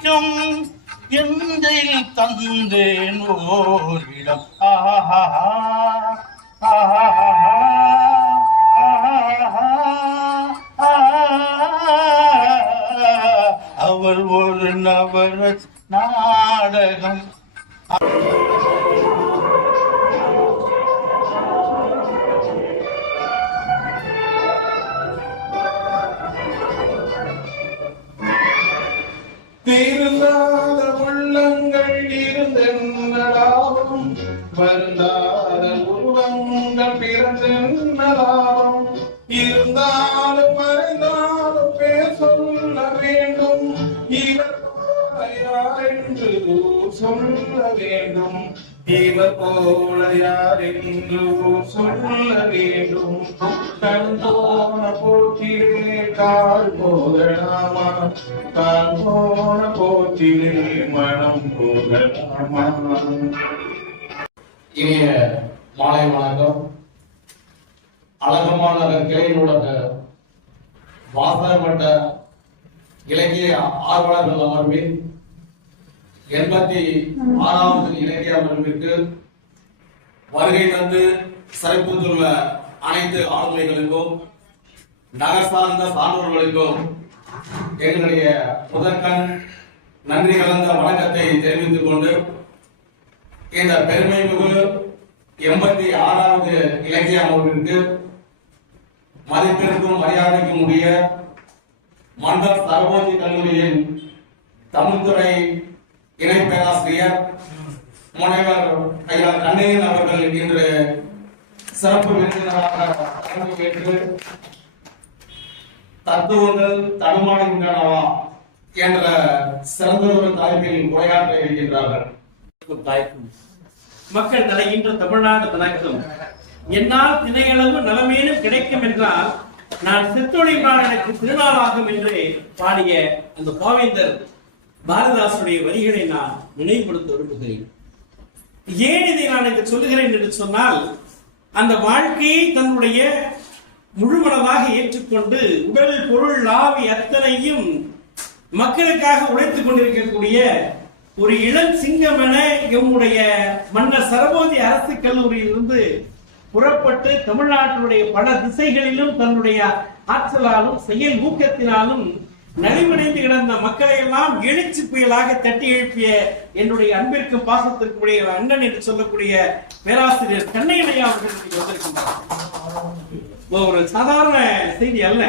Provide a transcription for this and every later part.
துடிக்கும் எந்தையில் தந்தேன் ஓரிடம். அவள் ஒரு நவர நாடகம். திருந்தாத உள்ளங்கள் இருந்தென்னலாகும், வருந்தாத உருவங்கள் பிறந்தென்னலாகும். இருந்தாலும் மறைந்தாலும் பேர் சொல்ல வேண்டும், இவர் போலையா என்று சொல்ல வேண்டும், இவர் போலையா என்று சொல்ல வேண்டும். கண் போன போக்கிலே கால் போகலாமா, கால் போன போக்கிலே மனம் போகலாமா. இனிய மாலை வணக்கம். அழகமான கிளை நூலக வாசகப்பட்ட இலக்கிய ஆர்வலர்கள் அமர்வின் 86வது இலக்கிய அமர்விற்கு வருகை தந்து சிறப்புற்றுள்ள அனைத்து ஆளுமைகளுக்கும் நகர் சார்ந்த சான்றோர்களுக்கும் எங்களுடைய முதற்கண் நன்றி கலந்த வணக்கத்தை தெரிவித்துக் கொண்டு இந்த பெருமைமிகு 86வது இலக்கிய அமர்விற்கு மதிப்பிற்கும் மரியாதைக்கும் உரிய மண்டல் சரபோஜி கல்லூரியின் தமிழ்துறை இணை பேராசிரியர் முனைவர் ஐயா கண்ணையன் அவர்கள் இன்று சிறப்பு விருந்தினராக பங்கேற்று தத்துவங்கள் தடுமாறுகின்றனவா என்ற சிறந்தொரு தலைப்பில் உரையாற்ற இருக்கின்றார்கள். மக்கள் தலைகின்ற தமிழ்நாடு தனக்கும் என்னால் திணையளவு நலமேனும் கிடைக்கும் என்றால் நான் செத்தொழினால் எனக்கு திருநாளாகும் என்று பாடிய அந்த பாவேந்தர் பாரதிதாசனுடைய வரிகளை நான் நினைவுபடுத்த விரும்புகிறேன். ஏன் இதை நான் இங்கு சொல்லுகிறேன் என்று சொன்னால், அந்த வாழ்க்கையை தன்னுடைய முழுமனதாக ஏற்றுக்கொண்டு உடல் பொருள் ஆவி அத்தனையும் மக்களுக்காக உழைத்துக் கொண்டிருக்கக்கூடிய ஒரு இளம் சிங்கம் என எம்முடைய மன்னர் சரபோஜி அரசு கல்லூரியிலிருந்து புறப்பட்டு தமிழ்நாட்டினுடைய பல திசைகளிலும் தன்னுடைய ஆற்றலாலும் செயல் ஊக்கத்தினாலும் நலிவடைந்து கிடந்த மக்களை எல்லாம் எழுச்சி புயலாக தட்டி எழுப்பிய என்னுடைய அன்பிற்கும் பாசத்திற்குரிய அண்ணன் என்று சொல்லக்கூடிய பேராசிரியர் கண்ணையனையா அவர்கள் வந்திருக்கின்றார். ஒரு சாதாரண செய்தி அல்ல.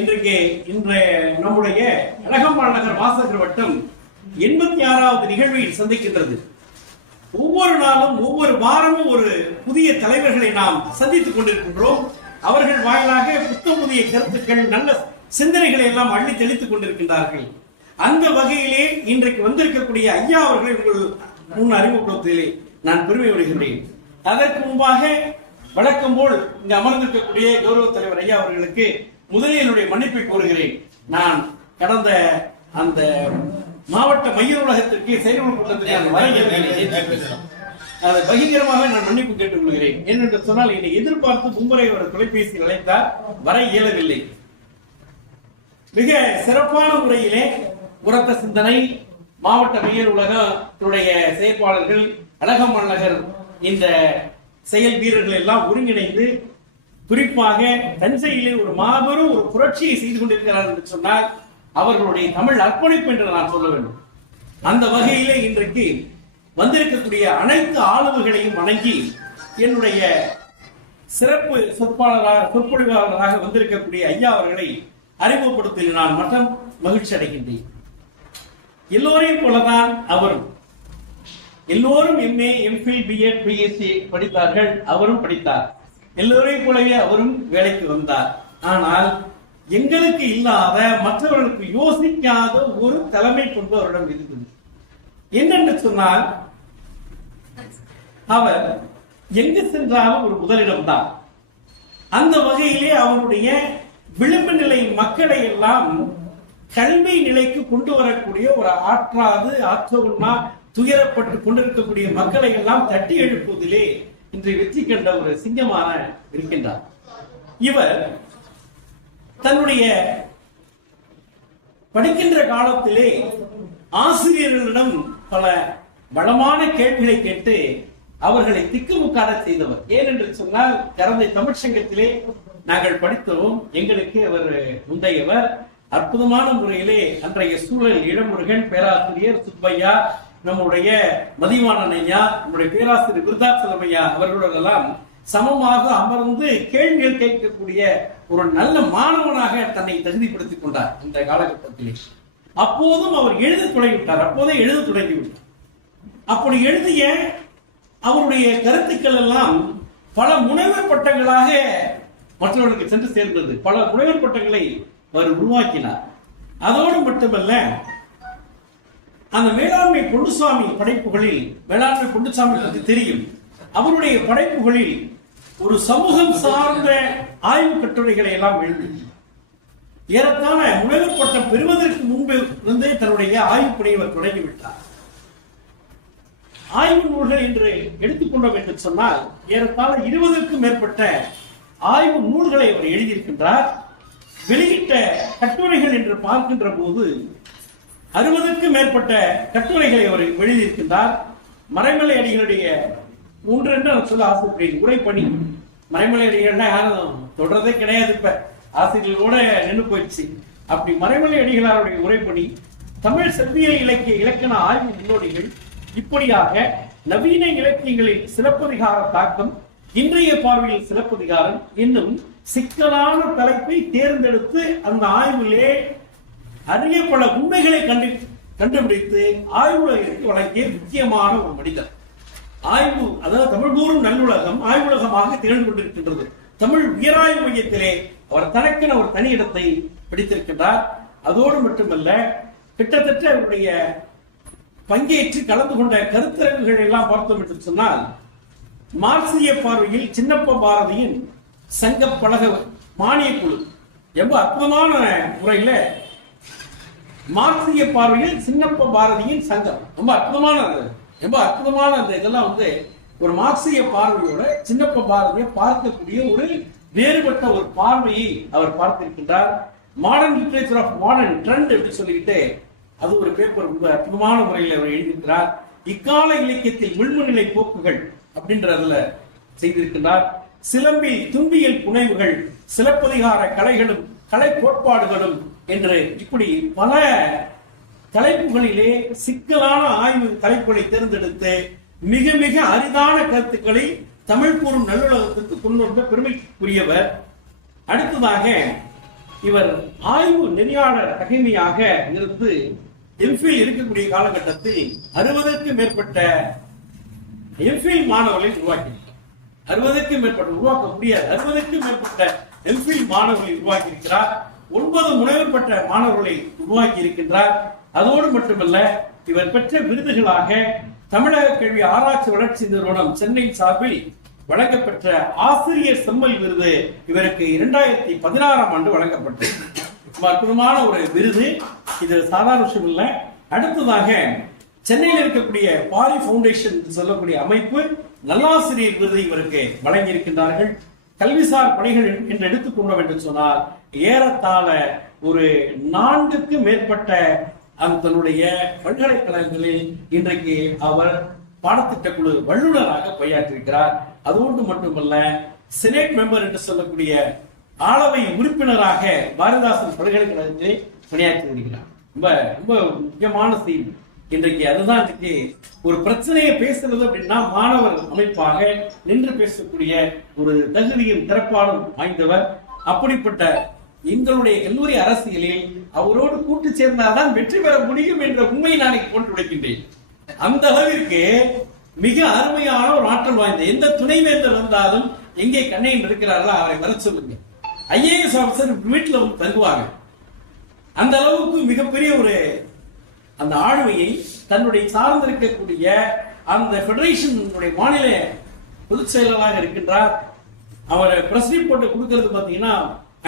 இன்றைய நம்முடைய அழகம்மாள் நகர் வாசகர் வட்டம் 86வது நிகழ்வில் சந்திக்கின்றது. ஒவ்வொரு நாளும் ஒவ்வொரு வாரமும் ஒரு புதிய தலைவர்களை நாம் சந்தித்துக் கொண்டிருக்கின்றோம். அவர்கள் வாயிலாக புத்தம் புதிய கருத்துக்கள் நல்ல சிந்தனைகளை எல்லாம் அள்ளி தெளித்துக் கொண்டிருக்கின்றார்கள். அந்த வகையிலே இன்றைக்கு வந்திருக்கக்கூடிய ஐயா அவர்களை உங்கள் முன் அறிமுகப்படுத்துவதிலே நான் பெருமை வருகின்றேன். அதற்கு முன்பாக வழக்கம் போல் இங்கு அமர்ந்திருக்கக்கூடிய கௌரவ தலைவர் ஐயா அவர்களுக்கு முதலில் என்னுடைய மன்னிப்பை கோருகிறேன். நான் கடந்த அந்த மாவட்ட மைய நூலகத்திற்கு செயல்படும் கூட்டத்திற்கு அதை பகிரங்கமாக நான் மன்னிப்பு கேட்டுக் கொள்கிறேன். ஏனென்று சொன்னால் என்னை எதிர்பார்த்து மும்முறை ஒரு தொலைபேசி அழைத்தார், வர இயலவில்லை. மிக சிறப்பான முறையிலே உரத்த சிந்தனை மாவட்ட மைய நூலகத்துடைய செயற்பாளர்கள் அழகம்மாள் நகர் இந்த செயல் வீரர்கள் எல்லாம் ஒருங்கிணைந்து குறிப்பாக தஞ்சையிலே ஒரு மாபெரும் ஒரு புரட்சியை செய்து கொண்டிருக்கிறார் என்று சொன்னால் அவர்களுடைய தமிழ் அர்ப்பணிப்பு என்று நான் சொல்ல வேண்டும். அந்த வகையிலே இன்றைக்கு வந்திருக்கக்கூடிய அனைத்து ஆளுமைகளையும் வணங்கி என்னுடைய சிறப்பு சொற்பொழிவாளராக வந்திருக்கக்கூடிய ஐயா அவர்களை அறிமுகப்படுத்த நான் மட்டும் மகிழ்ச்சி அடைகின்றேன். எல்லோரையும் போலதான் அவரும் எல்லோரும் MA, MPhil, B.Ed, B.Sc படித்தார்கள். அவரும் படித்தார். எல்லோரையும் போலவே அவரும் வேலைக்கு வந்தார். ஆனால் எங்களுக்கு இல்லாத மற்றவர்களுக்கு யோசிக்காத ஒரு தலைமை கொண்டு அவரிடம் இருந்தது. என்னென்று சொன்னால் அவர் எங்கு சென்றாலும் ஒரு முதலிடம் தான். அந்த வகையிலே அவருடைய விளிம்பு நிலை மக்களை எல்லாம் கல்வி நிலைக்கு கொண்டு வரக்கூடிய ஒரு ஆற்றொன்னா துயரப்பட்டு கொண்டிருக்கக்கூடிய மக்களை எல்லாம் தட்டி எழுப்புவதிலே இன்று வெற்றி கண்ட ஒரு சிங்கமான இருக்கின்றார். இவர் தன்னுடைய படிக்கின்ற காலத்திலே ஆசிரியர்களிடம் பல வளமான கேள்விகளை கேட்டு அவர்களை திக்குமுக்காட செய்தவர். ஏனென்று சொன்னால், கரந்தை தமிழ் சங்கத்திலே நாங்கள் படித்தோம். எங்களுக்கு அவர் முந்தையவர். அற்புதமான முறையிலே அன்றைய சூழல் இளமுருகன், பேராசிரியர் சுப்பையா, நம்முடைய மதிவாணன் ஐயா, நம்முடைய பேராசிரியர் விருதாச்சலம் ஐயா அவர்களெல்லாம் சமமாக அமர்ந்து கேள்விகள் கேட்கக்கூடிய ஒரு நல்ல மாணவனாக தன்னை தகுதிப்படுத்திக் கொண்டார். இந்த காலகட்டத்திலே அப்போதும் அவர் எழுத தொடங்கிவிட்டார். அப்போதே எழுத தொடங்கிவிட்டார். அப்படி எழுதிய அவருடைய கருத்துக்கள் எல்லாம் பல முனைவர் பட்டங்களாக மற்றவர்களுக்கு சென்று சேர்ந்தது. பல முனைவர் பட்டங்களை அவர் உருவாக்கினார். அதோடு மட்டுமல்ல, அந்த வேளாண்மை பொன்னுசாமி படைப்புகளில், வேளாண்மை பொன்னுசாமி பற்றி தெரியும், அவருடைய படைப்புகளில் ஒரு சமூகம் சார்ந்த ஆய்வு கட்டுரைகளை எல்லாம் எழுதி ஏறத்தாழ முனைவர் பட்டம் பெறுவதற்கு முன்பு இருந்தே தன்னுடைய ஆய்வு பணியை அவர் தொடங்கிவிட்டார். ஆய்வு நூல்கள் என்று எடுத்துக்கொண்டோம் என்று சொன்னால் ஏறத்தாழ 20க்கும் மேற்பட்ட ஆய்வு நூல்களை அவர் எழுதியிருக்கின்றார். வெளியிட்ட கட்டுரைகள் என்று பார்க்கின்ற போது 60க்கும் மேற்பட்ட கட்டுரைகளை அவர் எழுதியிருக்கின்றார். மறைமலை அடிகளுடைய ஒன்று என்று சொல்ல ஆசிரியர் உரைப்பணி. மறைமலை அடிகள்னா யாரும் தொடர்றதே கிடையாது. இப்ப ஆசிரியர்களோட நின்று போயிடுச்சு. அப்படி மறைமலை அடிகளாருடைய உரைப்பணி, தமிழ் செவ்வியல் இலக்கிய இலக்கண ஆய்வு முன்னோடிகள், இப்படியாக நவீன இலக்கியங்களில் சிலப்பதிகார தாக்கம், இன்றைய பார்வையில் சிலப்பதிகாரம் என்னும் சிக்கலான தலைப்பை தேர்ந்தெடுத்து அந்த ஆய்விலே அரிய பல உண்மைகளை கண்டுபிடித்து ஆய்வுலகிற்கு வழங்கிய முக்கியமான ஒரு மனிதர். ஆய்வு, அதாவது தமிழ் கூறும் நல்லுலகம் ஆய்வுலகமாக திகழ்ந்து கொண்டிருக்கின்றது. தமிழ் உயராய்வு மையத்திலே அவர் தனக்கென ஒரு தனி இடத்தை பிடித்திருக்கின்றார். அதோடு மட்டுமல்ல, கிட்டத்தட்ட அவருடைய பங்கேற்று கலந்து கொண்ட கருத்தரங்குகள் எல்லாம் பார்த்தோம் என்று சொன்னால், மார்க்சிய பார்வையில் சின்னப்ப பாரதியின் சங்க பழக மானிய குழு ரொம்ப அற்புதமான முறையில, மார்க்சிய பார்வையில் சின்னப்ப பாரதியின் சங்கம் ரொம்ப அற்புதமான அந்த இதெல்லாம் ஒரு மார்க்சிய பார்வையோட சின்னப்ப பாரதியை பார்க்கக்கூடிய ஒரு வேறுபட்ட ஒரு பார்வையை அவர் பார்த்திருக்கின்றார். Modern literature of modern trend என்று சொல்லிக்கிட்டு அது ஒரு பேப்பர் ரொம்ப அற்புதமான முறையில் அவர் எழுதியிருக்கிறார். இக்கால இலக்கியத்தில் விண்முநிலை போக்குகள் அப்படின்றதுல செய்திருக்கிறார். சிலம்பில் தும்பியல் புனைவுகள், சிலப்பதிகார கலைகளும் கலை கோட்பாடுகளும் என்று இப்படி பல தலைப்புகளிலே சிக்கலான ஆய்வு தலைப்புகளை தேர்ந்தெடுத்து மிக மிக அரிதான கருத்துக்களை தமிழ் கூறும் நல்லுலகத்திற்கு கொண்டு வந்த பெருமைக்குரியவர். அடுத்ததாக இவர் ஆய்வு நெறியாளர் தகைமையாக இருந்து எம்ஃபில் இருக்கக்கூடிய காலகட்டத்தில் 60க்கும் மேற்பட்ட எம்ஃபில் மாணவர்களை உருவாக்கியிருக்கிறார். 60க்கும் மேற்பட்ட உருவாக்க முடியாது, 60க்கும் மேற்பட்ட எம்ஃபில் மாணவர்களை உருவாக்கி இருக்கிறார். 9 முனைவர் பட்ட மாணவர்களை உருவாக்கி இருக்கின்றார். அதோடு மட்டுமல்ல, இவர் பெற்ற விருதுகளாக தமிழக கல்வி ஆராய்ச்சி வளர்ச்சி நிறுவனம் சென்னை சார்பில் வழங்கப்பெற்ற ஆசிரியர் செம்மல் விருது இவருக்கு 2016ஆம் ஆண்டு வழங்கப்பட்டது. அற்புதமான ஒரு விருது. இது சாதாரண விஷயம் இல்லை. அடுத்ததாக சென்னையில் இருக்கக்கூடிய பாரி பவுண்டேஷன் சொல்லக்கூடிய அமைப்பு நல்லாசிரியர் விருது இவருக்கு வழங்கி இருக்கின்றார்கள். கல்விசார் பணிகள் என்று எடுத்துக்கொண்டோம் என்று சொன்னால் ஏறத்தாழ ஒரு 4க்கும் மேற்பட்ட தன்னுடைய பல்கலைக்கழகங்களில் இன்றைக்கு அவர் பாடத்திட்ட குழு வல்லுநராக பணியாற்றியிருக்கிறார். அதோடு மட்டுமல்ல, செனேட் மெம்பர் என்று சொல்லக்கூடிய ஆளவை உறுப்பினராக பாரதிதாசன் பல்கலைக்கழகத்தில் பணியாற்றி வருகிறார். ரொம்ப ரொம்ப முக்கியமான செய்தி இன்றைக்கு. அதுதான் இன்றைக்கு ஒரு பிரச்சனையை பேசுறது அப்படின்னா மாணவர் அமைப்பாக நின்று பேசக்கூடிய ஒரு தகுதியும் திறப்பாடும் வாய்ந்தவர். அப்படிப்பட்ட எங்களுடைய கல்லூரி அரசியலில் அவரோடு கூட்டு சேர்ந்தால்தான் வெற்றி பெற முடியும் என்ற உண்மையை நான் போட்டு உடைக்கின்றேன். அந்த அளவிற்கு மிக அருமையான ஒரு ஆற்றல் வாய்ந்த எந்த துணைவேந்தர் வந்தாலும் எங்கே கண்ணையன் இருக்கிறார்களோ அவரை வர சொல்லுங்க. ஐஏஎஸ் ஆபீசர் வீட்டில் வந்து தங்குவாங்க. அந்த அளவுக்கு மிகப்பெரிய ஒரு அந்த ஆளுமையை தன்னுடைய சார்ந்திருக்கக்கூடிய அந்த பெடரேஷன் மாநில பொதுச் செயலாளராக இருக்கின்றார். அவர் பிரஸ் ரிப்போர்ட் கொடுக்கிறது பாத்தீங்கன்னா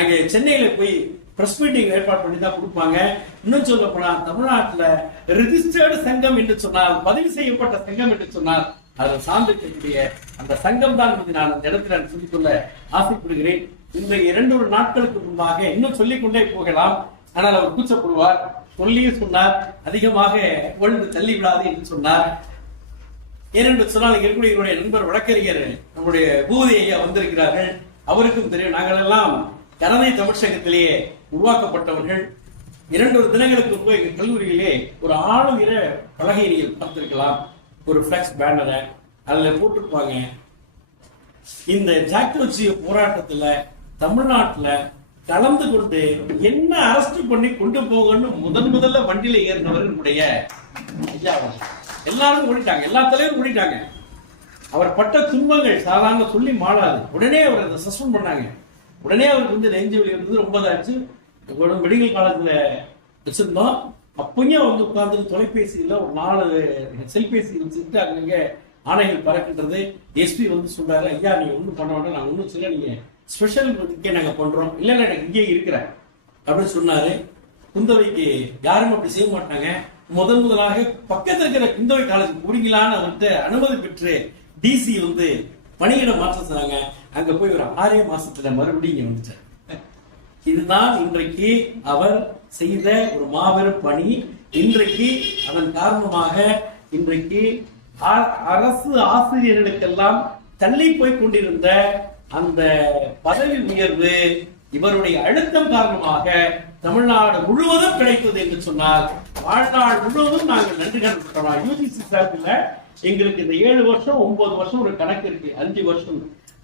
அங்கே சென்னையில போய் பிரஸ் மீட்டிங் ஏற்பாடு பண்ணி தான் கொடுப்பாங்க. இன்னும் சொல்ல போனா தமிழ்நாட்டில் ரெஜிஸ்டர்டு சங்கம் என்று சொன்னால், பதிவு செய்யப்பட்ட சங்கம் என்று சொன்னால் அதை சார்ந்திருக்கக்கூடிய அந்த சங்கம் தான் நான் அந்த இடத்துல சொல்லிக்கொள்ள ஆசைப்படுகிறேன். இந்த 2 நாட்களுக்கு முன்பாக இன்னும் சொல்லிக்கொண்டே போகலாம். ஆனால் அவர் கூச்சப்படுவார். சொல்லியும் சொன்னார், அதிகமாக ஒழுங்கு தள்ளி விடாது என்று சொன்னார். ஏனென்று சொன்னால் இருக்கக்கூடிய என்னுடைய நண்பர் வழக்கறிஞர் நம்முடைய பூதி ஐயா வந்திருக்கிறார்கள். அவருக்கும் தெரியும், நாங்கள் எல்லாம் கரந்தை தமிழ்ச்சங்கத்திலேயே உருவாக்கப்பட்டவர்கள். 2 தினங்களுக்கு முன்பு எங்கள் கல்லூரியிலே ஒரு ஆளுகிற பலகையை நீங்கள் பார்த்திருக்கலாம். ஒரு பிளக்ஸ் பேனரை அதுல போட்டிருப்பாங்க, இந்த ஜாக்டோஜியோ போராட்டத்துல தமிழ்நாட்டுல கலந்து கொண்டு என்ன அரெஸ்ட் பண்ணி கொண்டு போகணும்னு முதல்ல வண்டியில ஏறினவர் நம்முடைய ஐயா. எல்லாரும் ஓடிட்டாங்க, எல்லா தலைவரும் ஓடிட்டாங்க. அவர் பட்ட துன்பங்கள் சாதாரண சொல்லி மாளாது. உடனே அவர் அதை சஸ்பெண்ட் பண்ணாங்க. உடனே அவருக்கு வந்து நெஞ்சு வலி இருந்தது, ரொம்ப இதாச்சு. மெடிக்கல் காலேஜ்ல வச்சிருந்தோம். அப்பயும் வந்து உட்கார்ந்து தொலைபேசியில ஒரு 4 செல்பேசி வச்சுட்டு அங்கங்க ஆணைகள் பறக்கின்றது. எஸ்பி வந்து சொல்றாரு, ஐயா நீங்க ஒன்றும் பண்ண வேண்டாம், நாங்க ஒன்றும் சொல்ல, நீங்க ஸ்பெஷல் இதுக்கே நாங்க பண்றோம். இல்ல எனக்கு இங்கே இருக்கிறேன் அப்படின்னு சொன்னாரு. குந்தவைக்கு யாரும் அப்படி செய்ய மாட்டாங்க. முதலாக பக்கத்துல இருக்கிற குந்தவை காலேஜ் போறீங்களான்னு அவர்கிட்ட அனுமதி பெற்று டிசி வந்து பணியிட மாற்றம் சொன்னாங்க. அங்க போய் ஒரு 6 மாசத்துல மறுபடியும் இங்க வந்துட்டார். இதுதான் இன்றைக்கு அவர் செய்த ஒரு மாபெரும் பணி. இன்றைக்கு அதன் காரணமாக இன்றைக்கு அரசு ஆசிரியர்களுக்கெல்லாம் தள்ளி போய் கொண்டிருந்த அந்த பதவி உயர்வு இவருடைய அழுத்தம் காரணமாக தமிழ்நாடு முழுவதும் கிடைத்தது என்று சொன்னால் வாழ்நாள் முழுவதும் நாங்கள் நன்றி கடன். யூஜிசி சார்பில் எங்களுக்கு இந்த 7 வருஷம் 9 வருஷம் ஒரு கணக்கு இருக்கு, 5 வருஷம்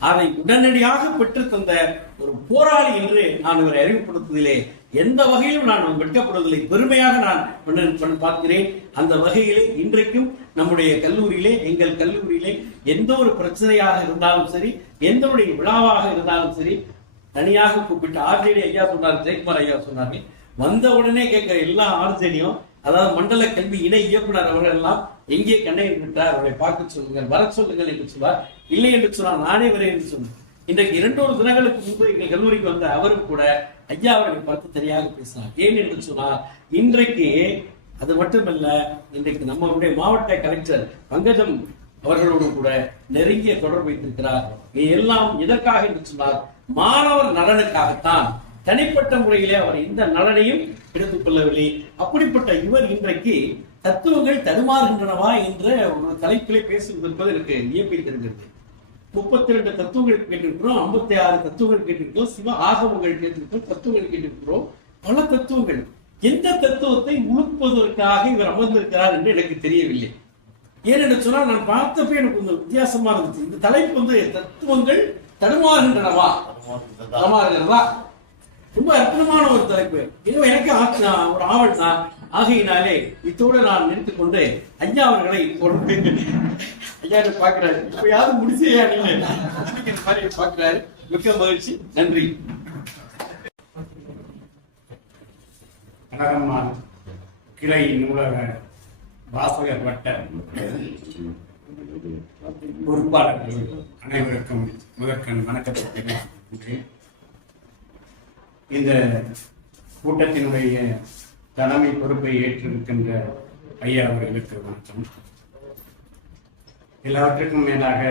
அதை உடனடியாக பெற்று தந்த ஒரு போராளி என்று நான் இவரை அறிவுப்படுத்துவதிலே எந்த வகையிலும் நான் வெட்கப்படுவதில்லை, பெருமையாக நான் பார்க்கிறேன். அந்த வகையிலே இன்றைக்கும் நம்முடைய கல்லூரியிலே, எங்கள் கல்லூரியிலே எந்த ஒரு பிரச்சனையாக இருந்தாலும் சரி, எந்த ஒரு விழாவாக இருந்தாலும் சரி, தனியாக கூப்பிட்டு ஆர்ஜேடி ஐயா சொன்னார், ஜெயக்குமார் ஐயா சொன்னாங்க, வந்த உடனே கேட்கிற எல்லா ஆர்ஜேடியும், அதாவது மண்டல கல்வி இணை இயக்குனர் அவர்கள் எல்லாம் எங்கே கண்ணையன் விட்டார், அவரை பார்க்க சொல்லுங்கள், வர சொல்லுங்கள் என்று சொன்னார். இல்லை என்று சொன்னால் நானே வரேன் என்று சொன்னார். இன்றைக்கு 2 தினங்களுக்கு முன்பு எங்கள் கல்லூரிக்கு வந்த அவரும் கூட ஐயா அவர்களை பார்த்து சரியாக பேசினார். ஏன் என்று சொன்னால் இன்றைக்கு அது மட்டுமல்ல, இன்றைக்கு நம்மளுடைய மாவட்ட கலெக்டர் பங்கஜம் அவர்களோடு கூட நெருங்கிய தொடர்பு வைத்திருக்கிறார். எல்லாம் எதற்காக என்று சொன்னார், மாணவர் நலனுக்காகத்தான். தனிப்பட்ட முறையிலே அவர் இந்த நலனையும் எடுத்துக் கொள்ளவில்லை. அப்படிப்பட்ட இவர் இன்றைக்கு தத்துவங்கள் தடுமாறுகின்றனவா என்ற ஒரு தலைப்பிலே பேசுவதற்கு எனக்கு வியப்பை தருகிறது. 32 தத்துவங்கள் கேட்டிருக்கிறோம், 56 தத்துவங்கள் கேட்டிருக்கிறோம், சிவ ஆகமங்கள் கேட்டிருக்கிறோம், தத்துவங்கள் கேட்டிருக்கிறோம், பல தத்துவங்கள். எந்த தத்துவத்தை உழுப்பதற்காக இவர் அமர்ந்திருக்கிறார் என்று எனக்கு தெரியவில்லை. ஏனென்று சொன்னால் நான் பார்த்தப்ப எனக்கு கொஞ்சம் வித்தியாசமா இருந்துச்சு. இந்த தலைப்பு வந்து தத்துவங்கள் தடுமாறுகின்றனவா, தடுமாறுகிறதா, ரொம்ப அற்புதமான ஒரு தலைப்பு. இன்னும் எனக்கு ஒரு ஆவல் தான். ஆகையினாலே இத்தோடு நான் நிறுத்திக் கொண்டு ஐயா அவர்களை ஐயா பாக்குறாரு, இப்பயாவது முடிச்சையா மாதிரி பாக்குறாரு. மிக்க மகிழ்ச்சி, நன்றி. கனகம்மாள் கிளை நூலக வாசகர் வட்ட பொறுப்பாளர்கள் அனைவருக்கும் முதற்கண் வணக்கத்தை தெரிவிக்கின்றேன். இந்த கூட்டத்தினுடைய தலைமை பொறுப்பை ஏற்றிருக்கின்ற ஐயா அவர்களுக்கு வணக்கம். எல்லாவற்றுக்கும் மேலாக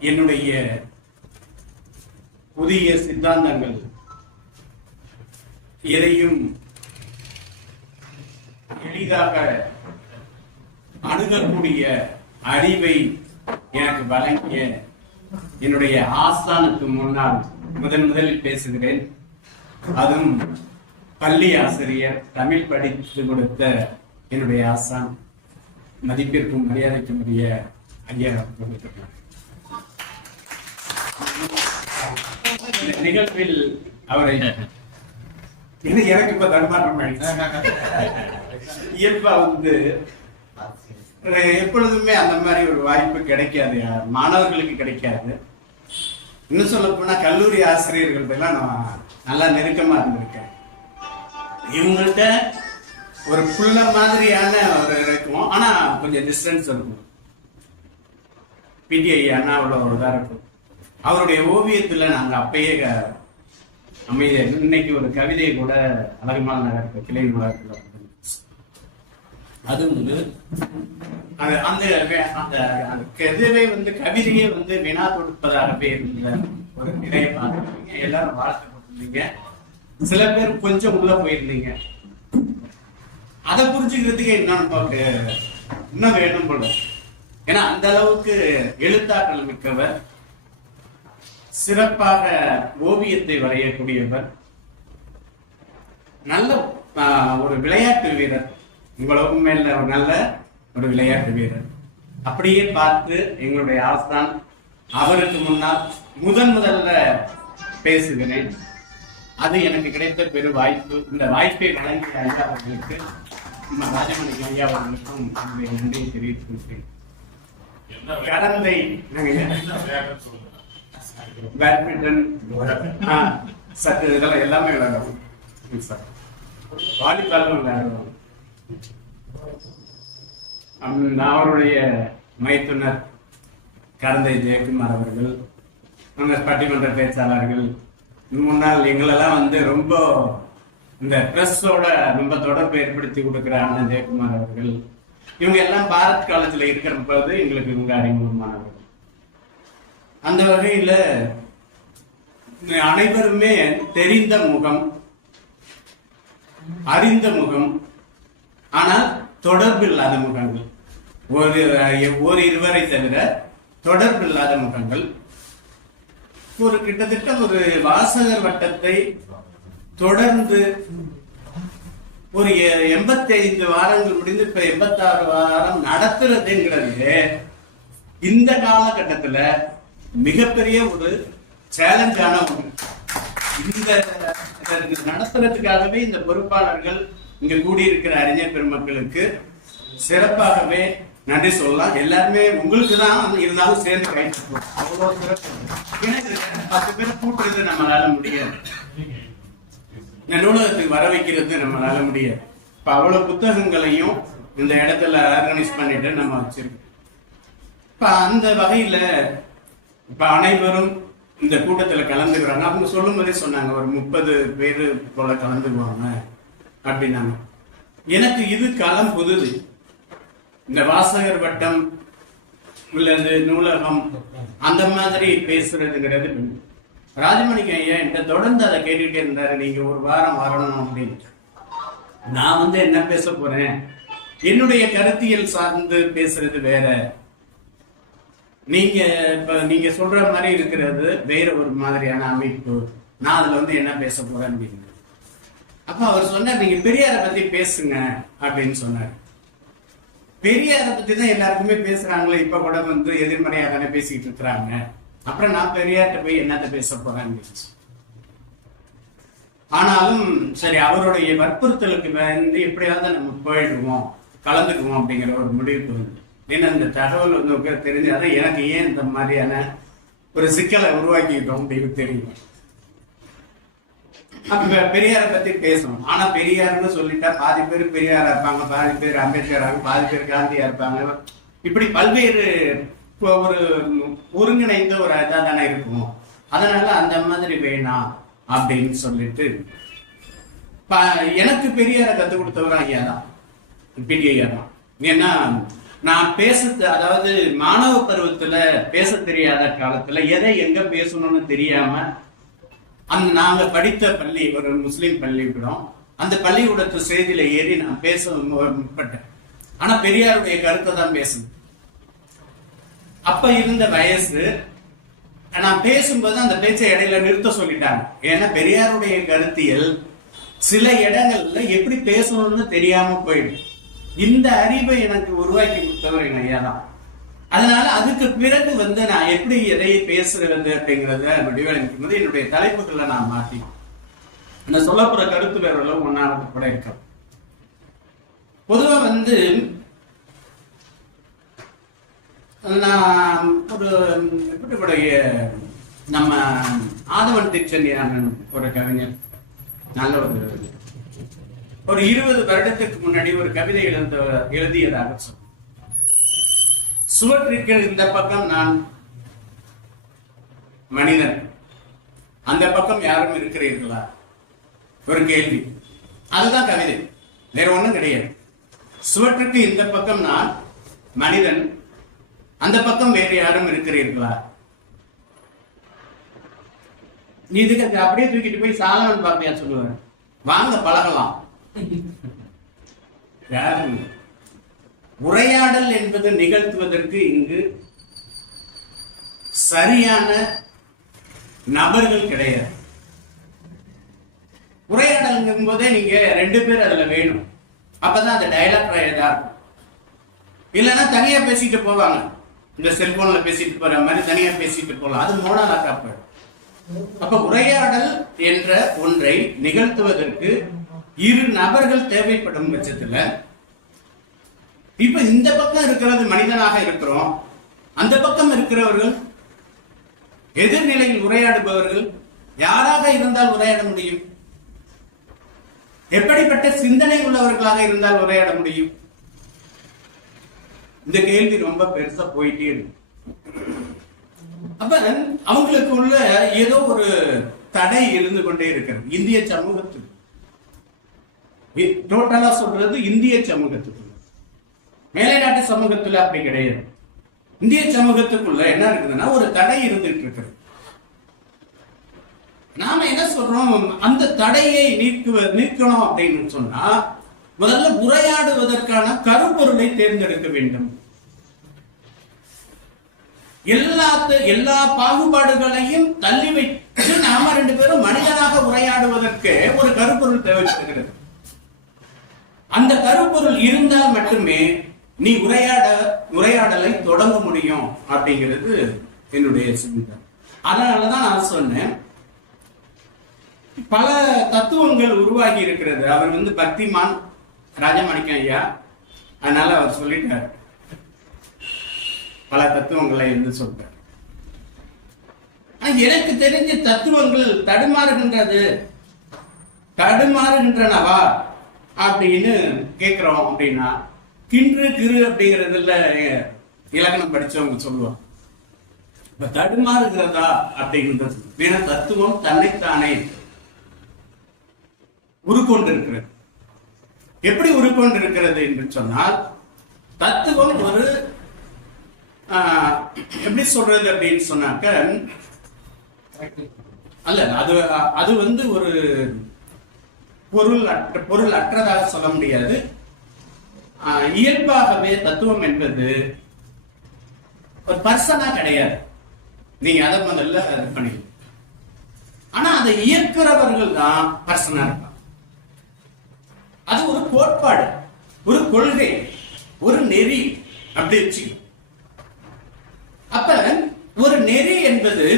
என்னுடைய புதிய சித்தாந்தங்கள் எதையும் எளிதாக அணுகக்கூடிய அறிவை எனக்கு வழங்கிய என்னுடைய ஆசானுக்கு முன்னால் முதலில் பேசுகிறேன். அதுவும் பள்ளி ஆசிரியர், தமிழ் படித்து கொடுத்த என்னுடைய ஆசான், மதிப்பிற்கும் மரியாதைக்கும் உரிய ஐயா அவர்கள். இந்த நிகழ்வில் அவரை எனக்கு இப்ப தடுமாற்றம் இயல்பா வந்து எப்பொழுதுமே அந்த மாதிரி ஒரு வாய்ப்பு கிடைக்காது, மாணவர்களுக்கு கிடைக்காது. இன்னும் சொல்ல போனா கல்லூரி ஆசிரியர்கள் எல்லாம் நான் நல்லா நெருக்கமா இருந்திருக்கேன். இவங்கள்ட்ட ஒரு புள்ள மாதிரியான ஒரு இருக்கும், ஆனா கொஞ்சம் டிஸ்டன்ஸ் இருக்கும். பிடிஐ அண்ணாவோட ஒரு இதா இருக்கும். அவருடைய ஓவியத்துல நாங்க அப்பயே அமைதியா, இன்னைக்கு ஒரு கவிதை கூட அழகமான நகர் கிளை நூலகத்துல அது அந்த கவிதை வந்து கவிதையே வந்து வினா தொடுப்பதாகவே இருந்த ஒரு நிலையை பார்த்துருக்கீங்க. எல்லாரும் வாழ்க்கை இருந்தீங்க, சில பேர் கொஞ்சம் உள்ள போயிருந்தீங்க. அதை புரிஞ்சுக்கிறதுக்கு நமக்கு இன்னும் வேணும் போல. ஏன்னா அந்த அளவுக்கு எழுத்தாற்றல் மிக்கவர், சிறப்பாக ஓவியத்தை வரையக்கூடியவர், நல்ல ஒரு விளையாட்டு வீரர், உங்களுக்கு மேல ஒரு நல்ல ஒரு விளையாட்டு வீரர். அப்படியே பார்த்து எங்களுடைய ஆஸ்தான் அவருக்கு முன்னால் முதல்ல பேசுகிறேன். அது எனக்கு கிடைத்த பெரு வாய்ப்பு. இந்த வாய்ப்பை வழங்கிய ஐயா அவர்களுக்கு, ராஜமணி ஐயா அவர்களுக்கும் என்னுடைய நன்றியை தெரிவித்துள்ளேன். கடந்தை பேட்மிண்டன், சற்று இதெல்லாம் எல்லாமே விளையாடுவோம். வாலிபாலும் விளையாடுவோம். அவருடைய மைத்துனர் கரந்தை ஜெயக்குமார் அவர்கள், பட்டிமன்ற பேச்சாளர்கள், முன்னால் எங்களெல்லாம் ரொம்ப இந்த பிரஸோட ரொம்ப தொடர்பு ஏற்படுத்தி கொடுக்கிற அண்ணன் ஜெயக்குமார் அவர்கள், இவங்க எல்லாம் பாரத் காலத்துல இருக்கிற போது எங்களுக்கு இவங்க அறிமுகமானவர்கள். அந்த வகையில அனைவருமே தெரிந்த முகம், அறிந்த முகம், ஆனால் தொடர்பு இல்லாத முகங்கள். ஒரு இருவரை தவிர தொடர்பு இல்லாத முகங்கள். ஒரு கிட்டத்தட்ட ஒரு வாசகர் வட்டத்தை தொடர்ந்து ஒரு 85 வாரங்கள் முடிந்து இப்ப 86 வாரம் நடத்துறதுங்கிறது இந்த காலகட்டத்துல மிகப்பெரிய ஒரு சேலஞ்சான ஒன்று. இந்த நடத்துறதுக்காகவே இந்த பொறுப்பாளர்கள், இங்க கூடியிருக்கிற அறிஞர் பெருமக்களுக்கு சிறப்பாகவே நன்றி சொல்லலாம். எல்லாருமே உங்களுக்கு தான் இருந்தாலும் சேர்ந்து கைப்பற்றோம். அவ்வளவு சிறப்பு. 10 பேர் கூட்டுறது நம்மளால முடியாது, இந்த நூலகத்துக்கு வர வைக்கிறது நம்மளால முடியாது. இப்ப அவ்வளவு புத்தகங்களையும் இந்த இடத்துல ஆர்கனைஸ் பண்ணிட்டு நம்ம வச்சிருக்கோம். இப்ப அந்த வகையில இப்ப அனைவரும் இந்த கூட்டத்துல கலந்துக்கிறாங்க. அவங்க சொல்லும் போதே சொன்னாங்க ஒரு 30 பேரு போல கலந்துக்குவாங்க அப்படின்னாங்க. எனக்கு இது களம் புதுது. இந்த வாசகர் வட்டம் உள்ளது, நூலகம், அந்த மாதிரி பேசுறதுங்கிறது. ராஜமணிக்கு ஐயா என்கிட்ட தொடர்ந்து அதை கேட்டுட்டே இருந்தாரு, நீங்க ஒரு வாரம் வரணும் அப்படின்னு. நான் என்ன பேச போறேன், என்னுடைய கருத்தியல் சார்ந்து பேசுறது வேற, நீங்க சொல்ற மாதிரி இருக்கிறது வேற ஒரு மாதிரியான அமைப்பு. நான் அதுல என்ன பேச போறேன் அப்படின்னு. அப்ப அவர் சொன்னார், நீங்க பெரியாரை பத்தி பேசுங்க அப்படின்னு சொன்னார். பெரியாரை பத்தி தான் எல்லாருக்குமே பேசுறாங்களே, இப்ப கூட எதிர்மறையா தானே பேசிக்கிட்டு இருக்கிறாங்க. அப்புறம் நான் பெரியார்கிட்ட போய் என்னத்த பேச போறேன்னு. ஆனாலும் சரி, அவருடைய வற்புறுத்தலுக்கு எப்படியாவது நம்ம போயிடுவோம், கலந்துக்குவோம் அப்படிங்கிற ஒரு முடிவுக்கு வந்து. ஏன்னா இந்த தகவல் தெரிஞ்சாதான் எனக்கு ஏன் இந்த மாதிரியான ஒரு சிக்கலை உருவாக்கிட்டோம் அப்படின்னு தெரியும். அப்ப பெரியாரை பத்தி பேசணும். ஆனா பெரியார்னு சொல்லிட்டா பாதி பேர் பெரியாரா இருப்பாங்க, பாதி பேர் அம்பேத்கராக, பாதி பேர் காந்தியா இருப்பாங்க. இப்படி பல்வேறு ஒரு ஒருங்கிணைந்த ஒரு இதா தானே இருக்கும். அதனால அந்த மாதிரி வேணாம் அப்படின்னு சொல்லிட்டு எனக்கு பெரியாரை கத்துக் கொடுத்தவரும் ஐயா தான், பிடி ஐயா தான். ஏன்னா நான் அதாவது மாணவ பருவத்துல பேச தெரியாத காலத்துல எதை எங்க பேசணும்னு தெரியாம நாங்க படித்த பள்ளி ஒரு முஸ்லீம் பள்ளிக்கூடம், அந்த பள்ளிக்கூடத்து செய்தியில ஏறி நான் பேச முற்பட்டேன். ஆனா பெரியாருடைய கருத்தை தான் பேசணும். அப்ப இருந்த வயசு, நான் பேசும்போது அந்த பேச்சை இடையில நிறுத்த சொல்லிட்டாங்க. ஏன்னா பெரியாருடைய கருத்தியல் சில இடங்கள்ல எப்படி பேசணும்னு தெரியாம போயிடும். இந்த அறிவை எனக்கு உருவாக்கி கொடுத்தவர் எங்க ஐயா தான். அதனால அதுக்கு பிறகு நான் எப்படி எதை பேசுறது அப்படிங்கிறத முடிவெடுக்கும் போது என்னுடைய தலைப்புகளை நான் மாத்தி நான் சொல்ல போற கருத்து வேற அளவு ஒன்னானது கூட இருக்க. பொதுவா நான் ஒரு எப்படிப்படைய நம்ம ஆதவன் தீட்சண்யானன் ஒரு கவிஞர், நல்ல ஒரு 20 வருடத்துக்கு முன்னாடி ஒரு கவிதை எழுதியதாக சொன்ன. சுவற்றிற்கு இந்த பக்கம் நான் மனிதன், அந்த பக்கம் யாரும் இருக்கிறீர்களா, ஒரு கேள்வி. அதுதான் கவிதை, வேற ஒண்ணும் கிடையாது. சுவற்றுக்கு இந்த பக்கம் நான் மனிதன், அந்த பக்கம் வேறு யாரும் இருக்கிறீர்களா. நீ இதுக்கு அப்படியே தூக்கிட்டு போய் சாலமன் பாப்பையா சொல்லுவேன், வாங்க பழகலாம். உரையாடல் என்பது நிகழ்த்துவதற்கு இங்கு சரியான நபர்கள் கிடையாது. உரையாடல்ங்கும் போதே நீங்க 2 பேர் அதுல வேணும், அப்பதான் அந்த டயலாக் இதா இருக்கும். இல்லைன்னா தனியா பேசிட்டு போவாங்க, இந்த செல்போன்ல பேசிட்டு போற மாதிரி தனியா பேசிட்டு போகலாம், அது மோனலா காப்பாடு. அப்ப உரையாடல் என்ற ஒன்றை நிகழ்த்துவதற்கு 2 நபர்கள் தேவைப்படும் பட்சத்துல, இப்ப இந்த பக்கம் இருக்கிறது மனிதனாக இருக்கிறோம், அந்த பக்கம் இருக்கிறவர்கள் எதிர்நிலையில் உரையாடுபவர்கள் யாராக இருந்தால் உரையாட முடியும்? எப்படிப்பட்ட சிந்தனை உள்ளவர்களாக இருந்தால் உரையாட முடியும்? இந்த கேள்வி ரொம்ப பெருசா போயிட்டே இருக்கு. அப்ப அவங்களுக்கு உள்ள ஏதோ ஒரு தடை இருந்து கொண்டே இருக்கிறது. இந்திய சமூகத்துக்கு டோட்டலா சொல்றது, இந்திய சமூகத்துக்குள்ள, மேலை நாட்டு சமூகத்துல அப்படி கிடையாது. இந்திய சமூகத்துக்குள்ள என்ன இருக்குதுன்னா ஒரு தடை இருந்துட்டு இருக்கிறது. நாம என்ன சொல்றோம், அந்த தடையை நீக்கணும் அப்படின்னு சொன்னா முதல்ல உரையாடுவதற்கான கருப்பொருளை தேர்ந்தெடுக்க வேண்டும். எல்லா பாகுபாடுகளையும் தள்ளி வைத்து நாம 2 பேரும் மனிதனாக உரையாடுவதற்கு ஒரு கருப்பொருள் தேவைப்படுகிறது. அந்த கருப்பொருள் இருந்தால் மட்டுமே நீ உரையாடலை தொடங்க முடியும் அப்படிங்கிறது என்னுடைய சிந்தனை. அதனாலதான் நான் சொன்னேன், பல தத்துவங்கள் உருவாகி இருக்கிறது. அவர் பக்திமான் ராஜமாணிக்கம் ஐயா, அதனால அவர் சொல்லிட்டார், பல தத்துவங்களை சொல்றார். எனக்கு தெரிஞ்ச தத்துவங்கள் தடுமாறுகின்றனவா அப்படின்னு கேட்கிறோம். அப்படின்னா கின்று கிரு அப்படிங்கிறதுல இலக்கணம் படிச்சவங்க சொல்லுவாங்க. இப்ப தடுமாறுகிறதா அப்படிங்கிறது தத்துவம் தன்னைத்தானே உருக்கொண்டிருக்கிறது. எப்படி உருக்கொண்டிருக்கிறது என்று சொன்னால், தத்துவம் ஒரு எப்படி சொல்றது அப்படின்னு சொன்னாக்க, அல்ல அது ஒரு பொருள் அற்றதாக சொல்ல முடியாது. இயல்பாகவே தத்துவம் என்பது ஒரு பர்சனா கிடையாது. நீங்க அதை முதல்ல இது பண்ணி, ஆனா அதை இயக்கிறவர்கள் தான் பர்சனா இருப்பாங்க. அது ஒரு கோட்பாடு, ஒரு கொள்கை, ஒரு நெறி அப்படி வச்சு. அப்ப ஒரு நெறி என்பது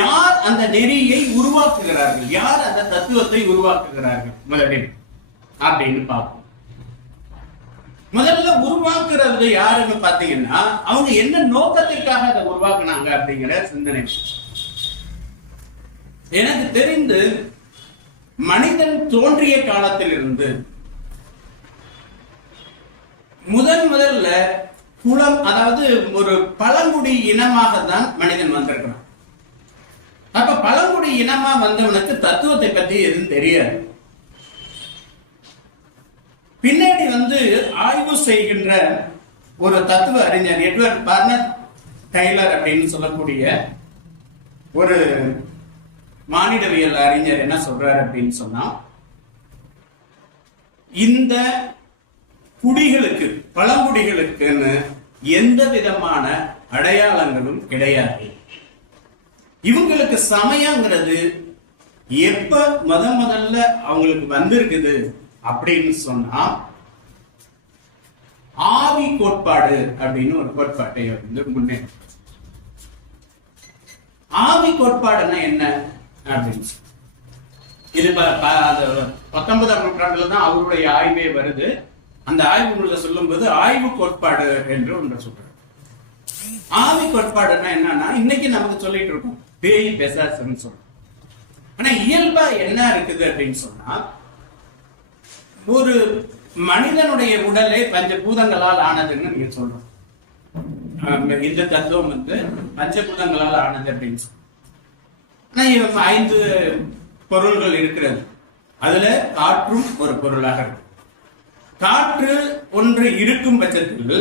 யார் அந்த நெறியை உருவாக்குகிறார்கள், யார் அந்த தத்துவத்தை உருவாக்குகிறார்கள் முதலில் அப்படின்னு பார்ப்போம். முதல்ல உருவாக்குறது யாருன்னு பாத்தீங்கன்னா, அவங்க என்ன நோக்கத்திற்காக அதை உருவாக்குனாங்க அப்படிங்கிற சிந்தனை. எனக்கு தெரிந்து மனிதன் தோன்றிய காலத்திலிருந்து முதல்ல குலம், அதாவது ஒரு பழங்குடி இனமாக தான் மனிதன் வந்திருக்கிறான். அப்ப பழங்குடி இனமா வந்தவனுக்கு தத்துவத்தை பத்தி எதுவும் தெரியாது. பின்னாடி ஆய்வு செய்கின்ற ஒரு தத்துவ அறிஞர் எட்வர்ட் பர்னட் டைலர் அப்படின்னு சொல்லக்கூடிய ஒரு மானிடவியல் அறிஞர் என்ன சொல்றாரு அப்படின்னு சொன்னா, இந்த குடிகளுக்கு, பழங்குடிகளுக்குன்னு எந்த விதமான அடையாளங்களும் கிடையாது. இவங்களுக்கு சமயங்கிறது எப்ப முதல்ல அவங்களுக்கு வந்திருக்குது அப்படின்னு சொன்னா, ஆவி கோட்பாடு அப்படின்னு ஒரு கோட்பாட்டை முன்னே. ஆவி கோட்பாடுன்னா என்ன அப்படின்னு, இது 19ஆம் நூற்றாண்டுல தான் அவருடைய ஆய்வே வருது. அந்த ஆய்வு சொல்லும் போது ஆய்வு கோட்பாடு என்று ஒன்று சொல்றாரு. ஆவி கோட்பாடுன்னா என்னன்னா, இன்னைக்கு நமக்கு சொல்லிட்டு இருக்கோம் பேய் பெசாசுன்னு சொல்றோம். ஆனா இயல்பா என்ன இருக்குது அப்படின்னு சொன்னா, ஒரு மனிதனுடைய உடலே 5 பூதங்களால் ஆனதுன்னு நீங்க சொல்றோம். இந்த தத்துவம் பஞ்சபூதங்களால் ஆனது அப்படின்னு சொல்றோம். ஆனா 5 பொருள்கள் இருக்கிறது. அதுல காற்றும் ஒரு பொருளாக இருக்கு. காற்று ஒன்று இருக்கும் பட்சத்தில்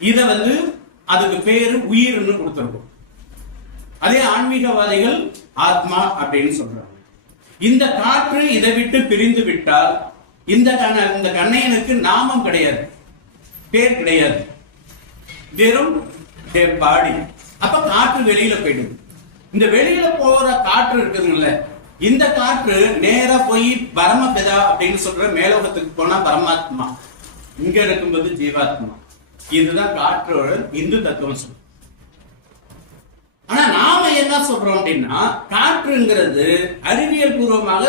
இத அதுக்கு பேரு உயிர்னு கொடுத்திருக்கும். அதே ஆன்மீகவாதிகள் ஆத்மா அப்படின்னு சொல்றாங்க. இந்த காற்று இதை விட்டு பிரிந்து விட்டால் இந்த கண்ணையனுக்கு நாமம் கிடையாது, பேர் கிடையாது, வெறும் பாடி. அப்ப காற்று வெளியில போயிடும். இந்த வெளியில போற காற்று இருக்குதுல்ல, இந்த காற்று நேரா போய் பரமபிதா அப்படின்னு சொல்ற மேலோகத்துக்கு போனா பரமாத்மா, இங்க இருக்கும்போது ஜீவாத்மா. இதுதான் காற்றோட இந்து தத்துவம் சொல்றோம். ஆனா நாம என்ன சொல்றோம் அப்படின்னா, காற்றுங்கிறது அறிவியல் பூர்வமாக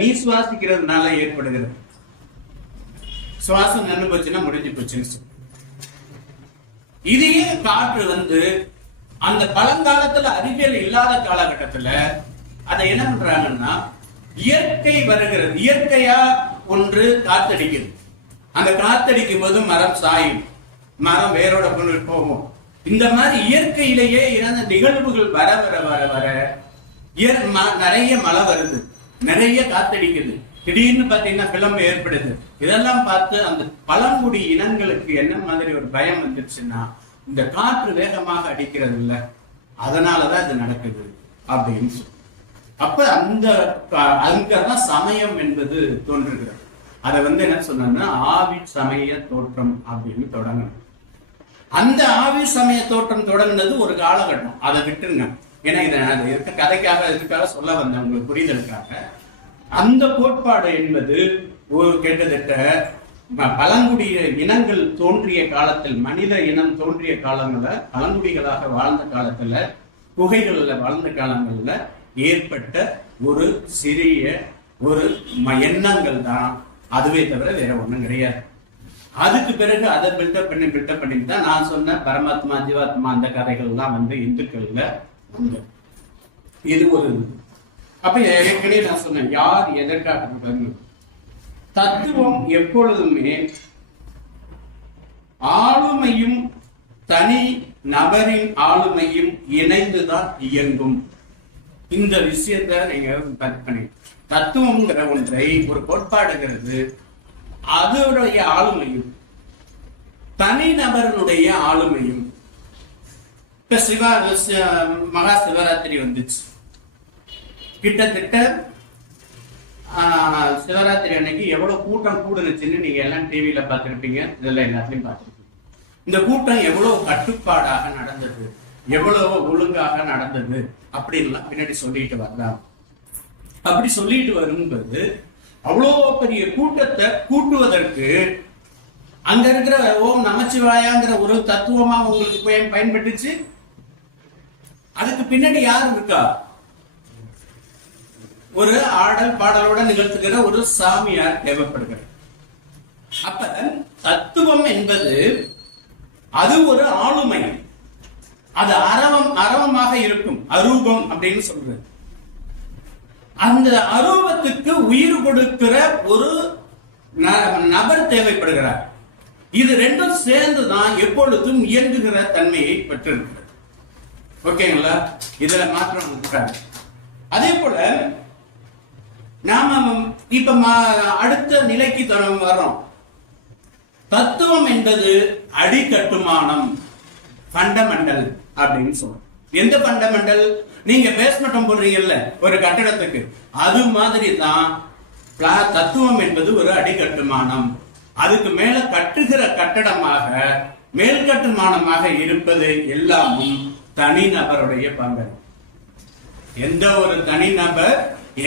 நீ சுவாசிக்கிறதுனால ஏற்படுகிறது. சுவாசம் நின்று போச்சுன்னா முடிஞ்சு போச்சுன்னு சொல்றோம். இதையே காற்று அந்த பழங்காலத்துல அறிவியல் இல்லாத காலகட்டத்துல அதை என்ன பண்றாங்கன்னா, இயற்கை வருகிறது, இயற்கையா ஒன்று காத்தடிக்குது. அந்த காத்தடிக்கும் போது மரம் சாயும், மரம் வேரோட கொண்டு போகும். இந்த மாதிரி இயற்கையிலேயே இறந்த நிகழ்வுகள் வர வர வர வர நிறைய மழை வருது, நிறைய காத்தடிக்குது, திடீர்னு பாத்தீங்கன்னா பிளம்பு ஏற்படுது. இதெல்லாம் பார்த்து அந்த பழங்குடி இனங்களுக்கு என்ன மாதிரி ஒரு பயம் வந்துருச்சுன்னா, இந்த காற்று வேகமாக அடிக்கிறது இல்ல, அதனாலதான் இது நடக்குது அப்படின்னு சொல்லி. அப்ப அங்கதான் சமயம் என்பது தோன்றுகிறது. அதை என்ன சொன்னா, ஆவி சமய தோற்றம் அப்படின்னு தொடங்கணும். அந்த ஆவி சமய தோற்றம் தொடங்கினது ஒரு காலகட்டம், அதை விட்டுருங்க. ஏன்னா இதை இருக்க கதைக்காக இதுக்காக சொல்ல வந்தேன், உங்களுக்கு புரிதலுக்காக. அந்த கோட்பாடு என்பது ஒரு கிட்டத்தட்ட பழங்குடிய இனங்கள் தோன்றிய காலத்தில், மனித இனம் தோன்றிய காலங்கள்ல, பழங்குடிகளாக வாழ்ந்த காலத்துல, குகைகள்ல வாழ்ந்த காலங்கள்ல ஏற்பட்ட ஒரு சிறிய ஒரு எண்ணங்கள் தான், அதுவே தவிர வேற ஒண்ணும் கிடையாது. அதுக்கு பிறகு அதை பில்டப் பண்ணி தான் நான் சொன்ன பரமாத்மா ஜீவாத்மா அந்த கதைகள் எல்லாம் இந்துக்கள்ல உண்டு. இது ஒரு அப்ப ஏற்கனவே நான் சொன்னேன், யார் எதற்காக தத்துவம் எப்பொழுதுமே ஆளுமையும் தனி நபரின் ஆளுமையும் இணைந்துதான் இயங்கும். இந்த விஷயத்த நீங்க பண்ணி தத்துவம்ங்கிற ஒன்றை ஒரு கோட்பாடுகிறது, அதனுடைய ஆளுமையும் தனி நபர்களுடைய ஆளுமையும். இப்ப மகா சிவராத்திரி வந்துச்சு, கிட்டத்தட்ட சிவராத்திரி அன்னைக்கு எவ்வளவு கூட்டம் கூடுனுச்சுன்னு நீங்க எல்லாம் டிவியில பார்த்திருப்பீங்க, இதெல்லாம் எல்லாத்தையும் பார்த்திருப்பீங்க. இந்த கூட்டம் எவ்வளவு கட்டுப்பாடாக நடந்தது, எவ்வளவு ஒழுங்காக நடந்தது அப்படின்லாம் பின்னாடி சொல்லிட்டு வரலாம். அப்படி சொல்லிட்டு வரும்போது அவ்வளோ பெரிய கூட்டத்தை கூட்டுவதற்கு அங்க இருக்கிற ஓம் நமச்சிவாயாங்கிற ஒரு தத்துவமா உங்களுக்கு பயன்பட்டுச்சு. அதுக்கு பின்னாடி யார் இருக்கா? ஒரு ஆடல் பாடலோட நிகழ்த்துகிற ஒரு சாமியார் தேவைப்படுகிறார். அப்ப தத்துவம் என்பது அது ஒரு ஆளுமை, அது அரவமாக இருக்கும், அரூபம் அப்படின்னு சொல்றது. அந்த அரூபத்துக்கு உயிர் கொடுக்கிற ஒரு நபர் தேவைப்படுகிறார். இது ரெண்டும் சேர்ந்துதான் எப்பொழுதும் இயங்குகிற தன்மையை பெற்றிருக்கிறது. ஓகேங்களா? இதுல மாற்றம் இருக்காது. அதே போல நாம இப்ப அடுத்த நிலைக்கு வர்றோம். தத்துவம் என்பது அடிக்கட்டுமானம், ஃபண்டமெண்டல் அப்படின்னு சொல்றோம். எந்த ஃபண்டமெண்டல்? நீங்க பேஸ்மெண்ட் போடுறீங்கல்ல ஒரு கட்டடத்துக்கு, அது மாதிரி தான் தத்துவம் என்பது ஒரு அடிக்கட்டுமானம். அதுக்கு மேல கட்டுகிற கட்டடமாக, மேல் கட்டுமானமாக இருப்பது எல்லாமும் தனிநபருடைய பங்கு. எந்த ஒரு தனிநபர்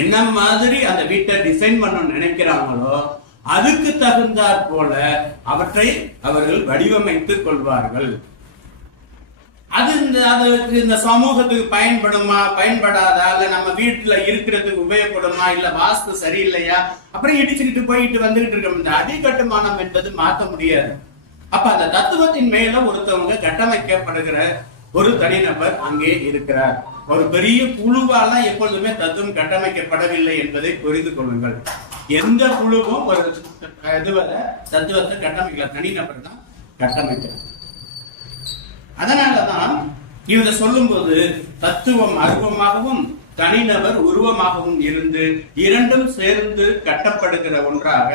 என்ன மாதிரி அந்த வீட்டை டிசைன் பண்ண நினைக்கிறாங்களோ அதுக்கு தகுந்தாற் போல அவற்றை அவர்கள் வடிவமைத்துக் கொள்வார்கள். அது இந்த சமூகத்துக்கு பயன்படுமா, பயன்படாதா, இல்ல நம்ம வீட்டுல இருக்கிறதுக்கு உபயோகப்படுமா, இல்ல வாஸ்து சரியில்லையா, அப்புறம் இடிச்சுக்கிட்டு போயிட்டு வந்துகிட்டு இருக்கோம். இந்த அடிக்கட்டுமானம் என்பது மாற்ற முடியாது. அப்ப அந்த தத்துவத்தின் மேல ஒருத்தவங்க கட்டமைக்கப்படுகிற ஒரு தனிநபர் அங்கே இருக்கிறார். ஒரு பெரிய குழுவாலாம் எப்பொழுதுமே தத்துவம் கட்டமைக்கப்படவில்லை என்பதை புரிந்து கொள்ளுங்கள். எந்த குழுவும் ஒரு தத்துவத்தை கட்டமைக்கல, தனிநபர் தான் கட்டமைக்கிறார். அதனாலதான் இவரை சொல்லும் போது தத்துவம் அருவமாகவும் தனிநபர் உருவமாகவும் இருந்து இரண்டும் சேர்ந்து கட்டப்படுகிற ஒன்றாக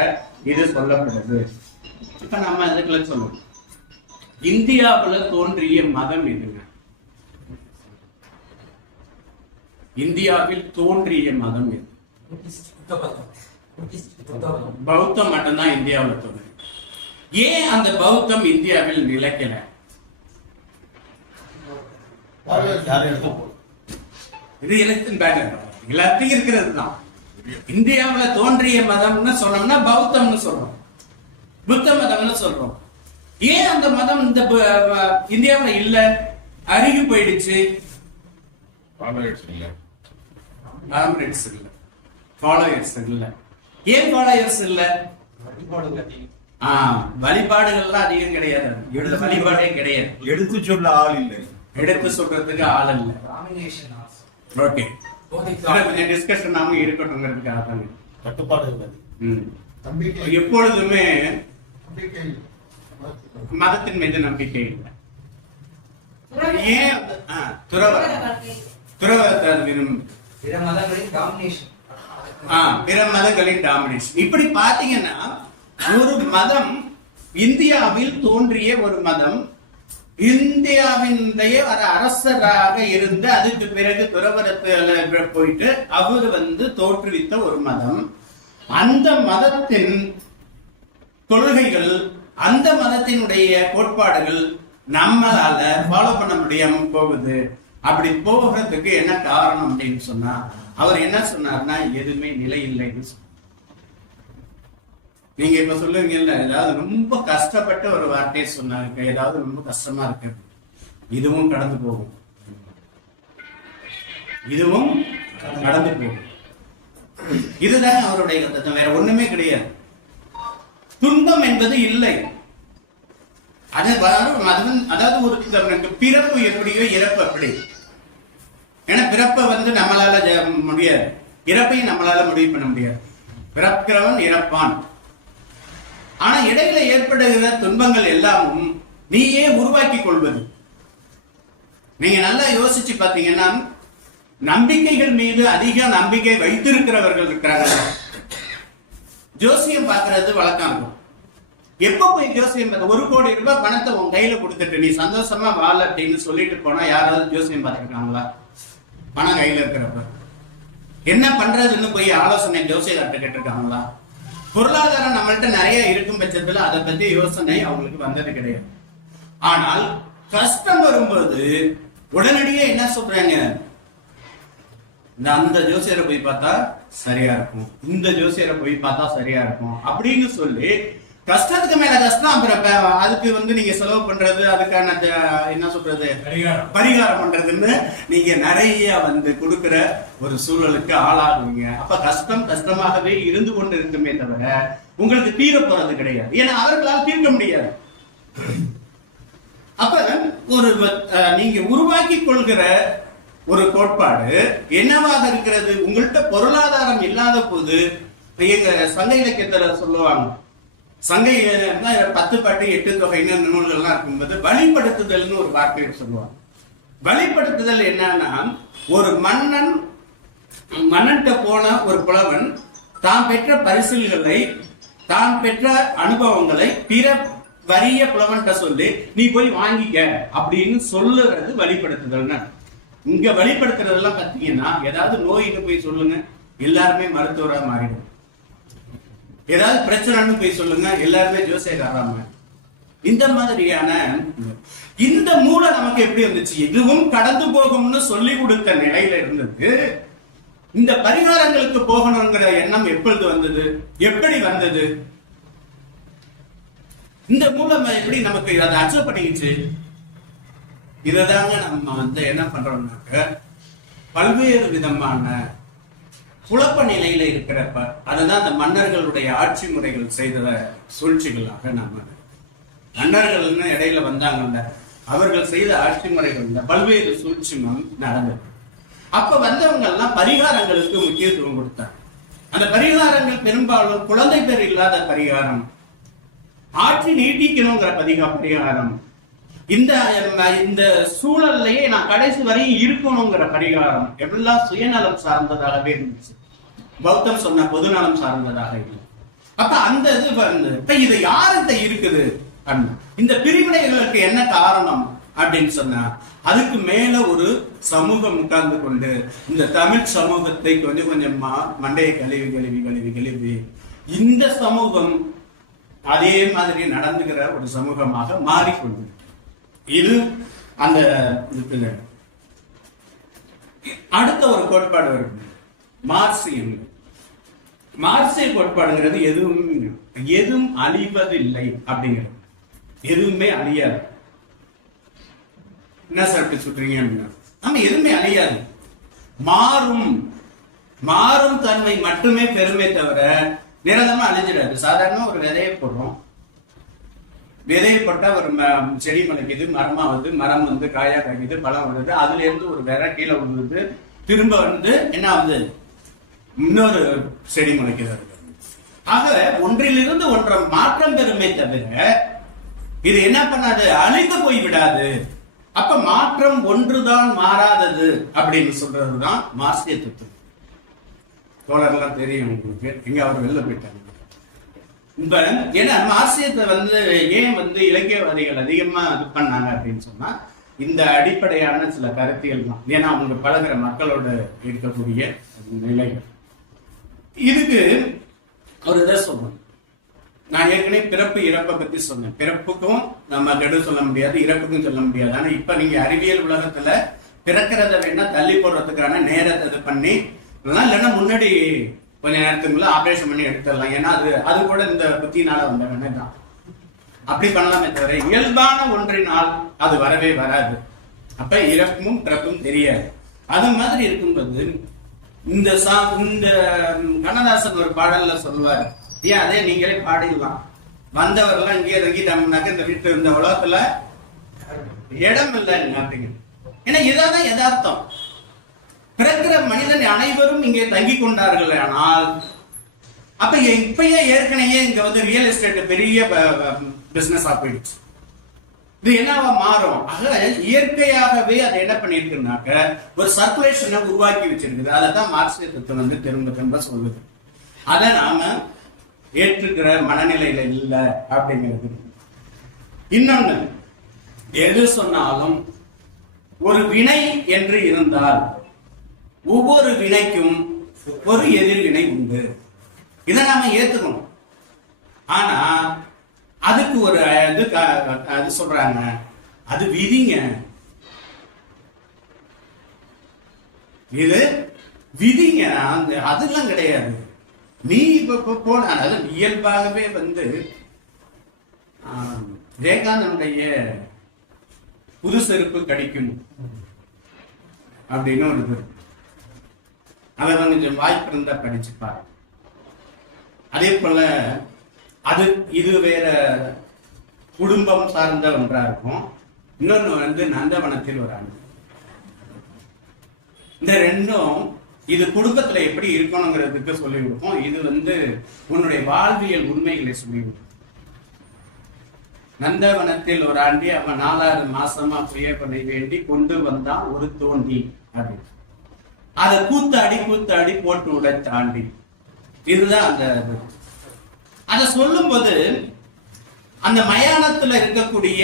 இது சொல்லப்படுது. இப்ப நம்ம இதுக்குள்ள சொல்லுவோம், இந்தியாவுல தோன்றிய மதம் எதுங்க? இந்தியாவில் தோன்றிய மதம் எது? பௌத்தம் மட்டும்தான் இந்தியாவில் தோன்றியது. ஏன் அந்த பௌத்தம் இந்தியாவில் நிலைக்கல? இது எனக்கு எல்லாத்தையும் இருக்கிறது தான். இந்தியாவில் தோன்றிய மதம்னு சொன்னோம்னா பௌத்தம்னு சொல்றோம், புத்த மதம்னு சொல்றோம். ஏன் அந்த மதம் இந்த இந்தியாவில் இல்ல, அருகி போயிடுச்சு? ஃபாலோயர்ஸ் இல்ல. ஏன் ஃபாலோயர்ஸ் இல்ல? வழிபாடுகள்லாம் அதிகம் கிடையாது, வழிபாடே கிடையாது. எடுத்து சொல்ல ஆள் இல்லை, எடுத்து சொல்றதுக்கு ஆள் இல்லை. ஓகே, கொஞ்சம் டிஸ்கஷன் நாம இருக்கட்டும்ங்கிறதுக்காக தான். கட்டுப்பாடு எப்பொழுதுமே மதத்தின் மீது நம்பிக்கை இல்லை. ஏன்? துறவரத்தை பிற மதங்களின் டாமினேஷன். இப்படி பாத்தீங்கன்னா ஒரு மதம் இந்தியாவில் தோன்றிய ஒரு மதம், இந்தியாவினுடைய ஒரு அரசராக இருந்து அதுக்கு பிறகு துறவரத்துல போயிட்டு அவர் தோற்றுவித்த ஒரு மதம். அந்த மதத்தின் கொள்கைகள், அந்த மதத்தினுடைய கோட்பாடுகள் நம்மளால ஃபாலோ பண்ண முடியாம போகுது. அப்படி போகிறதுக்கு என்ன காரணம் அப்படின்னு சொன்னா, அவர் என்ன சொன்னார்னா எதுவுமே நிலை இல்லைன்னு சொன்னார். நீங்க இப்ப சொல்லுவீங்கல்ல, ஏதாவது ரொம்ப கஷ்டப்பட்டு ஒரு வார்த்தையை சொன்னாங்க, ஏதாவது ரொம்ப கஷ்டமா இருக்கு, இதுவும் கடந்து போகும், இதுவும் கடந்து போகும். இதுதான் அவருடைய கருத்து, வேற ஒண்ணுமே கிடையாது. துன்பம் என்பது இல்லை. அதாவது ஒரு பிறப்பு எப்படியோ இறப்பு அப்படி. ஏன்னா பிறப்பை நம்மளால முடியாது, இறப்பையும் நம்மளால முடிவு பண்ண முடியாது. பிறக்கிறவன் இறப்பான். ஆனா இடையில ஏற்படுகிற துன்பங்கள் எல்லாமும் நீயே உருவாக்கி கொள்வது. நீங்க நல்லா யோசிச்சு பாத்தீங்கன்னா, நம்பிக்கைகள் மீது அதிக நம்பிக்கை வைத்திருக்கிறவர்கள் இருக்கிறாங்க. ஜோசியம் பார்க்கறது வழக்கம் இருக்கும். எப்ப போய் ஜோசியம் பார்த்த, 1 கோடி ரூபாய் பணத்தை உன் கையில கொடுத்துட்டு நீ சந்தோஷமா வாழ அப்படின்னு சொல்லிட்டு போனா யாராவது ஜோசியம் பார்த்துருக்காங்களா? பணம் கையில இருக்கிறப்ப என்ன பண்றதுன்னு போய் ஆலோசனை ஜோசியர்கிட்ட கேட்டிருக்காங்களா? பொருளாதாரம் நம்மள்ட்ட நிறைய இருக்கும் பட்சத்துல அதை பத்தி யோசனை அவங்களுக்கு வந்தது கிடையாது. ஆனால் கஷ்டம் வரும்போது உடனடியே என்ன சொல்றாங்க, அந்த ஜோசியரை போய் பார்த்தா சரியா இருக்கும், இந்த ஜோசியரை போய் பார்த்தா சரியா இருக்கும் அப்படின்னு சொல்லி கஷ்டத்துக்கு மேல கஷ்டம். அப்புறம் அதுக்கு நீங்க செலவு பண்றது, அதுக்கான என்ன சொல்றது, பரிகாரம் பண்றதுன்னு நீங்க நிறைய கொடுக்கிற ஒரு சூழலுக்கு ஆளாகுவீங்க. அப்ப கஷ்டம் கஷ்டமாகவே இருந்து கொண்டு இருக்குமே தவிர உங்களுக்கு தீர போறது கிடையாது. ஏன்னா அவர்களால் தீர்க்க முடியாது. அப்ப ஒரு நீங்க உருவாக்கி கொள்கிற ஒரு கோட்பாடு என்னவாக இருக்கிறது? உங்கள்கிட்ட பொருளாதாரம் இல்லாத போது, எங்க சங்க இலக்கியத்துல சொல்லுவாங்க, சங்க 10 பாட்டு 8 தொகைன்னு நூல்கள்லாம் இருக்கும்போது வழிபடுத்துதல்னு ஒரு வார்த்தையை சொல்லுவாங்க. வழிபடுத்துதல் என்னன்னா, ஒரு மன்னன்கிட்ட போன ஒரு புலவன் தான் பெற்ற பரிசில்களை, தான் பெற்ற அனுபவங்களை பிற வறிய புலவன்கிட்ட சொல்லி நீ போய் வாங்கிக்க அப்படின்னு சொல்லுறது வழிபடுத்துதல்னு. இங்க வழிபடுத்துறதெல்லாம் பாத்தீங்கன்னா, ஏதாவது நோயின்னு போய் சொல்லுங்க, எல்லாருமே மருத்துவராக மாறிடும். ஏதாவது பிரச்சனைன்னு போய் சொல்லுங்க, எல்லாருமே ஜோசியக்காரராம. இந்த மாதிரியான இந்த மூளை நமக்கு எப்படி வந்துச்சு? இதுவும் கடந்து போகும்னு சொல்லி கொடுத்த நிலையில இருந்தது. இந்த பரிகாரங்களுக்கு போகணுங்கிற எண்ணம் எப்பொழுது வந்தது, எப்படி வந்தது? இந்த மூலம் எப்படி நமக்கு அதை அக்செப்ட் பண்ணிக்கிச்சு? இததாங்க நம்ம என்ன பண்றோம்னாக்க, பல்வேறு விதமான குழப்ப நிலையில இருக்கிறப்ப அதுதான் அந்த மன்னர்களுடைய ஆட்சி முறைகள் செய்த சூழ்ச்சிகளாக நம்ம, மன்னர்கள்னு இடையில வந்தாங்கல்ல, அவர்கள் செய்த ஆட்சி முறைகள்ல பல்வேறு சூழ்ச்சிமம் நடந்தது. அப்ப வந்தவங்க எல்லாம் பரிகாரங்களுக்கு முக்கியத்துவம் கொடுத்தாங்க. அந்த பரிகாரங்கள் பெரும்பாலும் குழந்தை பேர் இல்லாத பரிகாரம், ஆட்சி நீட்டிக்கணுங்கிற பரிகாரம், இந்த சூழல்லையே நான் கடைசி வரையும் இருக்கணுங்கிற பரிகாரம் எல்லாம் சுயநலம் சார்ந்ததாகவே இருந்துச்சு. பௌத்தம் சொன்ன பொதுநலம் சார்ந்ததாக இல்லை. அப்ப அந்த இது இது யார்கிட்ட இருக்குது? இந்த பிரிவினைகளுக்கு என்ன காரணம் அப்படின்னு சொன்னா அதுக்கு மேல ஒரு சமூகம் உட்கார்ந்து கொண்டு இந்த தமிழ் சமூகத்தை கொஞ்சம் கொஞ்சமா மண்டையை கழுவி இந்த சமூகம் அதே மாதிரி நடந்துகிற ஒரு சமூகமாக மாறிக்கொண்டு இது அந்த அடுத்த ஒரு கோட்பாடு வருது மார்க்சியம். மார்க்சிய கோட்பாடுங்கிறது எதுவும் அழிவதில்லை அப்படிங்கிறது. எதுவுமே அழியாது. என்ன சார் அப்படி சொல்றீங்க அப்படின்னா நம்ம எதுவுமே அழியாது, மாறும் தன்மை மட்டுமே பெருமை தவிர நிரந்தரமா அழிஞ்சிடாது. சாதாரணமா ஒரு விதையை போடுறோம், விதையை போட்டா ஒரு செடி முளைக்குது, மரமா வந்து மரம் வந்து காயா காய்க்குது, பழம் வருது, அதுல இருந்து ஒரு விதை கீழே விழுது, திரும்ப வந்து என்ன ஆகுது, இன்னொரு செடி முளைக்குது. ஆக ஒன்றிலிருந்து ஒன்றை மாற்றம் பெறுமே தவிர இது என்ன பண்ணாது, அழிந்து போய் விடாது. அப்ப மாற்றம் ஒன்றுதான் மாறாதது அப்படின்னு சொல்றதுதான் மார்க்சிய தத்துவம். தோழர்கள்லாம் தெரியும் உங்களுக்கு, எங்க அவர் வெளில போயிட்டாங்க. இப்ப ஏன்னா மார்க்சியத்தை வந்து ஏன் வந்து இலக்கியவாதிகள் அதிகமா இது பண்ணாங்க அப்படின்னு சொன்னா இந்த அடிப்படையான சில கருத்தியல் தான். ஏன்னா அவங்க பழகிற மக்களோட இருக்கக்கூடிய நிலைகள். இதுக்கு ஒரு இதை சொல்லணும். நான் ஏற்கனவே பிறப்பு இறப்பை பத்தி சொன்னேன். பிறப்புக்கும் நம்ம கெடு சொல்ல முடியாது, இறப்புக்கும் சொல்ல முடியாது. ஆனா இப்ப நீங்க அறிவியல் உலகத்துல பிறக்கிறத வேணா தள்ளி போடுறதுக்கான நேரத்தை இது பண்ணி இல்லைன்னா முன்னாடி கொஞ்ச நேரத்துக்குள்ள ஆபரேஷன் பண்ணி எடுத்துடலாம். ஏன்னா அது கூட இந்த புத்தினால வந்த வேணா தான் அப்படி பண்ணலாமே தவிர இயல்பான ஒன்றினால் அது வரவே வராது. அப்ப இறப்பும் பிறப்பும் தெரியாது. அது மாதிரி இருக்கும்போது இந்த கண்ணதாசன் ஒரு பாடல்ல சொல்லுவார், ஏன் அதே நீங்களே பாடிடலாம், வந்தவரெல்லாம் இங்கே இறங்கிட்டாங்கன்னாக்க இந்த வீட்டு இந்த உலகத்துல இடம் இல்லைன்னு அப்படிங்க. ஏன்னா இதான் யதார்த்தம். பிறக்கிற மனிதன் அனைவரும் இங்கே தங்கி கொண்டார்கள். ஆனால் அப்ப இப்பயே ஏற்கனவே இங்க வந்து ரியல் எஸ்டேட் பெரிய பிசினஸ் போயிடுச்சு. இது என்னவா மாறும்? ஆக இயற்கையாகவே அதை என்ன பண்ணிருக்குனாக்க ஒரு சர்க்குலேஷனை உருவாக்கி வச்சிருக்குது. அதான் மார்க்சிய தத்துவம் வந்து திரும்ப திரும்ப சொல்லுது. அதை நாம ஏற்றுக்கிற மனநிலையில இல்லை அப்படிங்கிறது. இன்னொன்னு, எது சொன்னாலும் ஒரு வினை என்று இருந்தால் ஒவ்வொரு வினைக்கும் ஒரு எதிர்வினை உண்டு. இதை நாம ஏத்துக்கணும். ஆனா அதுக்கு ஒரு அது சொல்றாங்க, அது விதிங்க, இது விதிங்க, அதெல்லாம் கிடையாது. நீ இப்ப போன அதாவது இயல்பாகவே வந்து விவேகானந்தனுடைய புது செருப்பு கடிக்கும் அப்படின்னு ஒரு இது. அதை கொஞ்சம் வாய்ப்பு இருந்தா படிச்சுப்பாரு. அதே போல இது வேற குடும்பம் சார்ந்த ஒன்றா இருக்கும். இன்னொன்னு வந்து நந்தவனத்தில் ஒரு அணு. இந்த ரெண்டும் இது குடும்பத்துல எப்படி இருக்கணுங்கிறதுக்கு சொல்லி கொடுக்கும். இது வந்து உன்னுடைய வாழ்வியல் உண்மைகளை சொல்லி கொடுக்கும். நந்தவனத்தில் ஒரு ஆண்டி அவன் 4 மாசமா புயப்பனை வேண்டி கொண்டு வந்தான் ஒரு தோண்டி அப்படின்னு. அதை கூத்தாடி போட்டு உடைத்தாண்டி. இதுதான் அந்த அதை சொல்லும் போது அந்த மயானத்துல இருக்கக்கூடிய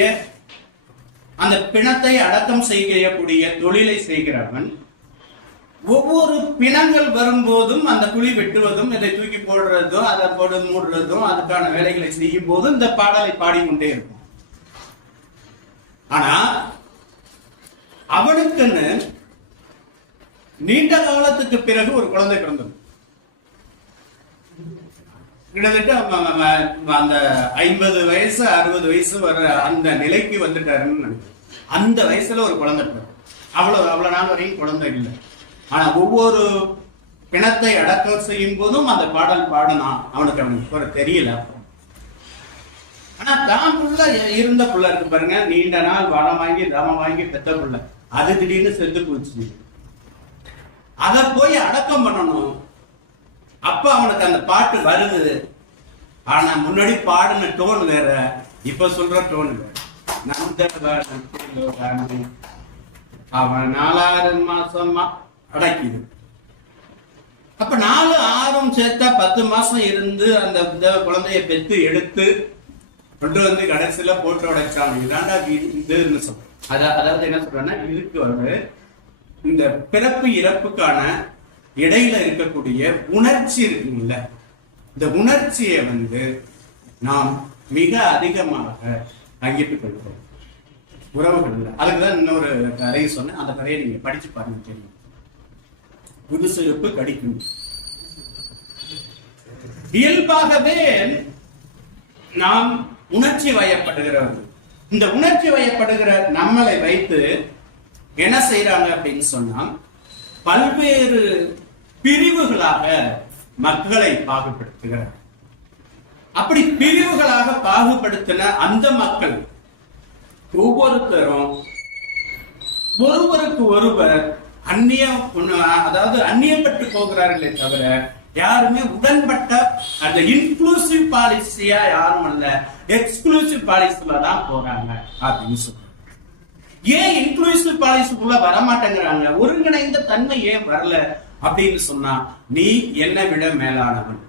அந்த பிணத்தை அடக்கம் செய்யக்கூடிய தொழிலை செய்கிறவன் ஒவ்வொரு பிணங்கள் வரும்போதும் அந்த குழி வெட்டுவதும் இதை தூக்கி போடுறதும் அதை போட்டு மூடுறதும் அதுக்கான வேலைகளை செய்யும் போதும் இந்த பாடலை பாடிக்கொண்டே இருக்கும். ஆனா அவனுக்குன்னு நீண்ட காலத்துக்கு பிறகு ஒரு குழந்தை பிறந்தது. கிட்டத்தட்ட அந்த 50 வயசு 60 வயசு வர அந்த நிலைக்கு வந்துட்டாருன்னு அந்த வயசுல ஒரு குழந்தை பிறகு. அவ்வளவு நாள் வரையும் குழந்தை இல்லை. ஆனா ஒவ்வொரு பிணத்தை அடக்கம் செய்யும் போதும் அந்த பாடல் பாடினான். அவனுக்கு தெரியல. ஆனா தான் புள்ள இருந்த புள்ள இருக்கு பாருங்க, நீண்ட நாள் வளம் வாங்கி தவம் வாங்கி பெத்த புள்ள, அது திடீர்னு செத்து போச்சு. அதை போய் அடக்கம் பண்ணணும். அப்ப அவனுக்கு அந்த பாட்டு வருது. ஆனா முன்னாடி பாடின டோன் வேற, இப்ப சொல்ற டோன் வேற. அவன் 4 மாசமா அடக்கிது. அப்ப 4 6 சேர்த்தா 10 மாசம் இருந்து அந்த குழந்தைய பெத்து எடுத்து கொண்டு வந்து கடைசியில போட்டு உடைச்சாங்க. இதாண்டா இதுன்னு சொல்றேன். அதாவது என்ன சொல்றேன்னா, இதுக்கு வந்து இந்த பிறப்பு இறப்புக்கான இடையில இருக்கக்கூடிய உணர்ச்சி இருக்குல்ல, இந்த உணர்ச்சியை வந்து நாம் மிக அதிகமாக பங்கிட்டுக் கொள்கிறோம் உறவுகள். அதுக்குதான் இன்னொரு கதையை சொன்னேன், அந்த கதையை நீங்க படிச்சு பாருங்க, தெரியும். புதுசிருப்பு கடிக்கும். இயல்பாகவே நாம் உணர்ச்சி வயப்படுகிறவர்கள். இந்த உணர்ச்சி வயப்படுகிற நம்மளை வைத்து என்ன செய்யறாங்க அப்படின்னு சொன்னா, பல்வேறு பிரிவுகளாக மக்களை பாகுபடுத்துகிறார். அப்படி பிரிவுகளாக பாகுபடுத்தின அந்த மக்கள் ஒவ்வொருத்தரும் ஒருவருக்கு ஒருவர் அந்நியப்பட்டு போகிறார்களே தவிர யாருமே உடன்பட்ட அந்த இன்க்ளூசிவ் பாலிசியா யாரும் அல்ல, எக்ஸ்க்ளூசிவ் பாலிசில தான் போறாங்க அப்படின்னு சொல்றாங்க. ஏன் இன்க்ளூசிவ் பாலிசிக்குள்ள வரமாட்டேங்கிறாங்க, ஒருங்கிணைந்த தன்மை ஏன் வரல அப்படின்னு சொன்னா, நீ என்னை விட மேலானவன்,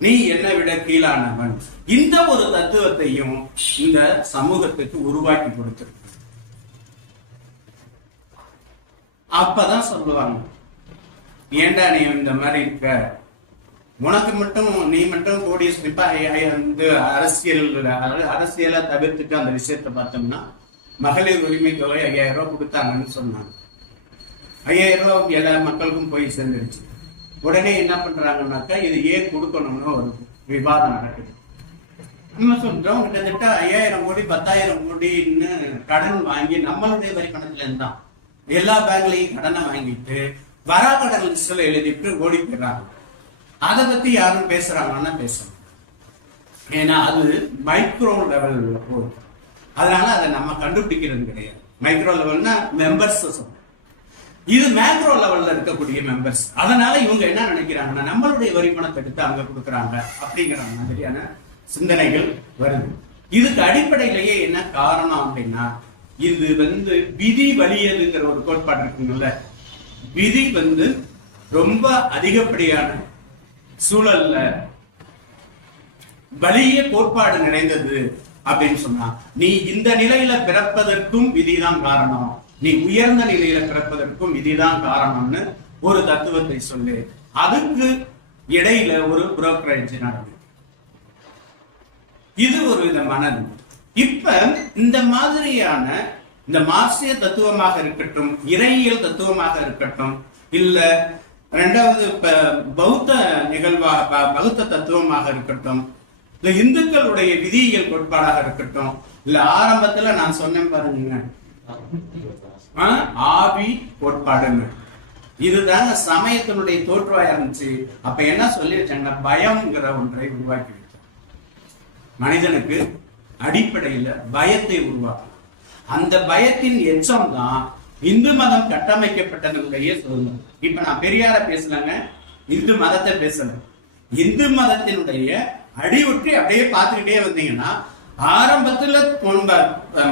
நீ என்னை விட கீழானவன், இந்த ஒரு தத்துவத்தையும் இந்த சமூகத்துக்கு உருவாக்கி கொடுத்திருக்கு. அப்பதான் சொல்லுவாங்க, ஏண்டா நீ இந்த மாதிரி இருக்க, உனக்கு மட்டும் நீ மட்டும் கோடி வந்து அரசியலை தவிர்த்துட்டு அந்த விஷயத்த பார்த்தோம்னா, மகளிர் உரிமை தொகை 5000 ரூபாய் கொடுத்தாங்கன்னு சொன்னாங்க. 5000 ரூபாய் எல்லா மக்களுக்கும் போய் சேர்ந்துருச்சு. உடனே என்ன பண்றாங்கன்னாக்கா, இது ஏன் கொடுக்கணும்னு ஒரு விவாதம் நடக்குது. நம்ம சொல்றோம், கிட்டத்தட்ட 5000 கோடி 10,000 கோடின்னு கடன் வாங்கி நம்மளுடைய வரி பணத்துல இருந்தான் எல்லா பேங்க்லயும் கடனை வாங்கிட்டு வராக்கடன் லிஸ்ட்ல எழுதிட்டு ஓடி போயிடுறாங்க. அதை பத்தி யாரும் பேசுறாங்கன்னா பேசணும், ஏன்னா அது மைக்ரோ லெவல்ல போகுது. அதனால அதை நம்ம கண்டுபிடிக்கிறது கிடையாது. மைக்ரோ லெவல்னா மெம்பர்ஸ், இது மேக்ரோ லெவல்ல இருக்கக்கூடிய மெம்பர்ஸ். அதனால இவங்க என்ன நினைக்கிறாங்கன்னா, நம்மளுடைய வரி பணத்தை எடுத்து அங்க கொடுக்குறாங்க அப்படிங்கிற மாதிரியான சிந்தனைகள் வருது. இதுக்கு அடிப்படையிலேயே என்ன காரணம் அப்படின்னா, இது வந்து விதி வலியதுங்கிற ஒரு கோட்பாடு இருக்குங்கல்ல, விதி வந்து ரொம்ப அதிகப்படியான சூழல்ல வலிய கோட்பாடு நிறைந்தது அப்படின்னு சொன்னா, நீ இந்த நிலையில பிறப்பதற்கும் விதிதான் காரணம், நீ உயர்ந்த நிலையில பிறப்பதற்கும் விதிதான் காரணம்னு ஒரு தத்துவத்தை சொல்லு. அதுக்கு இடையில ஒரு புரோக்கரேஜ் நடக்குது. இது ஒரு விதமானது. இப்ப இந்த மாதிரியான இந்த மார்க்சிய தத்துவமாக இருக்கட்டும், இறையியல் தத்துவமாக இருக்கட்டும், இல்ல இரண்டாவது பௌத்த பௌத்த தத்துவமாக இருக்கட்டும், இல்ல இந்துக்களுடைய விதியியல் கோட்பாடாக இருக்கட்டும், இல்ல ஆரம்பத்துல நான் சொன்னேன் பாருங்க ஆவி கோட்பாடுன்னு, இதுதாங்க சமயத்தினுடைய தோற்றுவாயா இருந்துச்சு. அப்ப என்ன சொல்லி வச்சாங்க, பயம்ங்கிற ஒன்றை உருவாக்கி வச்சாங்க. மனிதனுக்கு அடிப்படையில பயத்தை உருவாக்கும். அந்த பயத்தின் எச்சம் தான் இந்து மதம் கட்டமைக்கப்பட்டதனுடைய சுதந்திரம். இப்ப நான் பெரியார பேசலங்க, இந்து மதத்தை பேசல. இந்து மதத்தினுடைய அடிவுற்றி அப்படியே பார்த்துக்கிட்டே வந்தீங்கன்னா, ஆரம்பத்துல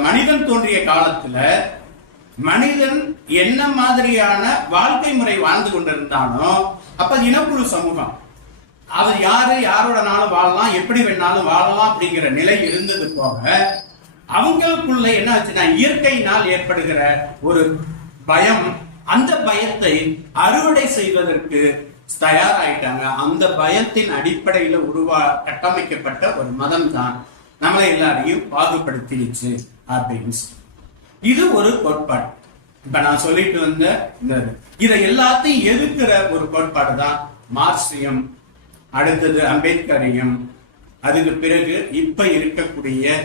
மனிதன் தோன்றிய காலத்துல மனிதன் என்ன மாதிரியான வாழ்க்கை முறை வாழ்ந்து கொண்டிருந்தானோ, அப்ப இனக்குழு சமூகம், அவர் யாரு யாரோடனாலும் வாழலாம், எப்படி வேணாலும் வாழலாம் அப்படிங்கிற நிலை இருந்தது போக, அவங்களுக்குள்ள என்ன ஆச்சுன்னா, இயற்கையினால் ஏற்படுகிற ஒரு பயம், அந்த பயத்தை அறுவடை செய்வதற்கு தயாராயிட்டாங்க. அந்த பயத்தின் அடிப்படையில கட்டமைக்கப்பட்ட ஒரு மதம் தான் நம்மளை எல்லாரையும் பாகுபடுத்திடுச்சு அப்படின்னு. இது ஒரு கோட்பாடு. இப்ப நான் சொல்லிட்டு வந்த இதை எல்லாத்தையும் எதிர்க்கிற ஒரு கோட்பாடு தான் மார்க்சியம், அடுத்தது அம்பேத்கரியம், அதுக்கு பிறகு இப்ப இருக்கக்கூடிய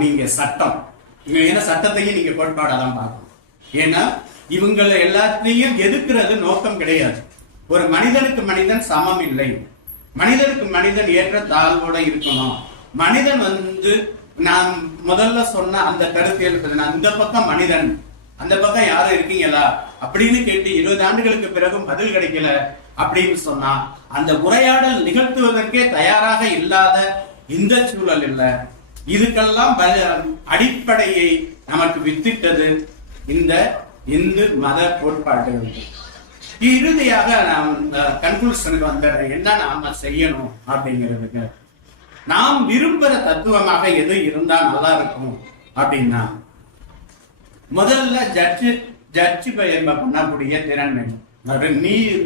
நீங்க சட்டம். ஏன்னா சட்டத்தையும் நீங்க கோட்பாடாதான் பார்க்கணும். ஏன்னா இவங்களை எல்லாத்தையும் எதிர்க்கிறது நோக்கம் கிடையாது. ஒரு மனிதனுக்கு மனிதன் சமம் இல்லை, மனிதனுக்கு மனிதன் ஏற்ற தாழ்வோட இருக்கணும். மனிதன் வந்து நான் முதல்ல சொன்ன அந்த கருத்தியல், அந்த பக்கம் மனிதன், அந்த பக்கம் யாரும் இருக்கீங்களா அப்படின்னு கேட்டு 20 ஆண்டுகளுக்கு பிறகும் பதில் கிடைக்கல அப்படின்னு சொன்னா, அந்த உரையாடல் நிகழ்த்துவதற்கே தயாராக இல்லாத இந்த சூழல் இல்ல. இதுக்கெல்லாம் அடிப்படையை நமக்கு வித்திட்டது இந்த இந்து மத கோட்பாடுகள். இறுதியாக நாம் கன்க்ளூஷனுக்கு வந்துடுறேன், என்ன நாம செய்யணும் அப்படிங்கிறதுக்கு. நாம் விரும்புற தத்துவமாக எது இருந்தா நல்லா இருக்கும் அப்படின்னா, முதல்ல ஜட்ஜி பண்ணக்கூடிய திறன் வேணும்.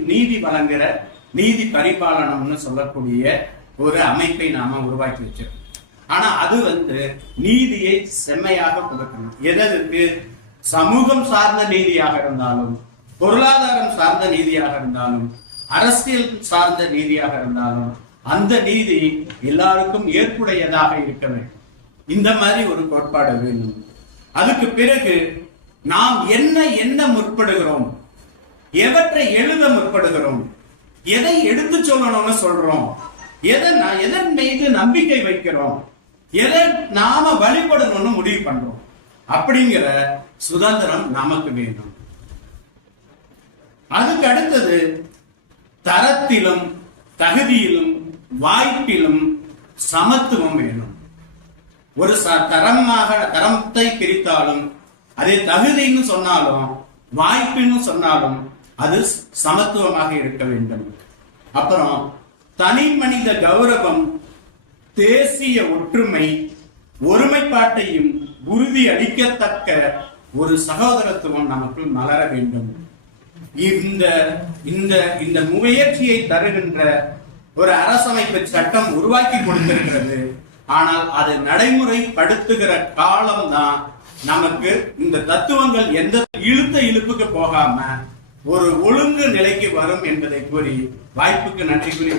நீதி வழங்குற நீதி பரிபாலனம்னு சொல்லக்கூடிய ஒரு அமைப்பை நாம உருவாக்கி வச்சிருக்கோம். ஆனா அது நீதியை செம்மையாக கொடுக்கணும். எதற்கு? சமூகம் சார்ந்த நீதியாக இருந்தாலும், பொருளாதாரம் சார்ந்த நீதியாக இருந்தாலும், அரசியல் சார்ந்த நீதியாக இருந்தாலும், அந்த நீதி எல்லாருக்கும் ஏற்புடையதாக இருக்க வேண்டும். இந்த மாதிரி ஒரு கோட்பாடு வேணும். அதுக்கு பிறகு நாம் என்ன முற்படுகிறோம், எவற்றை எழுத முற்படுகிறோம், எதை எடுத்து சொல்லணும்னு சொல்றோம், எதன் மீது நம்பிக்கை வைக்கிறோம், எதை நாம வழிபடணும்னு முடிவு பண்றோம், அப்படிங்கிற சுதந்திரம் நமக்கு வேணும். அதுக்கு அடுத்தது தரத்திலும் தகுதியிலும் வாய்ப்பிலும் சமத்துவம் வேணும். ஒரு தரத்தை பிரித்தாலும், அதே தகுதின்னு சொன்னாலும் வாய்ப்புன்னு சொன்னாலும் அது சமத்துவமாக இருக்க வேண்டும். அப்புறம் தனி மனித கௌரவம், தேசிய ஒற்றுமை, ஒருமைப்பாட்டையும் உறுதி அளிக்கத்தக்க ஒரு சகோதரத்துவம் நமக்குள் மலர வேண்டும். இந்த முயற்சியை தருகின்ற ஒரு அரசமைப்பு சட்டம் உருவாக்கி கொடுத்திருக்கிறது. ஆனால் அது நடைமுறைப்படுத்துகிற காலம்தான் நமக்கு இந்த தத்துவங்கள் எந்த இழுப்புக்கு போகாம ஒரு ஒழுங்கு நிலைக்கு வரும் என்பதை கூறி வாய்ப்புக்கு நன்றி கூறி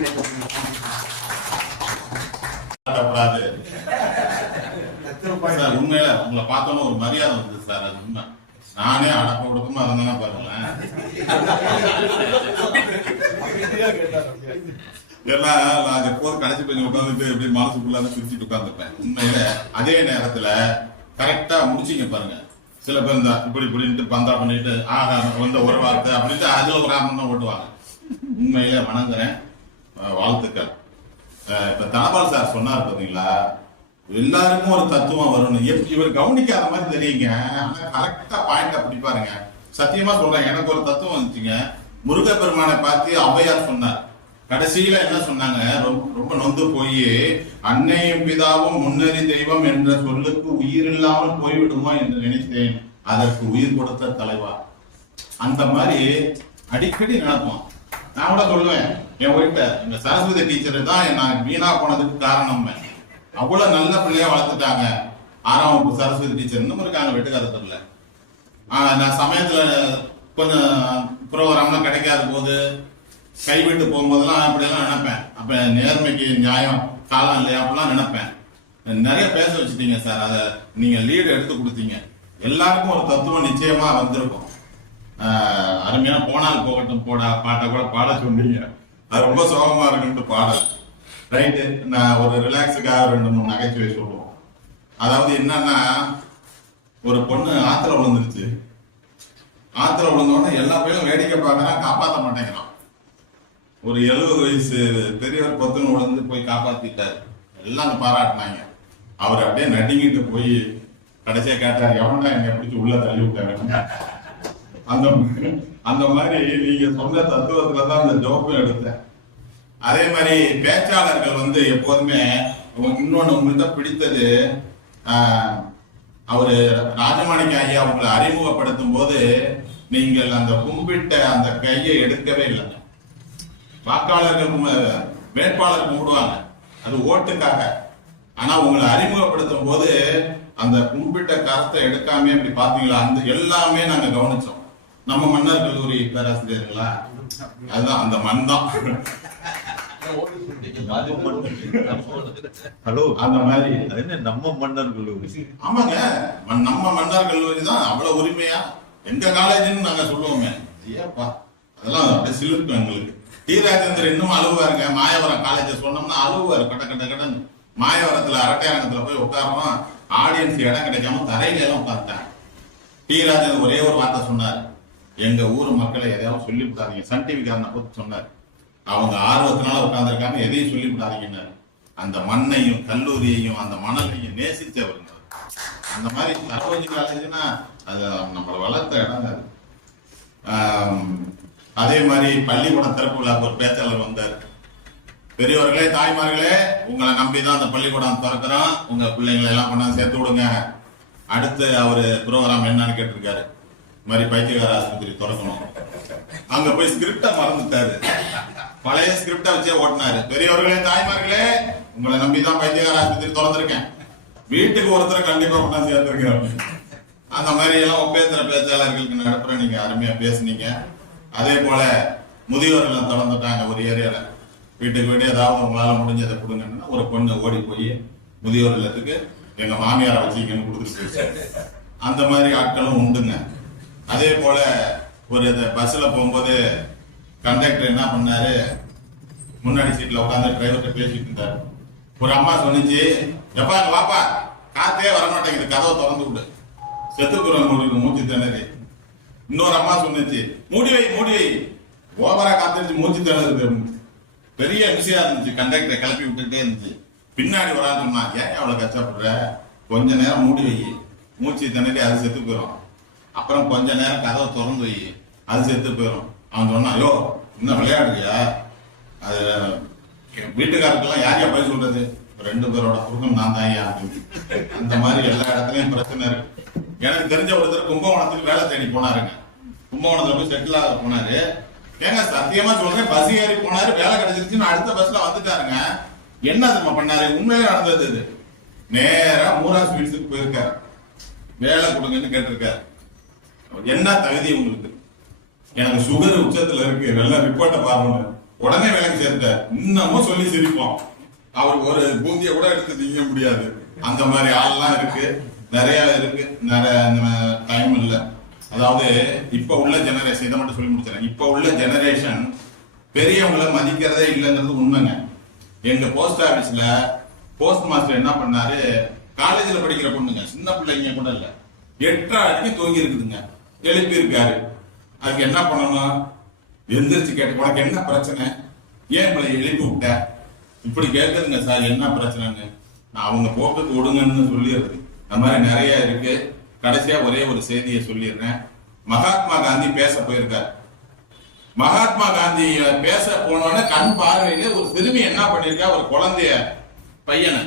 உண்மையில உங்களை பார்த்தோன்னு ஒரு மரியாதை வந்தது சார். அது உண்மை. நானே அடக்க ஒடுக்கமா இருந்தேன்னா பாருங்களேன். எல்லாம் நான் எப்போது கடைசி கொஞ்சம் உட்காந்துட்டு எப்படி மனசுக்குள்ள சுற்றிட்டு உட்காந்துருப்பேன். உண்மையில அதே நேரத்துல கரெக்டா முடிச்சிங்க பாருங்க. சில பேர் இந்த இப்படின்ட்டு பந்தா பண்ணிட்டு வந்த ஒரு வார்த்தை அப்படின்ட்டு அதுல ஒரு ஆமம் தான் ஓட்டுவாங்க. உண்மையில வணங்குறேன், வாழ்த்துக்கள். இப்ப தனபால் சார் சொன்னார் பாத்தீங்களா, எல்லாருக்கும் ஒரு தத்துவம் வரணும். இவர் கவனிக்காத மாதிரி தெரியுங்க, ஆனா கரெக்டா பாயிண்டா பிடிப்பாருங்க. சத்தியமா சொல்றேன், எனக்கு ஒரு தத்துவம் வந்துச்சுங்க. முருகப்பெருமானை பார்த்து ஔவையார் சொன்னார். கடைசியில என்ன சொன்னாங்க, ரொம்ப நொந்து போய் அன்னையும் பிதாவும் முன்னறி தெய்வம் என்ற சொல்லுக்கு உயிர் இல்லாமல் போய்விடுமா என்று நினைத்தேன், அதற்கு உயிர் கொடுத்த தலைவா. அந்த மாதிரி அடிக்கடி நடப்போம். நான் கூட சொல்லுவேன் என் வீட்டை, இந்த சரஸ்வதி டீச்சர் தான் நான் வீணா போனதுக்கு காரணம். அவ்வளவு நல்ல பிள்ளையா வளர்த்துட்டாங்க. 6ஆம் வகுப்பு சரஸ்வதி டீச்சர் இன்னும் இருக்காங்க வெட்டுக்காரத்துல. நான் சமயத்துல கொஞ்சம் ப்ரோக்ராம்லாம் கிடைக்காத போது கைவிட்டு போகும்போதெல்லாம் அப்படியெல்லாம் நினைப்பேன். அப்ப நேர்மைக்கு நியாயம் காலம் இல்லையா அப்படிலாம் நினைப்பேன். நிறைய பேச வச்சுட்டீங்க சார், அதை நீங்க லீடு எடுத்து கொடுத்தீங்க. எல்லாருக்கும் ஒரு தத்துவம் நிச்சயமா வந்திருக்கும். அருமையான போனால் போகட்டும் போடா பாட்டை கூட பாட சொன்னீங்க. அது ரொம்ப சோகமா இருக்குன்ட்டு பாடல். ரைட்டு, நான் ஒரு ரிலாக்ஸுக்காக 2-3 நகைச்சுவை சொல்லுவோம். அதாவது என்னன்னா, ஒரு பொண்ணு ஆத்துல விழுந்துருச்சு. ஆத்துல விழுந்தோடனே எல்லா பேரும் வேடிக்கை பார்க்கறான், காப்பாற்ற மாட்டேங்கிறான். ஒரு 70 வயசு பெரியவர் பொத்துன்னு விழுந்து போய் காப்பாத்திட்டாரு. எல்லாம் பாராட்டினாங்க. அவர் அப்படியே நடிங்கிட்டு போய் கடைசியா கேட்டார், எவன்டா என்னை பிடிச்சி உள்ள தள்ளி விட்டாங்க. அந்த மாதிரி நீங்க சொன்ன தத்துவத்துலதான் அந்த ஜோப்பும் எடுத்தேன். அதே மாதிரி பேச்சாளர்கள் எப்போதுமே இன்னொன்னு உங்கள்கிட்ட பிடித்தது, அவரு ராஜமாணிக்க ஐயா உங்களை அறிமுகப்படுத்தும் போது நீங்கள் அந்த கும்பிட்ட அந்த கையை எடுக்கவே இல்லை. வாக்காளர்கள் வேட்பாளர் கும்பிடுவாங்க, அது ஓட்டுக்காக. ஆனா உங்களை அறிமுகப்படுத்தும் போது அந்த கும்பிட்ட கருத்தை எடுக்காம இப்படி பாத்தீங்களா, அந்த எல்லாமே நாங்க கவனிச்சோம். நம்ம மன்னர் கல்லூரி பேராசிரியர்களா, அதுதான் அந்த மண் தான். ஹலோ, அந்த மாதிரி நம்ம மன்னர் கல்லூரி. ஆமாங்க, நம்ம மன்னர் கல்லூரி தான். அவ்வளவு உரிமையா எங்க காலேஜ்னு நாங்க சொல்லுவோமே. ஏப்பா அதெல்லாம் அப்படியே சிலிர்க்கும் எங்களுக்கு. டி ராஜேந்தர் இன்னும் அழுவாருங்க. மாயவரம் காலேஜ சொன்னோம்னா அழுவாரு கட்ட. மாயவரத்துல அரட்டையரங்கத்துல போய் உட்காரணும், ஆடியன்ஸ் இடம் கிடைக்காம தரையில எல்லாம் உட்கார்த்தாங்க. டி ராஜேந்தர் ஒரே ஒரு வார்த்தை சொன்னார், எங்க ஊர் மக்களை எதையாவது சொல்லி விட்டாதீங்க. சன் டிவி காரனை பத்தி சொன்னார், அவங்க ஆர்வத்தினால உட்கார்ந்துருக்காங்க, எதையும் சொல்லி விட்டாதீங்கன்னு. அந்த மண்ணையும் கல்லூரியையும் அந்த மணலையும் நேசிச்சவருங்க. அந்த மாதிரி சரோஜி காலேஜ்னா அது நம்மளை வளர்த்த இடம் அது. அதே மாதிரி பள்ளிக்கூடம் திறப்பு விழாக்கு ஒரு பேச்சாளர் வந்தார். பெரியவர்களே, தாய்மார்களே, உங்களை நம்பிதான் அந்த பள்ளிக்கூடம் திறக்கிறோம், உங்க பிள்ளைங்களை எல்லாம் கொண்டாந்து சேர்த்து விடுங்க. அடுத்து அவரு ப்ரோக்ராம் என்னன்னு கேட்டிருக்காரு. இந்த மாதிரி பைத்தியகார ஆஸ்பத்திரி திறக்கணும். அங்க போய் ஸ்கிரிப்டை மறந்துட்டாரு. பழைய ஸ்கிரிப்டை வச்சே ஓட்டினாரு. பெரியவர்களே, தாய்மார்களே, உங்களை நம்பிதான் பைத்தியகார ஆஸ்பத்திரி திறந்திருக்கேன். வீட்டுக்கு ஒருத்தரை கண்டிப்பா கொண்டா சேர்த்திருக்கேன். அந்த மாதிரி எல்லாம் ஒப்பேத்திர பேச்சாளர்களுக்கு நடப்புற நீங்க அருமையா பேசுனீங்க. அதே போல முதியோர்களை திறந்துட்டாங்க ஒரு ஏரியால. வீட்டுக்கு வீடு ஏதாவது உங்களால முடிஞ்சதை கொடுங்கன்னா ஒரு பொண்ணு ஓடி போய் முதியோர் இல்லத்துக்கு எங்க மாமியாரை வச்சுக்கன்னு கொடுத்துட்டு அந்த மாதிரி ஆட்களும் உண்டுங்க. அதே போல ஒரு பஸ்ல போகும்போது கண்டக்டர் என்ன பண்ணாரு, முன்னாடி சீட்ல உட்காந்து டிரைவர்கிட்ட பேசிட்டு இருந்தாரு. ஒரு அம்மா சொன்னிச்சு, எப்பா வாப்பா, காத்தே வரமாட்டேங்குது, கதவை திறந்து விடு, செத்துக்குறவங்களுக்கு மூச்சு திணறி. இன்னொரு அம்மா சொன்னிச்சு, மூடி வை, ஓவரா காத்திருச்சு, மூச்சு திணறுது. பெரிய விஷயம் இருந்துச்சு. கண்டக்டரை கிளப்பி விட்டுட்டே இருந்துச்சு. பின்னாடி ஒரு ஆள் சொன்னா, ஏன் அவ்வளவு கஷ்டப்படுற, கொஞ்ச நேரம் மூடி வை, மூச்சு திணறி அது செத்து போயிடும். அப்புறம் கொஞ்ச நேரம் கதவை திறந்து வை, அது செத்து போயிடும். அவன் சொன்னா, ஐயோ இன்னும் விளையாடுறியா, அது வீட்டுக்காரருக்கெல்லாம் யாரையா போய் சொல்றது, 2 பேரோட குடும்பம் நான் தான். அந்த மாதிரி எல்லா இடத்துலயும் பிரச்சனை இருக்கு. எனக்கு தெரிஞ்ச ஒருத்தர் கும்பகோணத்துக்கு வேலை தேடி போனாருங்க. கும்பகோணத்துல போய் செட்டில் ஆக போனாரு. ஏங்க சத்தியமா சொல்றேன், பஸ் ஏறி போனாரு, வேலை கிடைச்சிருச்சுன்னு அடுத்த பஸ்ல வந்துட்டாருங்க. என்ன தெரியுமா பண்ணாரு, உண்மையிலே நடந்தது இது. நேரா மூரா ஸ்வீட்ஸுக்கு போயிருக்காரு, வேலை கொடுங்கன்னு கேட்டிருக்காரு. என்ன தகுதி உங்களுக்கு, எனக்கு சுகர் உச்சத்துல இருக்கு, நல்ல ரிப்போர்ட்டை பாருங்க, உடனே வேலைக்கு சேர்த்தார். இன்னமும் சொல்லி சிரிப்போம், அவருக்கு ஒரு பூந்திய கூட எடுத்து திங்க முடியாது. அந்த மாதிரி ஆள்லாம் இருக்கு, நிறைய இருக்கு. நிறைய டைம் இல்ல. அதாவது இப்ப உள்ள ஜெனரேஷன், இதை மட்டும் சொல்லி முடிச்சிடறேன். இப்ப உள்ள ஜெனரேஷன் பெரியவங்களை மதிக்கிறதே இல்லைங்கிறது உண்மைங்க. எங்க போஸ்ட் ஆபீஸ்ல போஸ்ட் மாஸ்டர் என்ன பண்ணாரு, காலேஜ்ல படிக்கிற பொண்ணுங்க, சின்ன பிள்ளைங்க கூட இல்ல, 8:30 அடிக்கு தூங்கி இருக்குதுங்க. எழுப்பி இருக்காரு. அதுக்கு என்ன பண்ணணும், எந்திரிச்சு கேட்டு, உனக்கு என்ன பிரச்சனை, ஏன் பிள்ளை எழுப்பி விட்ட, இப்படி கேட்குதுங்க சார், என்ன பிரச்சனைன்னு. நான் அவங்க போக்குக்கு விடுங்கன்னு சொல்லிடுறது. அந்த மாதிரி நிறைய இருக்கு. கடைசியா ஒரே ஒரு செய்தியை சொல்லிடுறேன். மகாத்மா காந்தி பேச போயிருக்கார். மகாத்மா காந்தி பேச போனோன்னு கண் பார்வையில ஒரு சிறுமி என்ன பண்ணிருக்கா, ஒரு குழந்தைய பையனை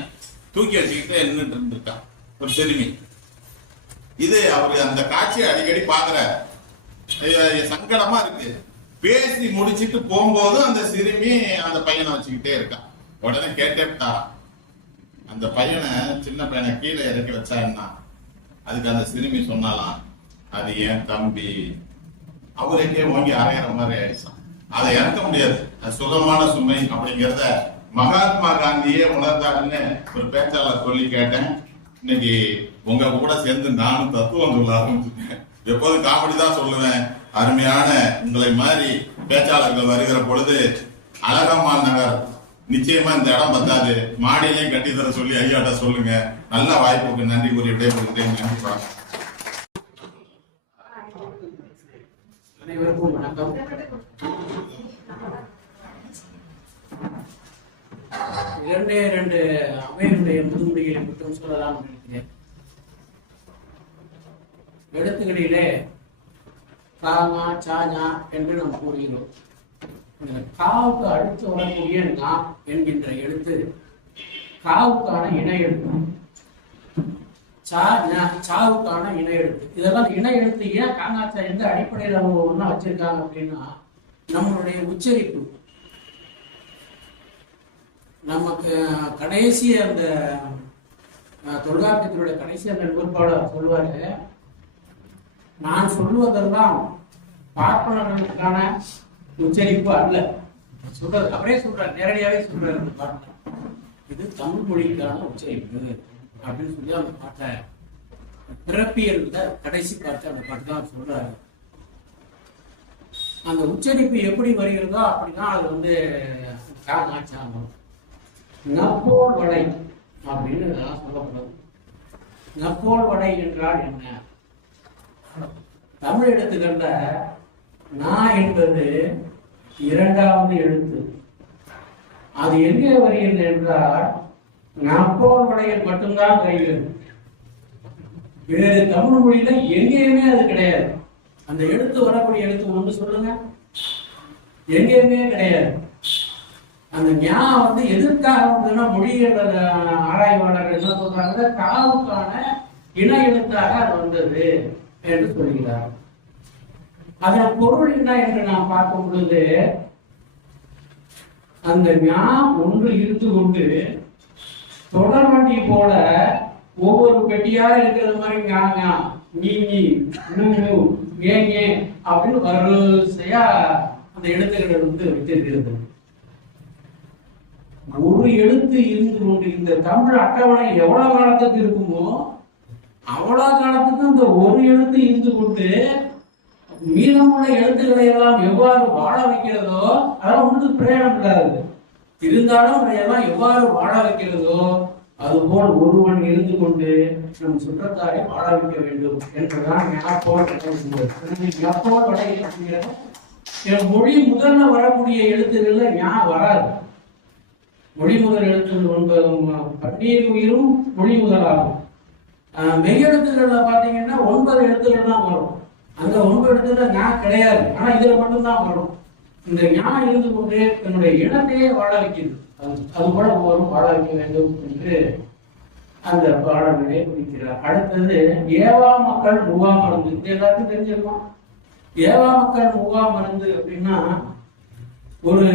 தூக்கி வச்சுக்கிட்டு நின்றுட்டு இருந்திருக்கா ஒரு சிறுமி. இது அவரு அந்த காட்சியை அடிக்கடி பாக்குறாரு. சங்கடமா இருக்கு. பேசி முடிச்சிட்டு போகும்போது அந்த சிறுமி அந்த பையனை வச்சுக்கிட்டே இருக்கான். உடனே கேட்டேன், அந்த பையனை, சின்ன பையனை கீழே இறக்கி வச்சா என்ன? அதுக்கு அந்த சிறுமி சொன்னாலாம், அது ஏன் தம்பி. அவருக்கே வாங்கி அரையிற மாதிரி ஆயிடுச்சான். அதை இறக்க முடியாது, அது சுகமான சுமை அப்படிங்கிறத மகாத்மா காந்தியே உணர்ந்தாருன்னு ஒரு பேச்சாளர் சொல்லி கேட்டேன். இன்னைக்கு உங்க கூட சேர்ந்து நானும் தத்துவம் சொல்ல ஆரம்பிச்சுட்டேன். எப்போதும் காமெடி தான் சொல்லுவேன். அருமையான உங்களை மாதிரி பேச்சாளர்கள் வருகிற பொழுது அழகம்மாள் நகர் நிச்சயமா இந்த இடம் பத்தாது, மாடியிலையும் கட்டி தர சொல்லி ஐயாட்ட சொல்லுங்க. நல்ல வாய்ப்புக்கு நன்றி கூறி விடைபெறுகிறேன். நன்றி, வணக்கம். அனைவருக்கும் வணக்கம். இரண்டு அவையினுடைய முதுமுடிகளை மட்டும் சொல்லலாம் நினைக்கிறேன். எழுத்துக்களிலே காமா சாஞா என்று நாம் கூறுகிறோம். காவுக்கு அடுத்து வரக்கூடிய நா என்கின்ற எழுத்து காவுக்கான இணை எழுத்து, சாவுக்கான இணை எழுத்து. இதெல்லாம் இணை எழுத்து ஏன் காங்காச்சா எந்த அடிப்படையில் அவங்க ஒன்றா வச்சிருக்காங்க அப்படின்னா, நம்மளுடைய உச்சரிப்பு. நமக்கு கடைசி அந்த தொல்காப்பியத்தினுடைய கடைசி அந்த நூற்பாளர் சொல்லுவாரு, நான் சொல்லுவதெல்லாம் பார்ப்பனர்களுக்கான உச்சரிப்பு அல்ல சொல்றது. அவரே சொல்றாரு, நேரடியாவே சொல்றாரு, அந்த பாட்டு இது தமிழ் மொழிக்கான உச்சரிப்பு அப்படின்னு சொல்லி அந்த பாட்டை பிறப்பியல் கடைசி பாட்டு அந்த பாட்டு தான் சொல்றாரு. அந்த உச்சரிப்பு எப்படி வருகிறதோ அப்படின்னா அது வந்து காமாச்சாரம். நப்போல் வடை அப்படின்னு சொல்லப்படுது. நப்போல் வடை என்றால் என்ன? தமிழ் எழுத்துக்கள்ல நா என்பது 2வது எழுத்து. அது எங்கே வருகிறது என்றால் நப்போல் வடையில் மட்டும்தான் வருகிறது. வேறு தமிழ் மொழியில எங்கேயுமே அது கிடையாது. அந்த எழுத்து வரக்கூடிய எழுத்து ஒன்று சொல்லுங்க, எங்கேயுமே கிடையாது. அந்த ஞா வந்து எதற்காக வந்ததுன்னா, மொழியியல் ஆராய்வாளர்கள் என்ன சொல்றாங்க, காவுக்கான இன எழுத்தாக அது வந்தது என்று சொல்கிறார். அதன் பொருள் என்ன என்று நாம் பார்க்கும் பொழுது, அந்த ஞா ஒன்று இருந்து கொண்டு தொடர் வண்டி போல ஒவ்வொரு பெட்டியா இருக்கிறது மாதிரி ஞா நீ ஏ அப்படின்னு வரிசையா அந்த எழுத்துக்கள் வச்சிருக்கிறது. ஒரு எழுத்து இருந்து கொண்டு இந்த தமிழ் அட்டவணை எவ்வளவு காலத்துக்கு இருக்குமோ அவ்வளவு காலத்துக்கு இந்த ஒரு எழுத்து இருந்து கொண்டு மீதமுள்ள எழுத்துக்களை எல்லாம் எவ்வாறு வாழ வைக்கிறதோ அதெல்லாம் ஒன்றுக்கு பிரயோஜனம் இல்லாதது. இருந்தாலும் அதையெல்லாம் எவ்வாறு வாழ வைக்கிறதோ அதுபோல் ஒருவன் இருந்து கொண்டு நம் சுற்றத்தாரை வாழ வைக்க வேண்டும் என்றுதான் மொழி முதல்ல வரக்கூடிய எழுத்துக்கள்ல வராது. மொழி முதல் எழுத்துக்கள் 17 உயிரும் மொழி முதலாகும். மெய்யெழுத்துக்கள்ல பாத்தீங்கன்னா 9 எழுத்துக்கள் தான் வரும். அந்த 9 எழுத்துல கிடையாது. ஆனா இதுல மட்டும்தான் வரும். இந்த ஞானம் இருந்து கொண்டு தன்னுடைய இனத்தையே வாழ வைக்கிறது. அது போல ஒவ்வொரு வாழ வைக்க வேண்டும் என்று அந்த பாடல்களை குறிக்கிறார். அடுத்தது ஏவா மக்கள் மூவா மருந்து. இது எல்லாருக்கும் தெரிஞ்சிருக்கும். ஏவா மக்கள் மூவா மருந்து அப்படின்னா ஒரு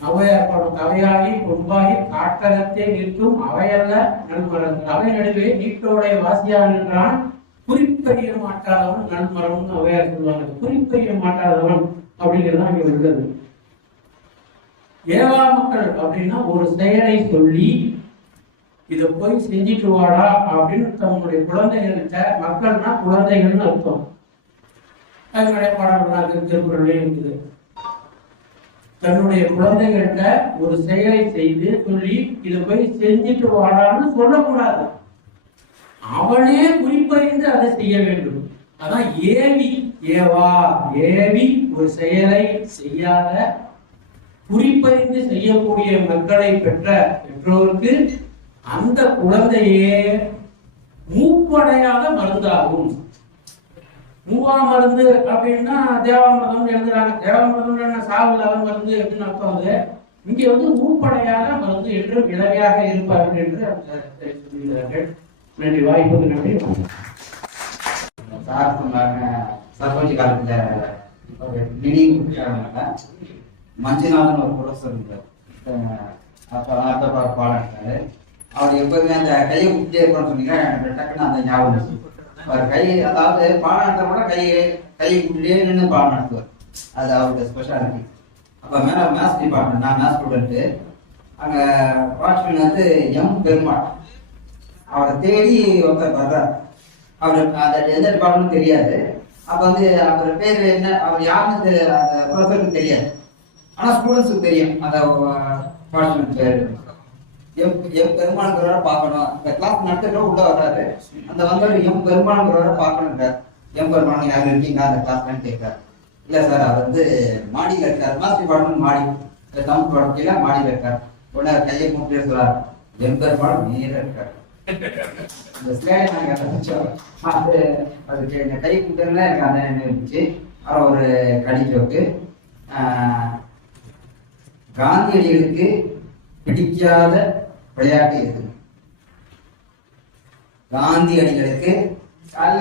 அவையார் பாடம். கவையாகி பொன்பாகி காட்டகத்தே நிற்கும் அவையல்ல நல்மரந்து. அவை நடுவே நீட்டோடைய வாசியா நின்றான் குறிப்பறிய மாட்டாதவன் நல்மரம்னு அவையார் சொல்லுவாங்க. குறிப்பறிய மாட்டாதவன் அப்படிங்கிறது அங்க உள்ளது. ஏவா மக்கள் அப்படின்னா ஒரு செயலை சொல்லி இதை போய் செஞ்சுட்டு வாடா அப்படின்னு தன்னுடைய குழந்தைகள்கிட்ட, மக்கள்னா குழந்தைகள்னு அர்த்தம். அதனுடைய பாடல்கள் திருக்குறள்லயே இருக்குது. தன்னுடைய குழந்தைகள்கிட்ட ஒரு செயலை செய்து சொல்லி இதை போய் செஞ்சுட்டு வாடான்னு சொல்லக்கூடாது. அவனே குறிப்பறிந்து அதை செய்ய வேண்டும். அதான் ஏவி. ஏவா ஏவி ஒரு செயலை செய்யாத குறிப்பறிந்து செய்யக்கூடிய மக்களை பெற்ற பெற்றோருக்கு அந்த குழந்தையே மூப்படையாத மருந்தாகும். மூவா மருந்து அப்படின்னா தேவாமிர்தம் எழுதுறாங்க. தேவாமிர்தம் என்ன சாவுலாத மருந்து அப்படின்னு அர்த்தம். அது இங்க மூப்படையாத மருந்து என்று விளைவையாக இருப்பார்கள் என்று சொல்கிறார்கள். நன்றி. வாய்ப்புக்கு நன்றி. சார் சொன்னாங்க சர்பஞ்ச் காலத்துல ஒரு நினைவு மஞ்சுநாதன் ஒரு புரொஃபசர் இருந்தார். பாடாட்டாரு. அவர் எப்போதுமே அந்த கையை விட்டே இருக்கணும்னு சொன்னீங்கன்னா எனக்கு டக்குன்னு அந்த ஞாபகம். அவர் கை, அதாவது பாடம் கூட கையை விட்டுட்டே நின்று பாடம் நடத்துவார். அது அவருடைய ஸ்பெஷாலிட்டி. அப்போ மேத்ஸ் டிபார்ட்மெண்ட், நான் மேத்ஸ் ஸ்டூடெண்ட்டு. அங்கே வாட்ச்மேன் எம் பெருமாள். அவரை தேடி ஒருத்தர் வர்றார். அவர் அந்த எந்த டிபார்ட்மெண்ட் தெரியாது. அப்போ அவர் பேர் என்ன, அவர் யாருன்னு அந்த ப்ரொஃபஸருக்கு தெரியாது. ஆனால் ஸ்டூடெண்ட்ஸுக்கு தெரியும் அந்த வாட்ச்மேன் பேர். எம் பெருமாள்ங்கிறவரை பார்க்கணும். இந்த கிளாஸ் நடத்துகிற உள்ள வர்றாரு. அந்த வந்தவர் எம் பெருமாள்ங்கிறவரை பார்க்கணுன்றார். எம் பெருமாள் யார் இருக்கீங்க அந்த கிளாஸ்லன்னு கேட்கிறார். இல்லை சார், அவர் மாடியில் இருக்கார். மேத்ஸ் டிபார்ட்மெண்ட் மாடி, இல்லை தமிழ் டிபார்ட்மெண்ட்ல மாடியில் இருக்கார். உடனே கையை கூப்பிட்டு சொல்றாரு, எம் பெருமாள் நேர இருக்கார். இந்த ஸ்லைடை நாங்கள் அதுக்கு இந்த கை கூட்டம்ல எனக்கு அந்த இருந்துச்சு. அப்புறம் ஒரு கடிஜோக்கு, காந்தியடிகளுக்கு பிடிக்காத விளையாட்டு எது? காந்தியடிகளுக்கு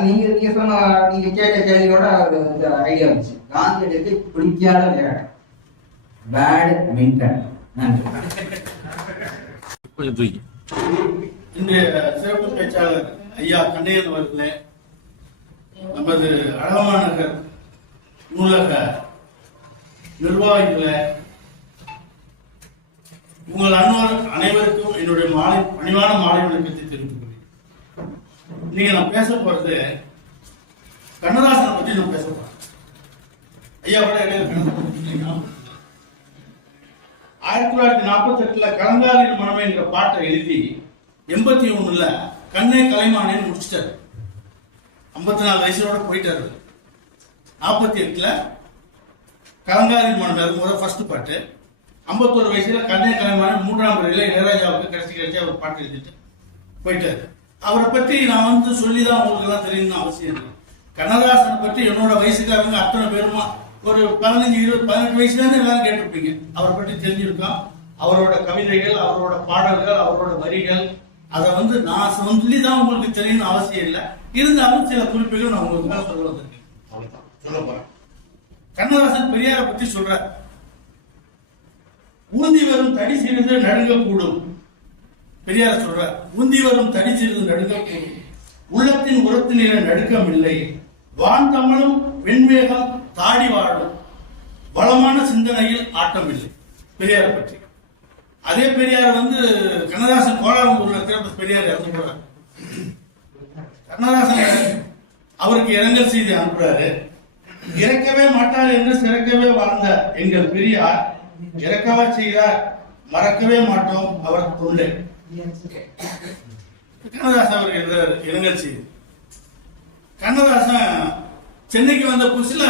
நீங்க சொன்ன நீங்க கேட்ட கேள்வியோட ஒரு ஐடியா வந்துச்சு. காந்தியடிகளுக்கு பிடிக்காத விளையாட்டு பேட்மிண்டன். நன்றி. இன்றைய சிறப்பு பேச்சாளர் ஐயா கண்டையன் அவர்களே, நமது அழகமாநகர் நூலக நிர்வாகிகளே, உங்கள் அனைவருக்கும் என்னுடைய பணிவான மாலை வணக்கத்தை தெரிவித்துக் கொள்கிறேன். நீங்க நான் பேச போறது கண்ணதாசனை பற்றி நான் பேச போறேன். ஐயா கூட இடையில 1948 கலந்தாரின் மனமைங்கிற பாட்டை எழுதி 81ல கண்ணே கலைமானேன்னு முடிச்சிட்டாரு. 54 வயசோட போயிட்டாரு. 48ல கலந்தாரின் மனம் முதல் ஃபர்ஸ்ட் பாட்டு. 51 வயசுல கண்ணே கலைமான 3ஆம் முறையில இளையராஜாவுக்கு கிடைச்சி அவர் பாட்டு எழுதிட்டு போயிட்டாரு. அவரை பற்றி நான் சொல்லிதான் உங்களுக்கு எல்லாம் தெரியணும்னு அவசியம் இல்லை. கண்ணதாசனை பற்றி என்னோட வயசுக்காரங்க அத்தனை பேருமா ஒரு 15, 20, 18 வயசுல எல்லாரும் கேட்டிருப்பீங்க. அவரை பற்றி தெரிஞ்சிருக்கோம். அவரோட கவிதைகள், அவரோட பாடல்கள், அவரோட வரிகள், அதை வந்து நான் சொல்லி தான் உங்களுக்கு தெரியணும்னு அவசியம் இல்லை. இருந்தாலும் சில குறிப்புகள் நான் உங்களுக்கு சொல்ல வந்திருக்கேன். அவ்வளவுதான் சொல்ல போறேன். கண்ணதாசன் பெரியாரை பத்தி சொல்றார். ஊந்தி வரும் தடி சிறிது நடுங்கக்கூடும். பெரியார சொல்றார், ஊந்தி வரும் தடி சிறிது நடுங்கக்கூடும், உள்ளத்தின் உரத்தினில நடுக்கம் இல்லை, வான் தமிழும் வெண்வேகம் தாடி வாழும், பலமான சிந்தனையில் ஆட்டம் இல்லை. பெரியாரை பற்றி. அதே பெரியார் வந்து கண்ணதாசன் கோலாலம்பூர்ல இருக்கிற பெரியார் இறந்து போறார். கண்ணதாசன் அவருக்கு இரங்கல் செய்தி அனுப்புறாரு. இறக்கவே மாட்டார் என்று சிறக்கவே வாழ்ந்த எங்கள் பெரியார் இறக்கவா செய்கிறார், மறக்கவே மாட்டோம் அவர் தொண்டை. கண்ணதாசன் அவருக்கு எழுதுறாரு இரங்கல் செய்தி. கண்ணதாசன் சென்னைக்கு வந்த புதுசுல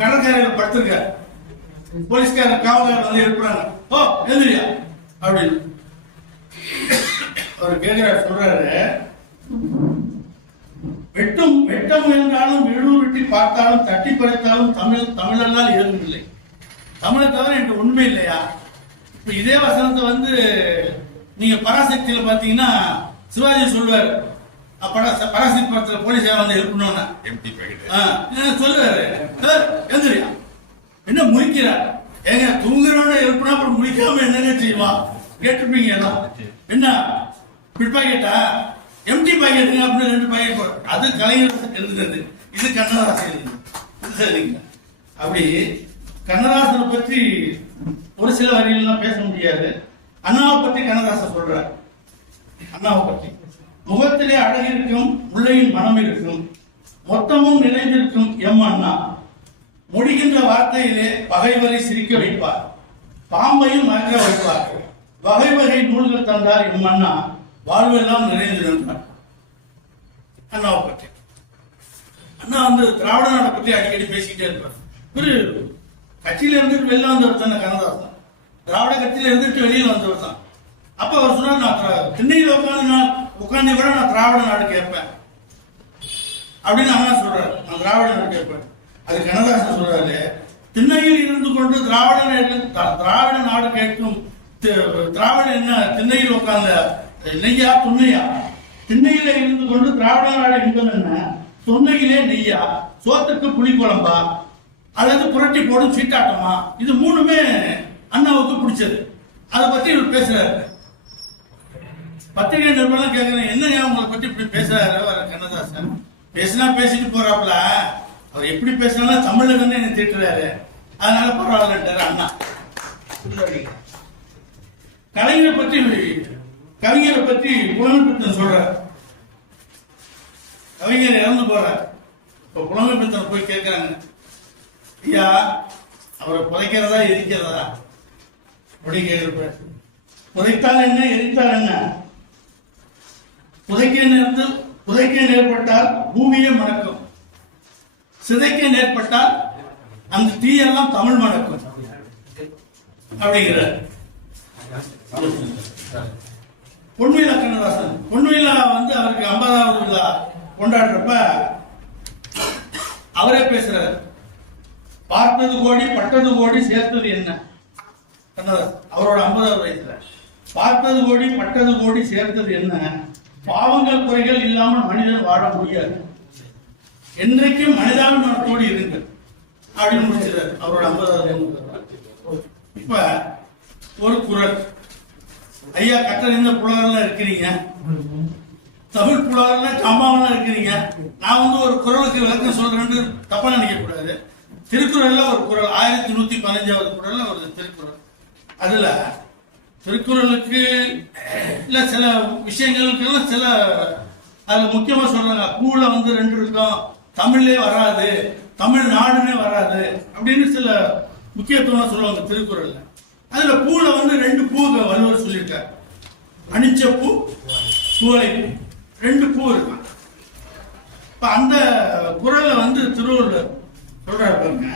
கடற்கரையில் படுத்திருக்காரு. போலீஸ்கார காவலர் வந்து எழுப்புறாங்க, ஓ எழுந்திரியா அப்படின்னு. அவர் கேட்கிறார், சொல்றாரு, வெட்டம் முயன்றாலும் எழுநூறுட்டி பார்த்தாலும் தட்டி பறித்தாலும் தமிழெல்லாம் ஏதும் இல்லை. தமிழை தவிர எனக்கு உண்மை இல்லையா? இப்ப இதே வசனத்தை வந்து நீங்க பராசக்தியில பாத்தீங்கன்னா சிவாஜி சொல்லுவார், பராசக்தி படத்துல போலீஸா வந்து எழுப்பணும்னா சொல்லுவாரு, எழுந்திரியா என்ன முழிக்கிறார், ஏங்க தூங்குறவன எழுப்புனா அப்புறம் முழிக்காம என்னங்க செய்வான் கேட்டுருப்பீங்க. எல்லாம் என்ன பிட் பாக்கெட்டா எம்டி பாக்கெட்டுங்க அப்படின்னு 2 பாக்கெட் போடுற, அது கலைஞர் எழுதுனது, இது கண்ணதாசன் எழுதுனது. சரிங்களா? அப்படி கண்ணதாசனை பற்றி ஒரு சில வரிகள்லாம் பேச முடியாது. அண்ணாவை பற்றி கண்ணதாசன் சொல்றார். அண்ணாவை பற்றி, முகத்திலே அழகு இருக்கும், முல்லையின் மனம் இருக்கும், மொத்தமும் நிறைந்திருக்கும் எம் அண்ணா, முடிகின்ற வார்த்தையிலே பகைவரை சிரிக்க வைப்பார், பாம்பையும் மறக்க வைப்பார், வகை வகை நூல்கள் தந்தார் எம் அண்ணா, வாழ்வெல்லாம் நிறைந்திருந்தார். அண்ணாவை பற்றி. அண்ணா வந்து திராவிட நாட்டை பற்றி அடிக்கடி பேசிக்கிட்டே இருப்பார். ஒரு கட்சியில இருந்துட்டு வெளில வந்தவர் தானே கண்ணதாசன். திராவிட கட்சியில இருந்துட்டு வெளியில வந்தவர் தான். அப்ப அவர் சொன்னார், நான் திண்ணையில் உட்கார்ந்து கூட நான் திராவிட நாடு கேட்பேன் அப்படின்னு அண்ணா சொல்றாரு. நான் திராவிட நாடு கேட்பேன். அது கண்ணதாசன் சொல்றாரு, திண்ணையில் இருந்து கொண்டு திராவிட நாடு கேட்கும் திராவிட என்ன திண்ணையில் உட்கார்ந்த நெய்யா துண்ணையா? திண்ணையில இருந்து கொண்டு திராவிட நாடு என்பது என்ன? தொன்னையிலே நெய்யா, சோத்துக்கு புளி குழம்பா, அல்லது புரட்டி போடும் சீட்டாட்டமா? இது 3மே அண்ணாவுக்கு பிடிச்சது. அதை பத்தி இவர் பேசுறாரு. பத்திரிகை நிருபரம் கேட்கிறேன், என்ன உங்களை பத்தி இப்படி பேசுறாரு கண்ணதாசன்? பேசினா பேசிட்டு போறாப்புல, அவர் எப்படி பேசினாலும் தமிழ்ல தானே என்ன திட்டுறாரு, அதனால பரவாயில்லன்றாரு அண்ணா. கவிஞரை பற்றி புலமைப்பித்தன் சொல்றார். கவிஞர் இறந்து போறார். இப்ப புலமைப்பித்தன் போய் கேட்கிறாங்க, ஐயா அவரை புதைக்கிறதா எரிக்கிறதா அப்படி கேட்கிற. புதைத்தால் என்ன, எரித்தால் என்ன? புதைக்க நேர்பட்டால் பூமியே மணக்கும், சிதைக்க நேர்பட்டால் அந்த தீயெல்லாம் தமிழ் மணக்கும் அப்படிங்கிறார். பொன்விழா கண்ணதாசன், பொன்விழா வந்து அவருக்கு 50வது விழா கொண்டாடுறப்ப அவரே பேசுறாரு, பார்த்தது கோடி பட்டது கோடி சேர்த்தது என்ன? கண்ணதாசன் அவரோட 50வது வயசுல பார்த்தது கோடி பட்டது கோடி சேர்த்தது என்ன? பாவங்கள் குறைகள் இல்லாமல் மனிதன் வாழ முடியாது, என்றைக்கும் மனிதாபிமானத்தோடு இருங்க அப்படின்னு முடிச்சிருக்காரு அவரோட 50வது. இப்ப ஒரு குரல், ஐயா கற்றறிந்த புலவர்களா இருக்கிறீங்க, தமிழ் புலவர்களா கம்மாவெல்லாம் இருக்கிறீங்க. நான் வந்து ஒரு குரலுக்கு விளக்கம் சொல்றேன்னு தப்பா நினைக்க கூடாது. திருக்குறள்ல ஒரு குரல் 1115வது குரல்ல ஒரு திருக்குறள். அதுல திருக்குறளுக்கு இல்ல சில விஷயங்களுக்கு சில அதுல முக்கியமா சொல்றாங்க, பூல வந்து 2 இருக்கும், தமிழ்லே வராது, தமிழ் நாடுன்னே வராது அப்படின்னு சில முக்கியத்துவம் சொல்லுவாங்க திருக்குறள்ல. அதுல பூல வந்து 2 பூ வள்ளுவர் சொல்லியிருக்காரு, அனிச்ச பூ, சூளை பூ, 2 பூ இருக்கு. இப்ப அந்த குறள்ல வந்து திருவள்ளுவர் சொல்றாரு பாருங்க,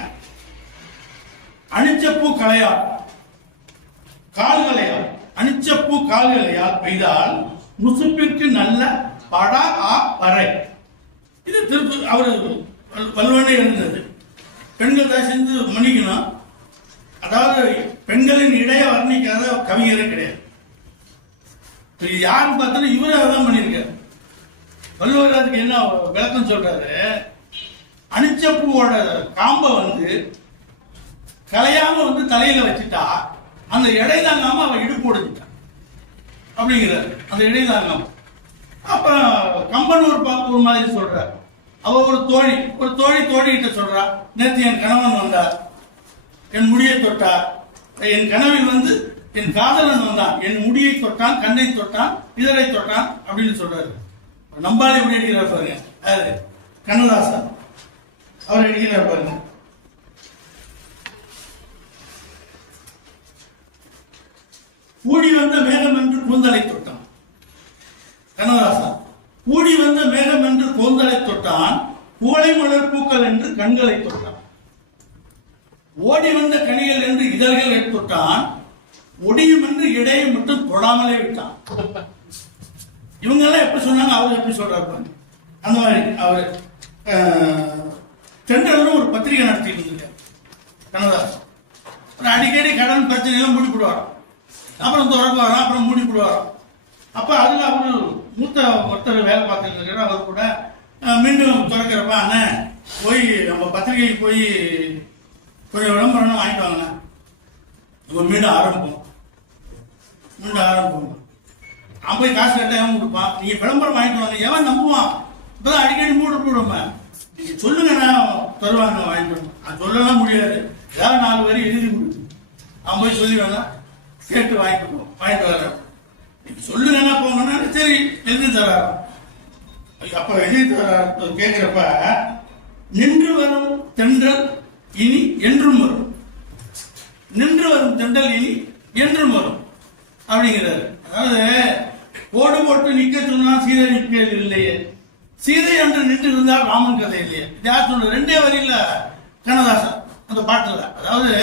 அனிச்சப்பூ கலையால் கால்களையால், அனிச்சப்பூ கால்களையால் பெய்தால் முசுப்பிற்கு நல்ல படா ஆ வரை. இது அவரு வல்லுவனே இருந்தது. பெண்கள் தான் சேர்ந்து மன்னிக்கணும், அதாவது பெண்களின் இடைய வர்ணிக்காத கவிஞரே கிடையாது. இது யாருன்னு பார்த்தோன்னா இவரே அதான் பண்ணியிருக்காரு. வள்ளுவர் அதுக்கு என்ன விளக்கம் சொல்றாரு, அனிச்சப்பூவோட காம்பை வந்து கலையாம வந்து தலையில வச்சுட்டா அந்த எடை தாங்காம அவன் இடுப்பு உடைச்சிட்டான் அப்படிங்கிறாரு. அந்த எடை தாங்காம அப்புறம் கம்பன் ஒரு மாதிரி சொல்றாரு. அவ ஒரு தோழி தோழிகிட்ட சொல்றா, நேற்று என் கணவன் வந்தார், என் முடியை தொட்டார், என் கனவில் வந்து என் காதலன் வந்தான், என் முடியை தொட்டான், கண்ணை தொட்டான், இதழை தொட்டான் அப்படின்னு சொல்றாரு. நம்பாலே எப்படி அடிக்கிறார் பாருங்க, யாரு? கண்ணதாசன் அவர் அடிக்கிறார் பாருங்க. கூடி வந்த மேகம் என்று கூந்தலை தொட்டான் கண்ணதாசன். கூடி வந்த மேகம் என்று கூந்தலை தொட்டான், குவளை மலர் பூக்கள் என்று கண்களை தொட்டான். ஓடி வந்த கனிகள் என்று இதழ்களை தொட்டான், ஒடியும் என்று இடையை மட்டும் தொடாமலே விட்டான். இவங்க எல்லாம் எப்படி சொன்னாங்க, அவர் எப்படி சொல்றாரு அந்த மாதிரி. அவர் தென்றலும் ஒரு பத்திரிகை நடத்திட்டு இருந்திருக்காரு கண்ணதாசன். அடிக்கடி கடன் பிரச்சனையெல்லாம் மூடிவிடுவார், அப்புறம் திறக்குவாராம், அப்புறம் மூடிவிடுவாராம். அப்ப அதுல அவரு மூத்த ஒருத்தர் வேலை பார்த்துட்டு இருக்கிற அவர் கூட மீண்டும் திறக்கிறப்ப அண்ணன் போய் நம்ம பத்திரிகைக்கு போய் கொஞ்சம் விளம்பரம் வாங்கிட்டு வாங்க, நம்ம மீண்டும் ஆரம்பிப்போம். அவன் போய் காசு கேட்டா எவன் கொடுப்பான், நீங்க விளம்பரம் வாங்கிட்டு வாங்க, எவன் நம்புவான்? இப்பதான் அடிக்கடி மூடுமா, நீங்க சொல்லுங்க நான் தருவாங்க வாங்கிட்டு. அது சொல்லலாம் முடியாது, ஏதாவது 4 வரி எழுதி கொடுத்து அவன் போய் சொல்லிடுவாங்க, கேட்டு வாங்கிட்டு வர சொல்லுங்க போங்கன்னா சரி எழுதி தராரு. அப்ப எழுதி தர கேட்கிறப்ப நின்று வரும் தென்றல் இனி என்றும் வரும், நின்று வரும் தென்றல் இனி என்றும் வரும் அப்படிங்கிறாரு. அதாவது ஓடு போட்டு நிக்க சொன்னா சீதை நிக்க இல்லையே, சீதை என்று நின்று இருந்தால் ராமன் கதை இல்லையே. யார் சொன்ன? 2 வரியில கண்ணதாசன் அந்த பாட்டுல. அதாவது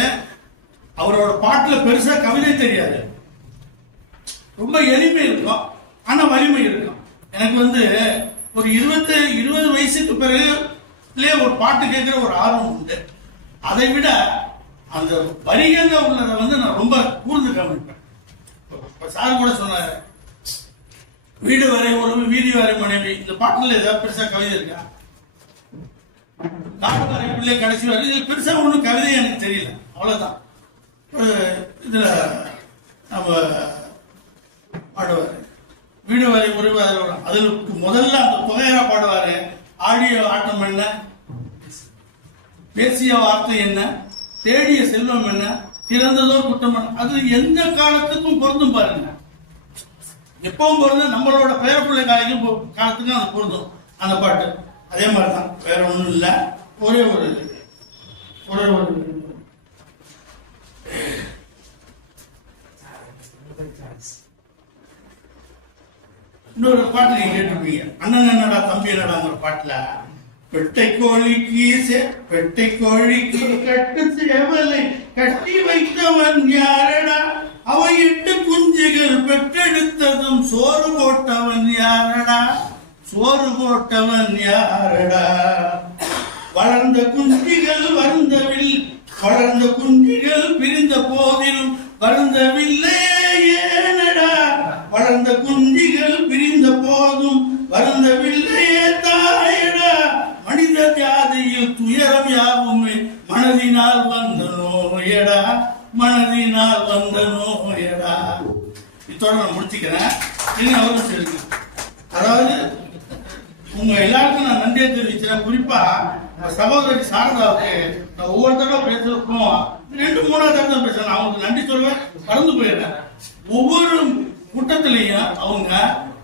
அவரோட பாட்டுல பெருசா கவிதை தெரியாது, ரொம்ப எளிமை இருக்கும், ஆனா வலிமை இருக்கும். எனக்கு வந்து ஒரு 20 வயசுக்கு பிறகு ஒரு பாட்டு கேட்கிற ஒரு ஆர்வம் உண்டு. அதை விட அந்த வரிகள்ல உள்ளதை வந்து நான் ரொம்ப கூர்ந்து கவனிப்பேன். சார் கூட சொன்னாரு, வீடு வரை ஒரு வீதி வரை மனைவி, இந்த பாட்டுல ஏதாவது பெருசா கவிதை இருக்கா? நாடு வரை பிள்ளை கடைசி வரை, இதுல பெருசா ஒன்றும் கவிதை எனக்கு தெரியல, அவ்வளவுதான். இதுல நம்ம பாடுவாரு வீடு வரை உறவு, அதுல முதல்ல அந்த தொகையரா பாடுவாரு. ஆடிய ஆட்டம் என்ன, பேசிய வார்த்தை என்ன, தேடிய செல்வம் என்ன, திறந்ததோ குற்றம் என்ன, அது எந்த காலத்துக்கும் பொருந்தும் பாருங்க. எப்பவும் பொருந்தும், நம்மளோட பேரப்பிள்ளை காலத்துக்கும் அது பொருந்தும் அந்த பாட்டு. அதே மாதிரிதான், வேற ஒண்ணும் இல்ல. ஒரே ஒரு இன்னொரு பாட்டு நீங்க கேட்டிருப்பீங்க, அண்ணன் என்னடா தம்பி என்னடாங்கிற பாட்டுல, பெட்டை கோழிக்கு கட்டு சேவலை கட்டி வைத்தவன் யாரடா, அவ 8 குஞ்சுகள் பெற்றெடுத்ததும் சோறு போட்டவன் யாரடா, வளர்ந்த குஞ்சுகள் பிரிந்த போதிலும் வருந்தவில்லை ஏனடா, வளர்ந்த குஞ்சுகள் பிரிந்த போதும் வருந்தவில்லையே தாயடா, மனித ஜாதியில் துயரம் யாவுமே மனதினால் வந்த நோயடா, இதோட நான் முடிச்சுக்கிறேன். அவரும் சொல்லுங்க. அதாவது உங்க எல்லாருக்கும் நான் நன்றியை தெரிவிக்கிறேன். குறிப்பா சகோதரி சாரதாவுக்கு நான் ஒவ்வொரு தடவை பேசுறதுக்கும் 2-3 தடவை பேசுறேன். அவங்களுக்கு நன்றி சொல்வேன், பறந்து போயிடுறேன். ஒவ்வொரு கூட்டத்திலையும் அவங்க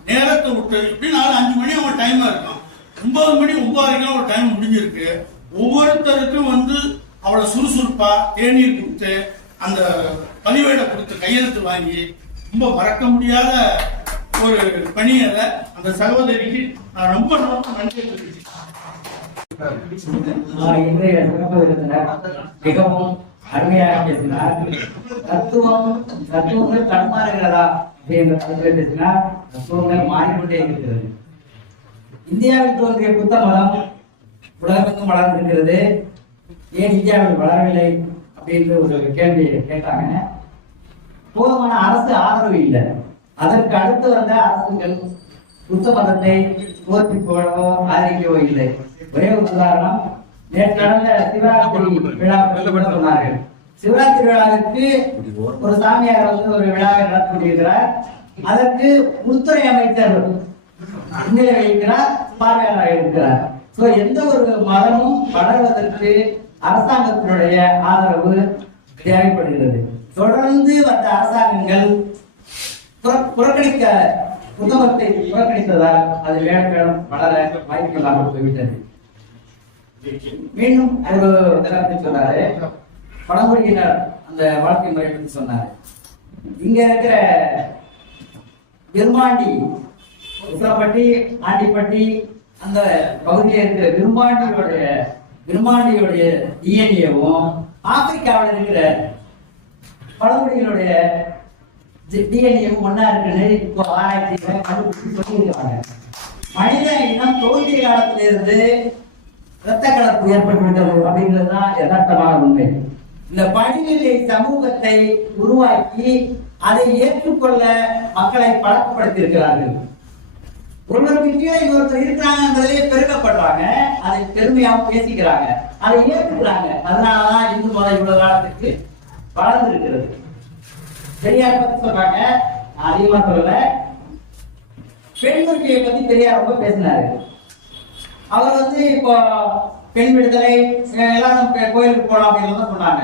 நேரத்தை விட்டு எப்படி 4-5 மணி அவங்க டைமா இருக்கும், 9 மணி 9:30 ஒரு டைம் முடிஞ்சிருக்கு. ஒவ்வொருத்தருக்கும் வந்து அவளை சுறுசுறுப்பா தேநீர் கொடுத்து அந்த பதிவேடை கொடுத்து கையெழுத்து வாங்கி ரொம்ப மறக்க முடியாத ஒரு பணியை அந்த சகோதரிக்கு நான் ரொம்ப நன்றி தெரிவிக்கிறேன். இன்றைய சிறப்பு விருந்தினர் மிகவும் அருமையாக பேசினார். தத்துவங்கள் தடுமாறுகிறதா அப்படின்ற பேசினார். தத்துவங்கள் மாறிக்கொண்டே இருக்கிறது. இந்தியாவில் தோன்றிய புத்த மதம் உலகத்துக்கும் வளர்ந்திருக்கிறது, ஏன் இந்தியாவில் வளரவில்லை அப்படின்ற ஒரு கேள்வி கேட்டாங்க. போதுமான அரசு ஆதரவு இல்லை, அதற்கு அடுத்து வந்த அரசுகள் புத்த மதத்தை போற்றி போடவோ ஆதரிக்கவோ இல்லை. ஒரே ஒரு உதாரணம், நேற்று நடந்த சிவராத்திரி விழா சொன்னார்கள். சிவராத்திரி விழாவிற்கு ஒரு சாமியார் வந்து ஒரு விழாவை நடத்தி கொண்டிருக்கிறார். அதற்கு உள்துறை அமைச்சர் முன்னிலை வைக்கிறார், பார்வையாளராக இருக்கிறார். சோ எந்த ஒரு மதமும் வளர்வதற்கு அரசாங்கத்தினுடைய ஆதரவு தேவைப்படுகிறது. தொடர்ந்து வந்த அரசாங்கங்கள் புறக்கணிக்க புத்தகத்தை புறக்கணித்ததால் அது மேலும் மேலும் வளர வாய்ப்பு இல்லாமல் போய்விட்டது. மீண்டும் ஒரு கருத்தை சொன்னாரு, பழங்குடியினர் அந்த வாழ்க்கை முறை பற்றி சொன்னாரு. இங்க இருக்கிற விரும்பாண்டி, உசலப்பட்டி, ஆண்டிப்பட்டி அந்த பகுதியில் இருக்கிற விரும்பாண்டியுடைய டிஎன்ஏவும் ஆப்பிரிக்காவில் இருக்கிற பழங்குடியினுடைய டிஎன்ஏவும் ஒன்னா இருக்குன்னு இப்போ ஆராய்ச்சியில கண்டுபிடிச்சு சொல்லியிருக்காங்க. மனித இனம் தோன்றிய காலத்திலிருந்து இரத்த கலப்பு ஏற்பட்டுவிட்டது அப்படிங்கிறதுதான் யதார்த்தமான உண்மை. இந்த படிநிலை சமூகத்தை உருவாக்கி அதை ஏற்றுக்கொள்ள மக்களை பழக்கப்படுத்தி இருக்கிறார்கள். ஒருவருக்கு கீழே இன்னொருத்தர் இருக்கிறாங்கன்றதே பெருமைப்படுறாங்க, அதை பெருமையாகவும் பேசிக்கிறாங்க, அதை ஏற்றுக்கிறாங்க. அதனாலதான் இந்து மதம் இவ்வளவு காலத்துக்கு வளர்ந்து இருக்கிறது. பெரியார் பத்தி சொல்றாங்க, அதிகமா சொல்லல. பெண் உரிமையை பத்தி பெரியார் ரொம்ப பேசினாரு. அவர் வந்து இப்போ பெண் விடுதலை எல்லாரும் கோயிலுக்கு போகலாம் அப்படின்னு சொன்னாங்க.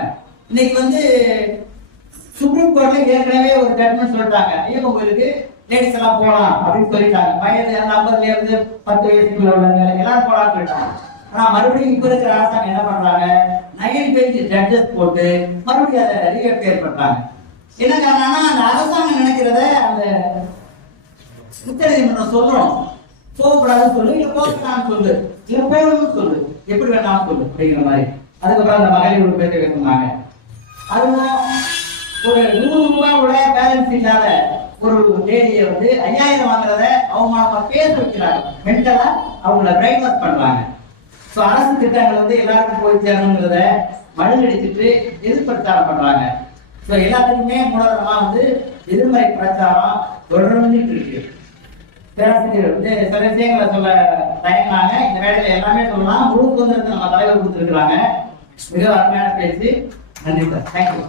இன்னைக்கு வந்து சுப்ரீம் கோர்ட்ல ஏற்கனவே ஒரு ஜட்மெண்ட் சொல்லிட்டாங்க, ஐயப்பன் கோயிலுக்கு லேடிஸ் எல்லாம் போகலாம் அப்படின்னு சொல்லிட்டாங்க. வயது 50ல இருந்து 10 வயசுக்குள்ள உள்ளவங்க எல்லாரும் போகலாம்னு சொல்லிட்டாங்க. ஆனா மறுபடியும் இப்ப இருக்கிற அரசாங்கம் என்ன பண்றாங்க, 9 பேஜ் ஜட்ஜஸ் போட்டு மறுபடியும் அதை ரீஅப்பியர் பண்றாங்க. என்ன காரணம்னா, அந்த அரசாங்கம் நினைக்கிறத அந்த உச்சநீதிமன்றம் சொல்லணும், போகக்கூடாதுன்னு சொல்லு, இல்ல போகக்கூடாதுன்னு சொல்லு, இல்ல போகணும்னு சொல்லு, எப்படி வேணாலும் சொல்லு அப்படிங்கிற மாதிரி. அதுக்கப்புறம் அந்த மகளிர் உரிமையை சொன்னாங்க. அதுவும் ஒரு 100 ரூபாயோட பேலன்ஸ் இல்லாத ஒரு லேடியை வந்து 5000 வாங்குறத அவமானமா பேச வைக்கிறாங்க. மென்டலா அவங்கள பிரைன் வாஷ் பண்றாங்க. ஸோ அரசு திட்டங்கள் வந்து எல்லாருக்கும் போய் சேரணுங்கிறத மழுங்கடிச்சிட்டு எதிர்பிரச்சாரம் பண்றாங்க. ஸோ எல்லாத்துக்குமே மூலதனமா வந்து எதிர்மறை பிரச்சாரம் தொடர்ந்து இருக்கு. பேராசிரியர் வந்து சில விஷயங்களை சொல்ல தயங்கினாங்க. இந்த வேலையில எல்லாமே சொல்லலாம். முழு சுதந்திரத்தை நம்ம தலைவர் கொடுத்துருக்காங்க. மிக அருமையான பேச்சு. நன்றி சார். தேங்க்யூ.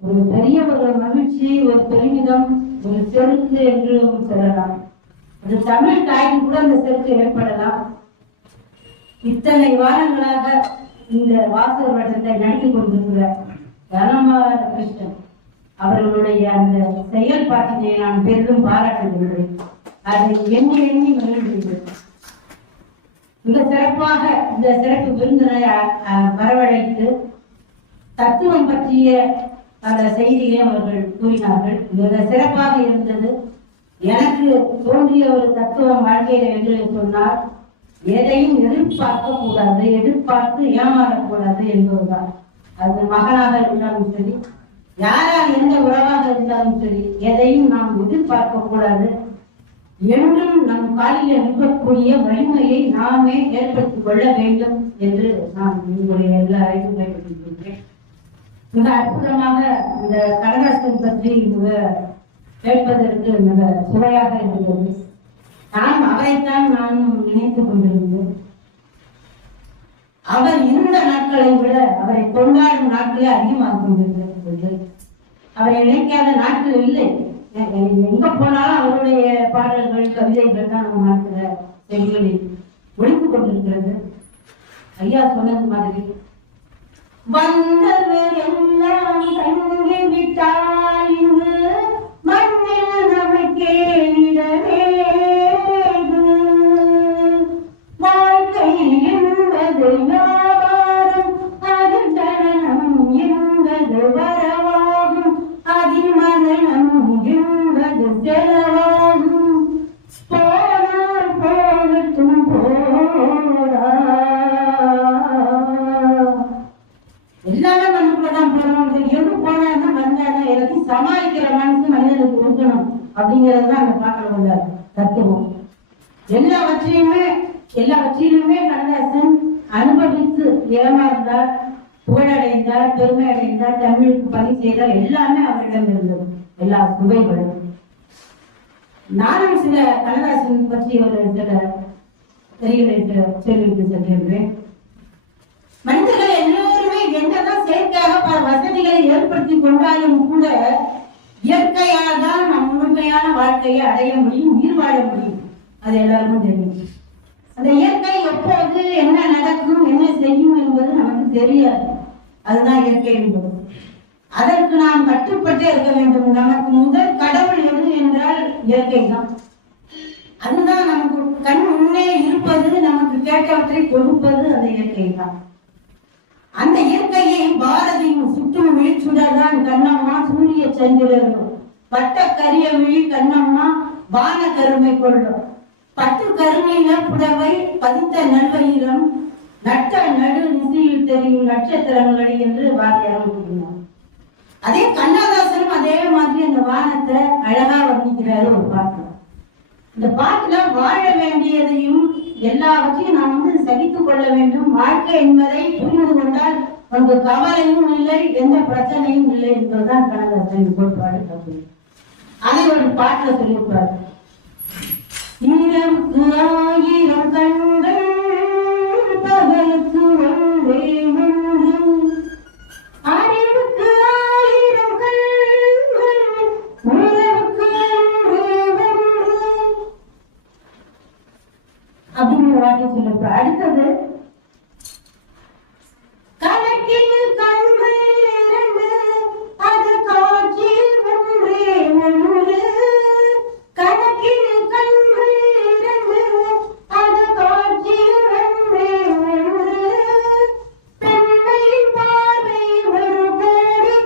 ஒரு பெரிய ஒரு மகிழ்ச்சி, ஒரு பெருமிதம், ஒரு செருக்கு என்று சொல்லலாம். ஒரு தமிழ் தாய்க்கு கூட அந்த செருக்கு ஏற்படலாம். இத்தனை வாரங்களாக இந்த வாசகர் வட்டத்தை நடத்தி கொண்டிருக்கிற தனமான கிருஷ்ணன் அவர்களுடைய அந்த செயல்பாட்டினை நான் பெரிதும் பாராட்டுகிறேன். அதை எண்ணி எண்ணி மகிழ்கிறேன். மிக சிறப்பாக இந்த சிறப்பு விருந்தினரை வரவழைத்து தத்துவம் பற்றிய பல செய்திகளை அவர்கள் கூறினார்கள். மிக சிறப்பாக இருந்தது. எனக்கு தோன்றிய ஒரு தத்துவம் வாழ்க்கையில என்று சொன்னால், எதையும் எதிர்பார்க்க கூடாது, எதிர்பார்த்து ஏமாறக்கூடாது என்பதுதான். அது மகனாக இருந்தாலும் சரி, யாரால் எந்த உறவாக இருந்தாலும் சரி, எதையும் நாம் எதிர்பார்க்க கூடாது. என்றும் நம் காலில் நிற்கக்கூடிய வலிமையை நாமே ஏற்படுத்திக் கொள்ள வேண்டும் என்று நான் உங்களுடைய எல்லா அழைப்புகளை பெற்றிருக்கிறேன். மிக அற்புதமாக இந்த கனகராசன் பற்றி மிக கேட்பதற்கு மிக சுவையாக இருந்தது. நான் அவரைத்தான் நானும் நினைத்துக் கொண்டிருந்தேன். அவர் இருந்த நாட்களை விட அவரை கொண்டாடும் நாட்களே அதிகமாக கொண்டிருக்கிறது. அவரை நினைக்காத நாட்கள் இல்லை. எங்க போனாலும் அவருடைய பாடல்கள், கவிதைகள் தான் நம்ம நாட்டுல செவிகளில் ஒழித்துக் கொண்டிருக்கிறது. ஐயா சொன்னது மாதிரி வந்தவர் எல்லாம் தங்கிவிட்டால் இங்கு மண்ணில் நமக்கே இடமேது. வாழ்க்கை என்பது வியாபாரம், அதில் தரணம் என்பது வரவாகும், அதில் மரணம் என்பது செலவாகும். போனால் போகட்டும் போடா, எல்லாமே நமக்குள்ளதான் போறோம். எது போனா வந்தாலும் எல்லாத்தையும் சமாளிக்கிற மனசு மனிதனுக்கு இருக்கணும் அப்படிங்கறதுதான் அந்த பாட்டில் உள்ள தத்துவம். எல்லாவற்றையுமே கண்ணதாசன் அனுபவித்து ஏமாந்தார். புகழடைந்தார், பெருமை அடைந்தார், தமிழுக்கு பணி செய்தார், எல்லாமே அவரிடம் இருந்தது, எல்லா சுவைகளும். நானும் சில கண்ணதாசன் பற்றி ஒரு சில வரிகளை சொல்லிவிட்டு செல்கின்றேன். மனிதர்கள் எல்லோருமே என்னதான் செயற்கையாக பல வசதிகளை ஏற்படுத்தி கொண்டாலும் கூட இயற்கையால் தான் நம் முழுமையான வாழ்க்கையை அடைய முடியும், உயிர் வாழ முடியும். அது எல்லாருக்கும் தெரியும். அந்த இயற்கை எப்போது என்ன நடக்கும், என்ன செய்யும் என்பது நமக்கு தெரியாது. அதுதான் இயற்கை என்பது. அதற்கு நாம் கட்டுப்பட்டே இருக்க வேண்டும். நமக்கு முதல் கடவுள் எது என்றால் இயற்கை தான். அதுதான் நமக்கு கண் முன்னே இருப்பது, நமக்கு கேட்டவற்றை கொடுப்பது அந்த இயற்கை தான். அந்த இயற்கையை பாரதியும் சுற்றும் விழிச்சுடர்தான் கண்ணம்மா, சூரிய சந்திரரும் பட்ட கரிய விழி கண்ணம்மா, வான கருமை கொள்ளும் பட்டு கருமையில புடவை பதித்த நல்வயிரம், நட்ட நடு நிதியில் தெரியும் நட்சத்திரங்கள் என்று பாரதியார் கூறினார். அதே கண்ணதாசனும் அதே மாதிரி அந்த வானத்தை அழகா வர்ணிக்கிறாரு ஒரு பாட்டுல. இந்த பாட்டுல வாழ வேண்டியதையும் எல்லாவற்றையும் நாம் சகித்துக் கொள்ள வேண்டும். வாழ்க்கை என்பதை புரிந்து கொண்டால் நமக்கு கவலையும் இல்லை, எந்த பிரச்சனையும் இல்லை என்பதுதான் கண்ணதாசன் கோட்பாடு. அதை ஒரு பாட்டுல சொல்லியிருப்பார். இரவுக்கு 1000 கண்கள், பகலுக்கு ஒன்றே ஒன்று, அறிவுக்கு 1000 கண்கள், உறவுக்கு ஒன்றே ஒன்று அப்படின்னு வாட்டி சொல்லிருப்பார். அடுத்தது கணக்கில் கண்கள் 2, அது காட்சியில் ஒன்றே ஒன்று, கணக்கில் கண்கள் 2, அது காட்சியில் ஒன்றே ஒன்று, பெண்மை பார்வை ஒரு கோடி,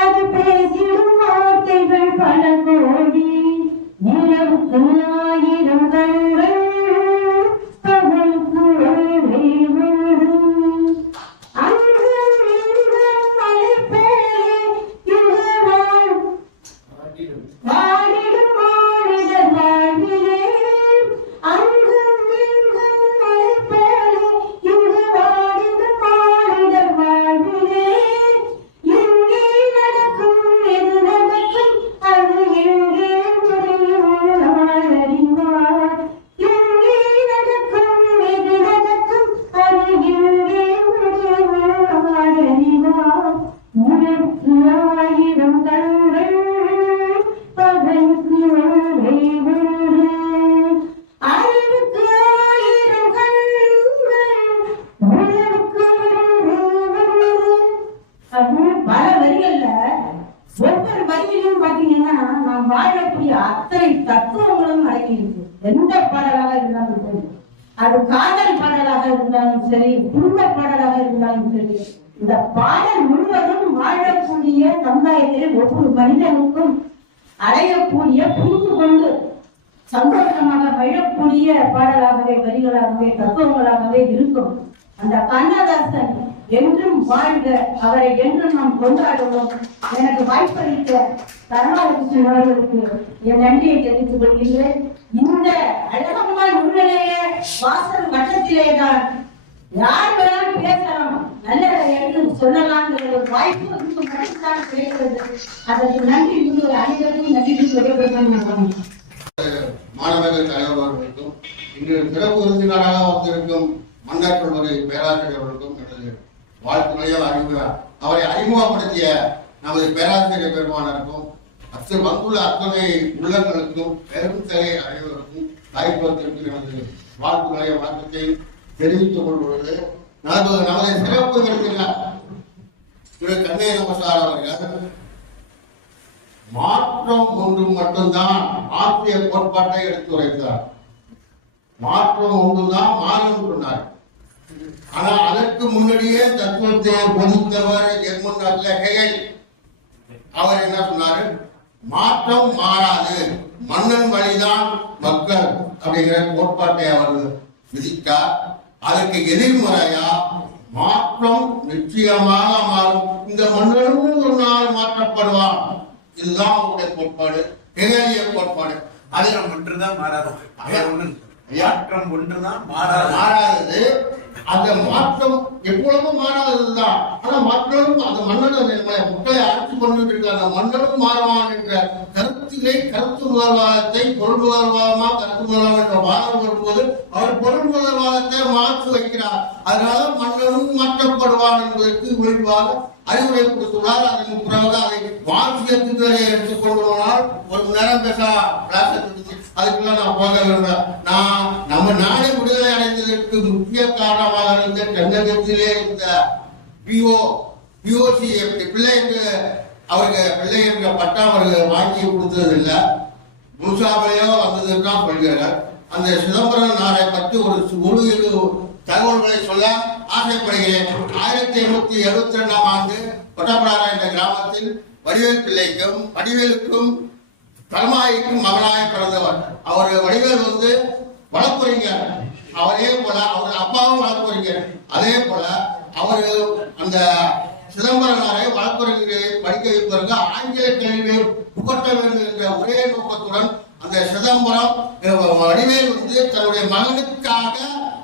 அது பேசிடும் வார்த்தைகள் பல கோடி, நிலவுக்கு 1000 கண்கள், பகலுக்கு ஒன்றே ஒன்று, அங்கும் இங்கும் மழை போலே இங்கு வாடிடும் மானிடர் வாழ்விலே, அங்கும் இங்கும் மழை போலே இங்கு வாடிடும் மானிடர் வாழ்விலே, எங்கே நடக்கும் எது நடக்கும் அது எங்கே முடியும் நாள் அறிவார், எங்கே நடக்கும் எது நடக்கும் அது எங்கே முடியும் நாள் அறிவார், உனக்கு 1000 கண்கள், பகலுக்கு ஒன்றே ஒன்று, அறிவுக்கு 1000 கண்கள், உணவுக்கு ஒன்றே ஒன்று. அப்படின்னு பல வரிகள்ல ஒவ்வொரு வரியிலும் பாத்தீங்கன்னா நாம் வாழக்கூடிய அத்தனை தத்துவங்களும் அடங்கி இருக்கு. எந்த பாடலாக இருந்தாலும் சரி, அது காதல் பாடலாக இருந்தாலும் சரி, குடும்ப பாடலாக இருந்தாலும் சரி, இந்த பாடல் முழுவதும் வாழக்கூடிய சமுதாயத்தில் ஒவ்வொரு மனிதனுக்கும் அடையக்கூடிய, புரிந்து கொண்டு சந்தோஷமாக வாழக்கூடிய பாடலாகவே, வரிகளாகவே, தத்துவங்களாகவே இருக்கும். அந்த கண்ணதாசன் என்றும் வாழ்க, அவரை என்றும் நாம் கொண்டாடுவோம். எனக்கு வாய்ப்பளித்த கருணாகிருஷ்ணன் அவர்களுக்கு என் நன்றியை தெரிவித்துக் கொள்கின்றேன். இந்த அழகம்மா நுண்ணிலைய வாசல் வட்டத்திலேதான் யார் வேணாலும் பேசலாம், நல்லதை எடுத்து சொல்லலாம்ங்கிற ஒரு வாய்ப்பு மட்டும்தான் கிடைக்கிறது. அதற்கு நன்றி அனைவருக்கும் நன்றி விடைபெறுகிறேன். மாணவர்கள் தலைவர்களுக்கும் இன்று சிறப்பு விருந்தினராக வந்திருக்கும் மன்னர் கல்லூரி பேராசிரியர்களுக்கும் எனது வாழ்த்துக்களை அவரை அறிமுகப்படுத்திய நமது பேராசிரியர் பெருமானருக்கும் வந்துள்ள அத்தனை உள்ளங்களுக்கும் பெரும் திரை அனைவருக்கும் தாய்ப்பத்திற்கு எனது வாழ்த்துக்களை வணக்கத்தை தெரிவித்துக் கொள்வது. நமது சிறப்பு விருந்தினர் திரு கண்ணே நமசார் அவர்கள் மாற்றம் ஒன்று மட்டும்தான் மாற்றிய கோட்பாட்டை எடுத்துரைத்தார். மாற்றம் ஒன்றுதான் மாறும் சொன்னார். ஆனா அதற்கு முன்னாடியே தத்துவத்தை பொதுத்தவர் எர்மன் ஹெகல் அவர் என்ன சொன்னாரு? மாற்றம் மாறாது, மன்னன் வழிதான் மக்கள் அப்படிங்கிற கோட்பாட்டை அவர் விதித்தார். அதற்கு எதிர்முறையா மாற்றம் நிச்சயமாக மாறும், இந்த மன்னனும் ஒரு நாள் மாற்றப்படுவான். இதுதான் அவருடைய கோட்பாடு, ஹெகலிய கோட்பாடு. அதில் ஒன்றுதான் மாறாது, மாற்றம் ஒன்றுதான் மாறாதது. அந்த மாற்றம் எப்பொழுதும் மாறாததுதான். ஆனா மாற்றம் அந்த மன்னன் மக்களை ஆட்சி பண்ணிட்டு இருக்க அந்த மன்னனும் மாறுவான் என்ற கருத்திலே கருத்து முதல்வாதத்தை பொருள் முதல்வாதமா கருத்து முதல்வாதம் என்ற வாதம் வரும்போது அவர் பொருள் முதல்வாதத்தை மாற்றி வைக்கிறார். அதனால மன்னனும் மாற்றப்படுவான் என்பதற்கு விளைவாக அறிவுரை கொடுத்துள்ளார். அதன் பிறகு அதை மாற்றியத்துக்களை எடுத்துக்கொள்வதனால் ஒரு நேரம் அதுக்கெல்லாம் நான் போக வேண்டாம். நான் நம்ம நாடு விடுதலை அடைந்ததற்கு முக்கிய காரணமாக இருந்த தென்னகத்திலே இந்த பிஓசி பிள்ளை என்று அவருக்கு பிள்ளை என்ற பட்டா அவர்கள் வாங்கி கொடுத்ததில்லை, முன்சாபையோ வந்ததுதான் சொல்கிறார். அந்த சிதம்பரம் நாரை பற்றி ஒரு தகவல்களை சொல்ல ஆசைப்படுகிறேன். 1872 ஆண்டு கொட்டப்படாரா என்ற கிராமத்தில் வடிவேல் பிள்ளைக்கும் வடிவேலுக்கும் கருமாய்க்கும் மகனாக பிறந்தவர். அவர் வடிவேல் வழக்குரைஞர். அவரே போல அவர் அப்பாவும் வழக்குரைஞர். அதே போல அவர் அந்த சிதம்பரனாரை வழக்குரைஞரை படிக்க வைப்பதற்கு ஆங்கில கல்வியை புகட்ட வேண்டும் என்ற ஒரே நோக்கத்துடன் அந்த சிதம்பரம் வடிவேல் தன்னுடைய மகனுக்காக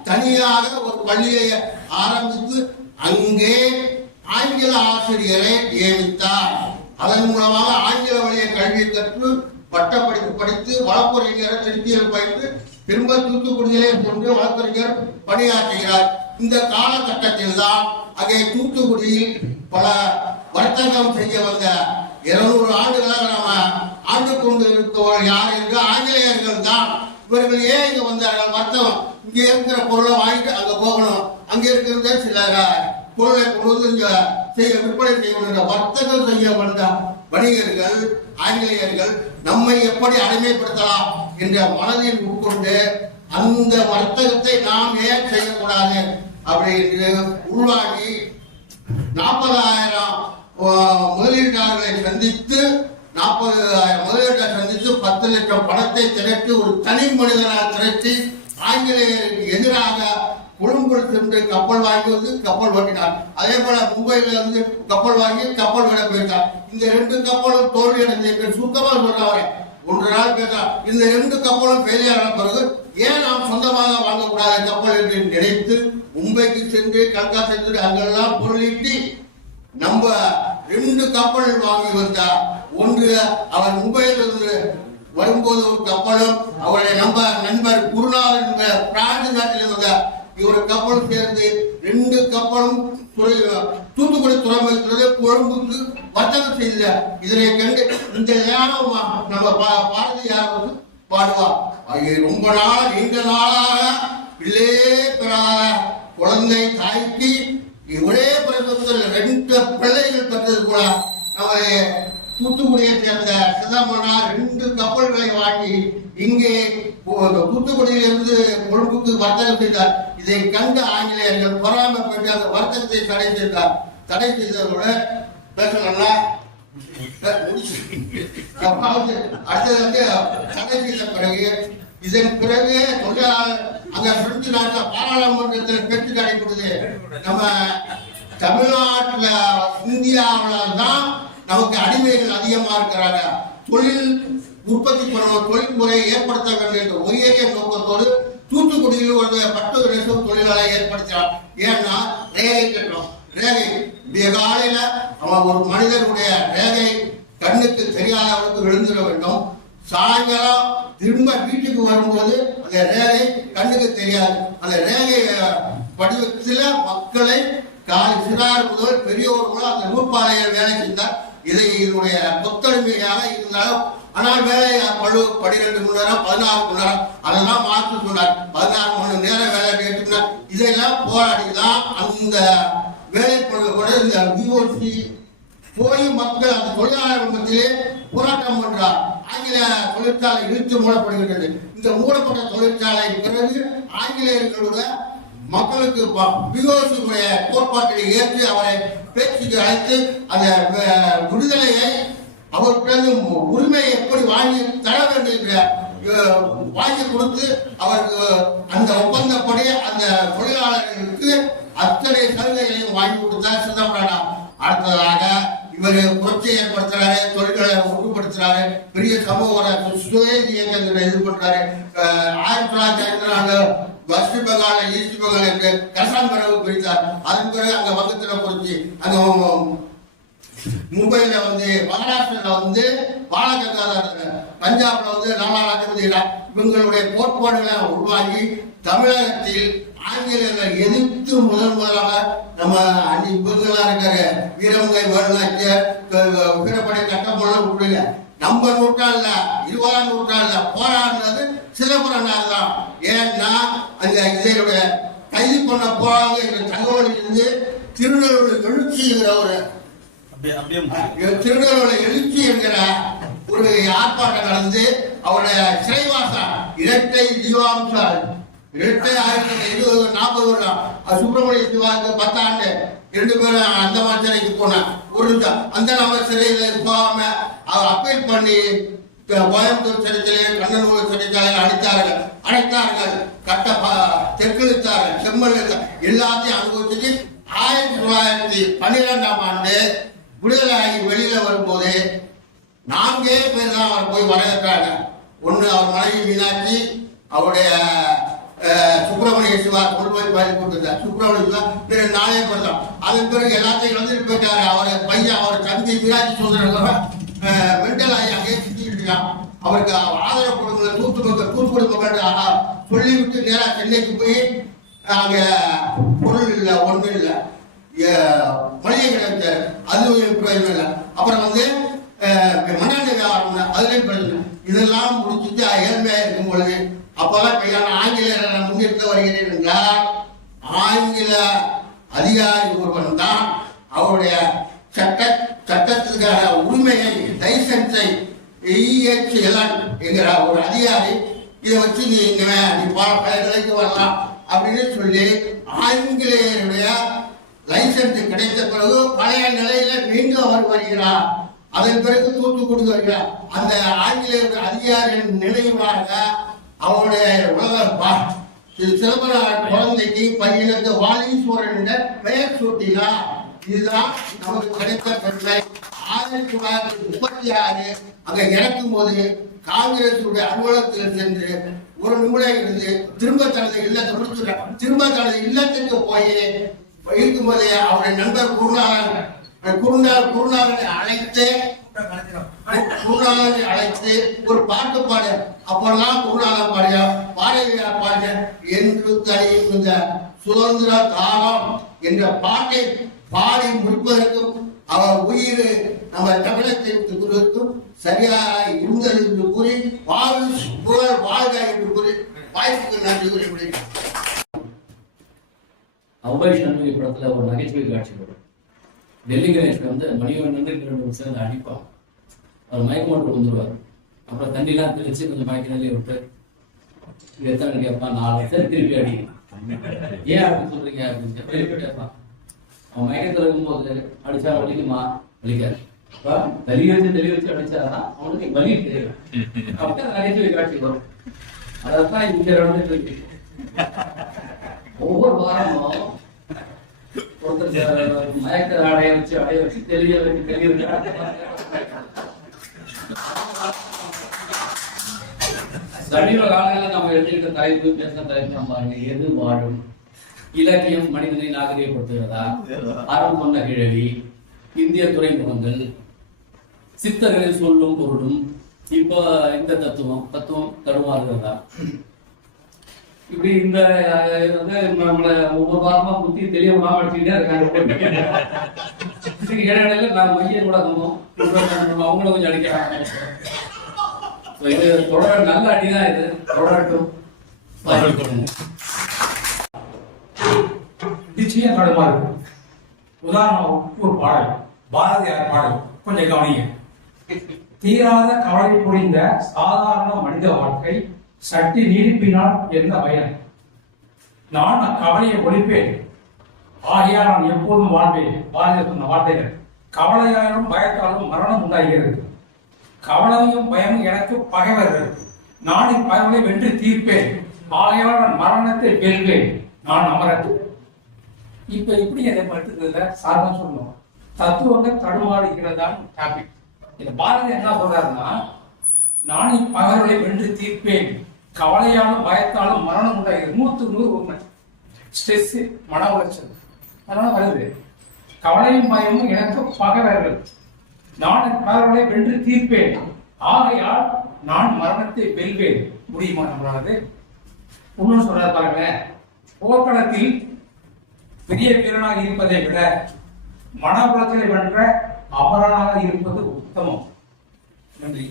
தனியாக ஒரு பள்ளியை ஆரம்பித்து அங்கே ஆங்கில ஆசிரியரை நியமித்தார். அதன் மூலமாக ஆங்கில வழியை கல்வியை கற்று பட்டப்படிப்பு படித்து வழக்குரைஞரை திருச்சியில் பயின்று திரும்ப தூத்துக்குடியிலே கொண்டு வழக்குரைஞர் பணியாற்றுகிறார். இந்த காலகட்டத்தில் தான் அங்கே தூத்துக்குடியில் பல வர்த்தகம் செய்ய வந்த 200 ஆண்டுகளாக நாம ஆண்டு கொண்டு இருக்கவர் யார் என்று ஆங்கிலேயர்கள் தான். இவர்கள் ஏன் இங்க வந்தார்கள்? வர்த்தகம், இங்க இருக்கிற பொருளை வாங்கிட்டு அங்க போகணும், அங்க இருக்கிற சில பொருளை கொண்டு இங்க விற்பனை செய்ய வர்த்தகம் செய்ய வந்த வணிகர்கள் ஆங்கிலேயர்கள் நம்மை எப்படி அடிமைப்படுத்தலாம் என்ற மனதில் உட்கொண்டு அந்த வர்த்தகத்தை நாம் ஏன் செய்யக்கூடாது அப்படின்னு உருவாகி 40,000 முதலீட்டாளர்களை சந்தித்து 40,000 முதலீட்டாளர் சந்தித்து 10 லட்சம் பணத்தை திரட்டி ஒரு தனி மனிதனால் திரட்டி ஆங்கிலேயருக்கு எதிராக கொழும்புக்கு சென்று கப்பல் வாங்கி கப்பல் ஓட்டினார். அதே போல மும்பையில கப்பல் வாங்கி கப்பல் விட போயிட்டார். இந்த 2 கப்பலும் தோல்வி அடைந்த சுத்தமா சொல்றவரை 1 நாள் பேசலாம். இந்த 2 கப்பலும் ஃபெயிலியர் ஆன பிறகு ஏன் நாம் சொந்தமாக வாங்கக்கூடாத கப்பல் என்று நினைத்து மும்பைக்கு சென்று கல்கா சென்று அங்கெல்லாம் பொருளீட்டி நம்ம 2 கப்பல் வாங்கி வந்தார். ஒன்று அவர் மும்பையிலிருந்து வரும்போது ஒரு கப்பலும் அவருடைய நண்பர் குருநாதன் என்ற பிரான்ஸ் நாட்டில் இருந்த ஒரு கப்பலும் சேர்ந்து 2 கப்பலும் தூத்துக்குடி துறைமுகத்திலிருந்து கொழும்புக்கு வர்த்தகம் செய்த இதனை கண்டு இந்த நேரம் நம்ம பாரதியார் பாடுவார். ரொம்ப நாள் நீண்ட நாளாக பிள்ளை பெறாத குழந்தை தாய்க்கு ஒரே பிரசவத்தில் 2 பிள்ளைகள் பெற்றது கூட நம்ம தூத்துக்குடியை சேர்ந்த சிதம்பரனார் 2 கப்பல்களை வாங்கி இங்கே தூத்துக்குடியிலிருந்து கொழும்புக்கு வர்த்தகம் செய்தார். இதை கண்டு ஆங்கிலேயர்கள் பொறாமைப்பட்டு அந்த வர்த்தகத்தை தடை செய்தார். தடை செய்ததோட பேசணும்னா அடுத்தது தடை செய்த பிறகு இதன் பிறகு அங்க பிரெஞ்சு நாட்டில் பாராளுமன்றத்தில் பேச்சு நடைபெறுது. நம்ம தமிழ்நாட்டுல இந்தியாவில் தான் நமக்கு அடிமைகள் அதிகமா இருக்கிறாங்க. தொழில் உற்பத்தி பண்ணுவோம், தொழில்முறையை ஏற்படுத்த வேண்டும் என்ற ஒரே நோக்கத்தோடு தூத்துக்குடியில் ஒரு பட்டு நெசவு தொழிலாளை ஏற்படுத்தினார். ஏன்னா ரேகை கட்டணும். ரேகை காலையில அவன் ஒரு மனிதனுடைய ரேகை கண்ணுக்கு தெரியாதவனுக்கு விழுந்துட வேண்டும். சாயங்காலம் திரும்ப வீட்டுக்கு வரும்போது அந்த ரேகை கண்ணுக்கு தெரியாது. அந்த ரேகை படிவத்தில் மக்களை சிறார் முதல் பெரியவர்களும் அந்த நூற்பாளையர் வேலை செய்தார். இதை இதனுடைய கொத்தடிமையாக இருந்தாலும் ஆனால் வேலை 12 மணி நேரம் 16 மணி நேரம் அதெல்லாம் மாற்றி சொன்னார். 16 மணி நேரம் வேலை கேட்டுனார். இதெல்லாம் போராடிதான் அந்த வேலை கூட இந்த பிஓசி போய் மக்கள் அந்த தொழிலாளர்கள் மத்தியிலே போராட்டம் பண்றார். ஆங்கில தொழிற்சாலை இழுத்து மூடப்படுகின்றது. இந்த மூடப்பட்ட தொழிற்சாலை பிறகு ஆங்கிலேயர்களோட மக்களுக்கு பிஓசியுடைய கோட்பாட்டை ஏற்று அவரை பேச்சுக்கு அழைத்து அந்த விடுதலையை அவருக்கு உரிமையை எப்படி வாங்கி தர வேண்டும் என்ற வாங்கி கொடுத்து அவருக்கு அந்த ஒப்பந்தப்படி அந்த தொழிலாளர்களுக்கு அத்தனை சலுகைகளையும் வாங்கி கொடுத்தார் சிதம்பரம். அடுத்ததாக இவர் புரட்சி ஏற்படுத்துறாரு, தொழில்களை ஒழுங்குபடுத்துறாரு, பெரிய சமூக சுய இயக்கங்களை இது பண்றாரு. 1954 வெஸ்ட் பெங்கால ஈஸ்ட் பெங்கால் என்று கசான் பிறகு பிரித்தார். அதன் பிறகு அங்க வங்கத்துல பொறுத்து அங்க மும்பையில வந்து மகாராஷ்டிரால வந்து பாலகங்காதர், பஞ்சாப்ல வந்து லாலா லஜபதி ராய் இவங்களுடைய கோட்பாடுகளை உருவாக்கி தமிழகத்தில் ஆங்கிலேயர்கள் எதிர்த்து முதலாக நம்ம இவங்களா இருக்கிற வீரமங்கை வேலுநாச்சியார் வீரப்படை கட்டப்பொருள் விட்டுருங்க. நம்ம நூற்றாண்டுல 20ஆம் நூற்றாண்டுல போராடுறது சிதம்பரனார் தான். ஏன்னா அந்த இதனுடைய கைது பண்ண போறாங்க என்ற தகவலில் இருந்து திருநெல்வேலி எழுச்சிங்கிற ஒரு திருநெல்வேலி எழுச்சி என்கிற ஒரு ஆர்ப்பாட்டம் நடந்து அவருடைய சிறைவாசம் இரட்டை ஜீவாம்சால் 1940 வருடம் சுப்பிரமணிய சிவாவுக்கு 10 ஆண்டு 2 பேரும் அந்தமான் சிறைக்கு போனார். ஒரு அந்த நபர் சிறையில் போகாம அவர் அப்பீல் பண்ணி கோயம்புத்தூர் சிறைச்சாலையில் கண்ணனூர் சிறைச்சாலையில் அடைத்தார்கள், தெற்கிழுத்தார்கள், செம்மல் எல்லாத்தையும் அனுபவிச்சுட்டு 1912ஆம் ஆண்டு விடுதலாகி வெளியில வரும்போது 4 பேர் தான் அவர் போய் வரவேற்றாங்க. ஒண்ணு அவர் மனைவி மீனாட்சி, அவருடைய சுப்பிரமணிய சிவா கொண்டு போய் பயிர் கொடுத்துருந்தார். சுப்பிரமணிய சிவா 4 பேர் தான். அதன் பிறகு எல்லாத்தையும் வந்துட்டு போயிட்டாரு. அவர் பையன் அவர் தம்பி மீனாட்சி சுந்தரம் மென்டல் ஆகி அங்கே சுற்றிட்டு இருக்கான். அவருக்கு ஆதரவு கொடுங்க தூத்துக்குடி மக்கள் சொல்லிவிட்டு நேரா சென்னைக்கு போய் அங்க பொருள் இல்லை, ஒன்றும் இல்லை, மளிகை கிடையாது, அதுவும் பிரயோஜனம் இல்லை. அப்புறம் வந்து மண்ணெண்ணெய் வியாபாரம், அதுலேயும் பிரயோஜனம். இதெல்லாம் முடிச்சுட்டு ஏழ்மையா இருக்கும் பொழுது அப்பதான் கையான ஆங்கிலேயரை முன்னிறுத்த வருகிறேன் என்றால் ஆங்கில அதிகாரி ஒருவன் தான் அவருடைய சட்டத்துக்கான உரிமையை லைசன்ஸை என்கிற ஒரு அதிகாரி இதை வச்சு நீ பல நிலைக்கு வரலாம் அப்படின்னு சொல்லி ஆங்கிலேயருடைய லைசன்ஸ் கிடைத்த பிறகு பழைய நிலையில மீண்டும் அவர் வருகிறார். அதன் பிறகு தூத்துக்குடி வருகிறார். அந்த ஆங்கிலேயருடைய அதிகாரியின் நினைவாக அவருடைய உலக சிதம்பரம் குழந்தைக்கு பையனுக்கு வாலீஸ்வரன் என்ற பெயர் சூட்டினார். இதுதான் நமக்கு கிடைத்த பெருமை. 1936 அங்க இறக்கும் போது காங்கிரசுடைய அலுவலகத்தில் சென்று ஒரு நிமிடம் இருந்து திரும்ப தனது இல்லத்துக்கு போய் இருக்கும்போதே அவருடைய நண்பர் குருநாதனை அழைத்து ஒரு பாட்டு பாட, அப்பெல்லாம் குருநாதன் பாடிய பாரதியார் பாடிய என்று தனியிருந்த சுதந்திர தாரம் என்ற பாட்டை பாடி முடிப்பதற்கும் அவர் உயிர் நம்ம தமிழகத்திற்கும் சரியாக இருந்தது என்று கூறி வாழ்க என்று கூறி வாய்ப்புக்கு நன்றி கூறி முடிக்கிறேன். அவ்வை சண்முகி படத்துல ஒரு நகைச்சுவை காட்சி வரும். டெல்லி கணேஷ் வந்து மணிவண்ணன் 2 சேர்ந்து அடிப்பான். அவர் மயக்க மட்டும் விழுந்துருவார். அப்புறம் தண்ணிலாம் தெளிச்சு கொஞ்சம் மயக்க நிலையை விட்டு இது எத்தனை கேட்பான், 4 சரி திருப்பி அடிக்கணும். ஏன் அப்படின்னு சொல்றீங்க அப்படின்னு திருப்பி கேட்பான். அவன் மயக்கத்தில் இருக்கும்போது அடிச்சா வலிக்குமா, வலிக்காது. தெளிய வச்சு அடிச்சாதான் அவனுக்கு வலி தெரியும். அப்பதான் நகைச்சுவை காட்சி வரும். அதான் இங்க நடந்துட்டு இருக்கு. ஒவ்வொரு வாரமும் ஒருத்தர் மயக்க அடைய வச்சு தெளிய சமீப காலங்களில் நம்ம எடுத்துக்கிட்ட தலைப்பு பேசின தலைப்பு நம்ம எது வாழும், இலக்கியம் மனிதனை நாகரிகப்படுத்துகிறதா, அறம் சொன்ன கிழவி, இந்திய துறைமுகங்கள், சித்தர்களில் சொல்லும் பொருளும், இப்போ இந்த தத்துவம் தடுமாறுகிறதா, இப்படி இந்த நம்மளை ஒவ்வொரு வாரமா புத்தி தெளிவாக அடிச்சுக்கிட்டே இருக்காங்க. இதுக்கு இடையில நான் மையம் ஊடகமும் அவங்கள கொஞ்சம் அடிக்கிறாங்க. இது தொடர நல்ல அடிதான். இது தொடரட்டும். நிச்சயம் தடுமா இருக்கு. உதாரணம் ஒரு பாடல், பாரதியார் பாடல், கொஞ்சம் கவனிங்க. தீராத கவலை புரிந்த சாதாரண மனித வாழ்க்கை சட்டி நீடிப்பினால் என்ன பயன்? நான் அக்கவலையை ஒழிப்பேன், ஆகையால் நான் எப்போதும் வாழ்வேன். பாரதியார் சொன்ன வார்த்தைகள். கவலையாலும் பயத்தாலும் மரணம் உண்டாகிறது. கவலையும் பயமும் எனக்கு பகைவர்கள். நான் இப்பகைவரை வென்று தீர்ப்பேன், ஆகையால் நான் மரணத்தை வெல்வேன், நான் அமரன். இப்ப இப்படி எதை படுத்துறதுல சாதாரண சொல்லணும். தத்துவங்கள் தடுமாறுகிறதான் டாபிக். இந்த பாரதி என்ன சொல்றாருன்னா, நான் இப்பகைவரை வென்று தீர்ப்பேன், கவலையாலும் பயத்தாலும் மரணம் உண்டாகிறது. 100 உண்மை. ஸ்ட்ரெஸ், மன உளைச்சல் அதனால வருது. கவலையும் பயமும் எனக்கு பகைவர்கள், நான் என் பகைவர்களை வென்று தீர்ப்பேன், ஆகையால் நான் மரணத்தை வெல்வேன். முடியுமா நம்மளானது? இன்னும் சொல்ற பாருங்க, போர்க்களத்தில் பெரிய வீரனாக இருப்பதை விட மன உளைச்சலை வென்ற அமரனாக இருப்பது உத்தமம். நன்றி.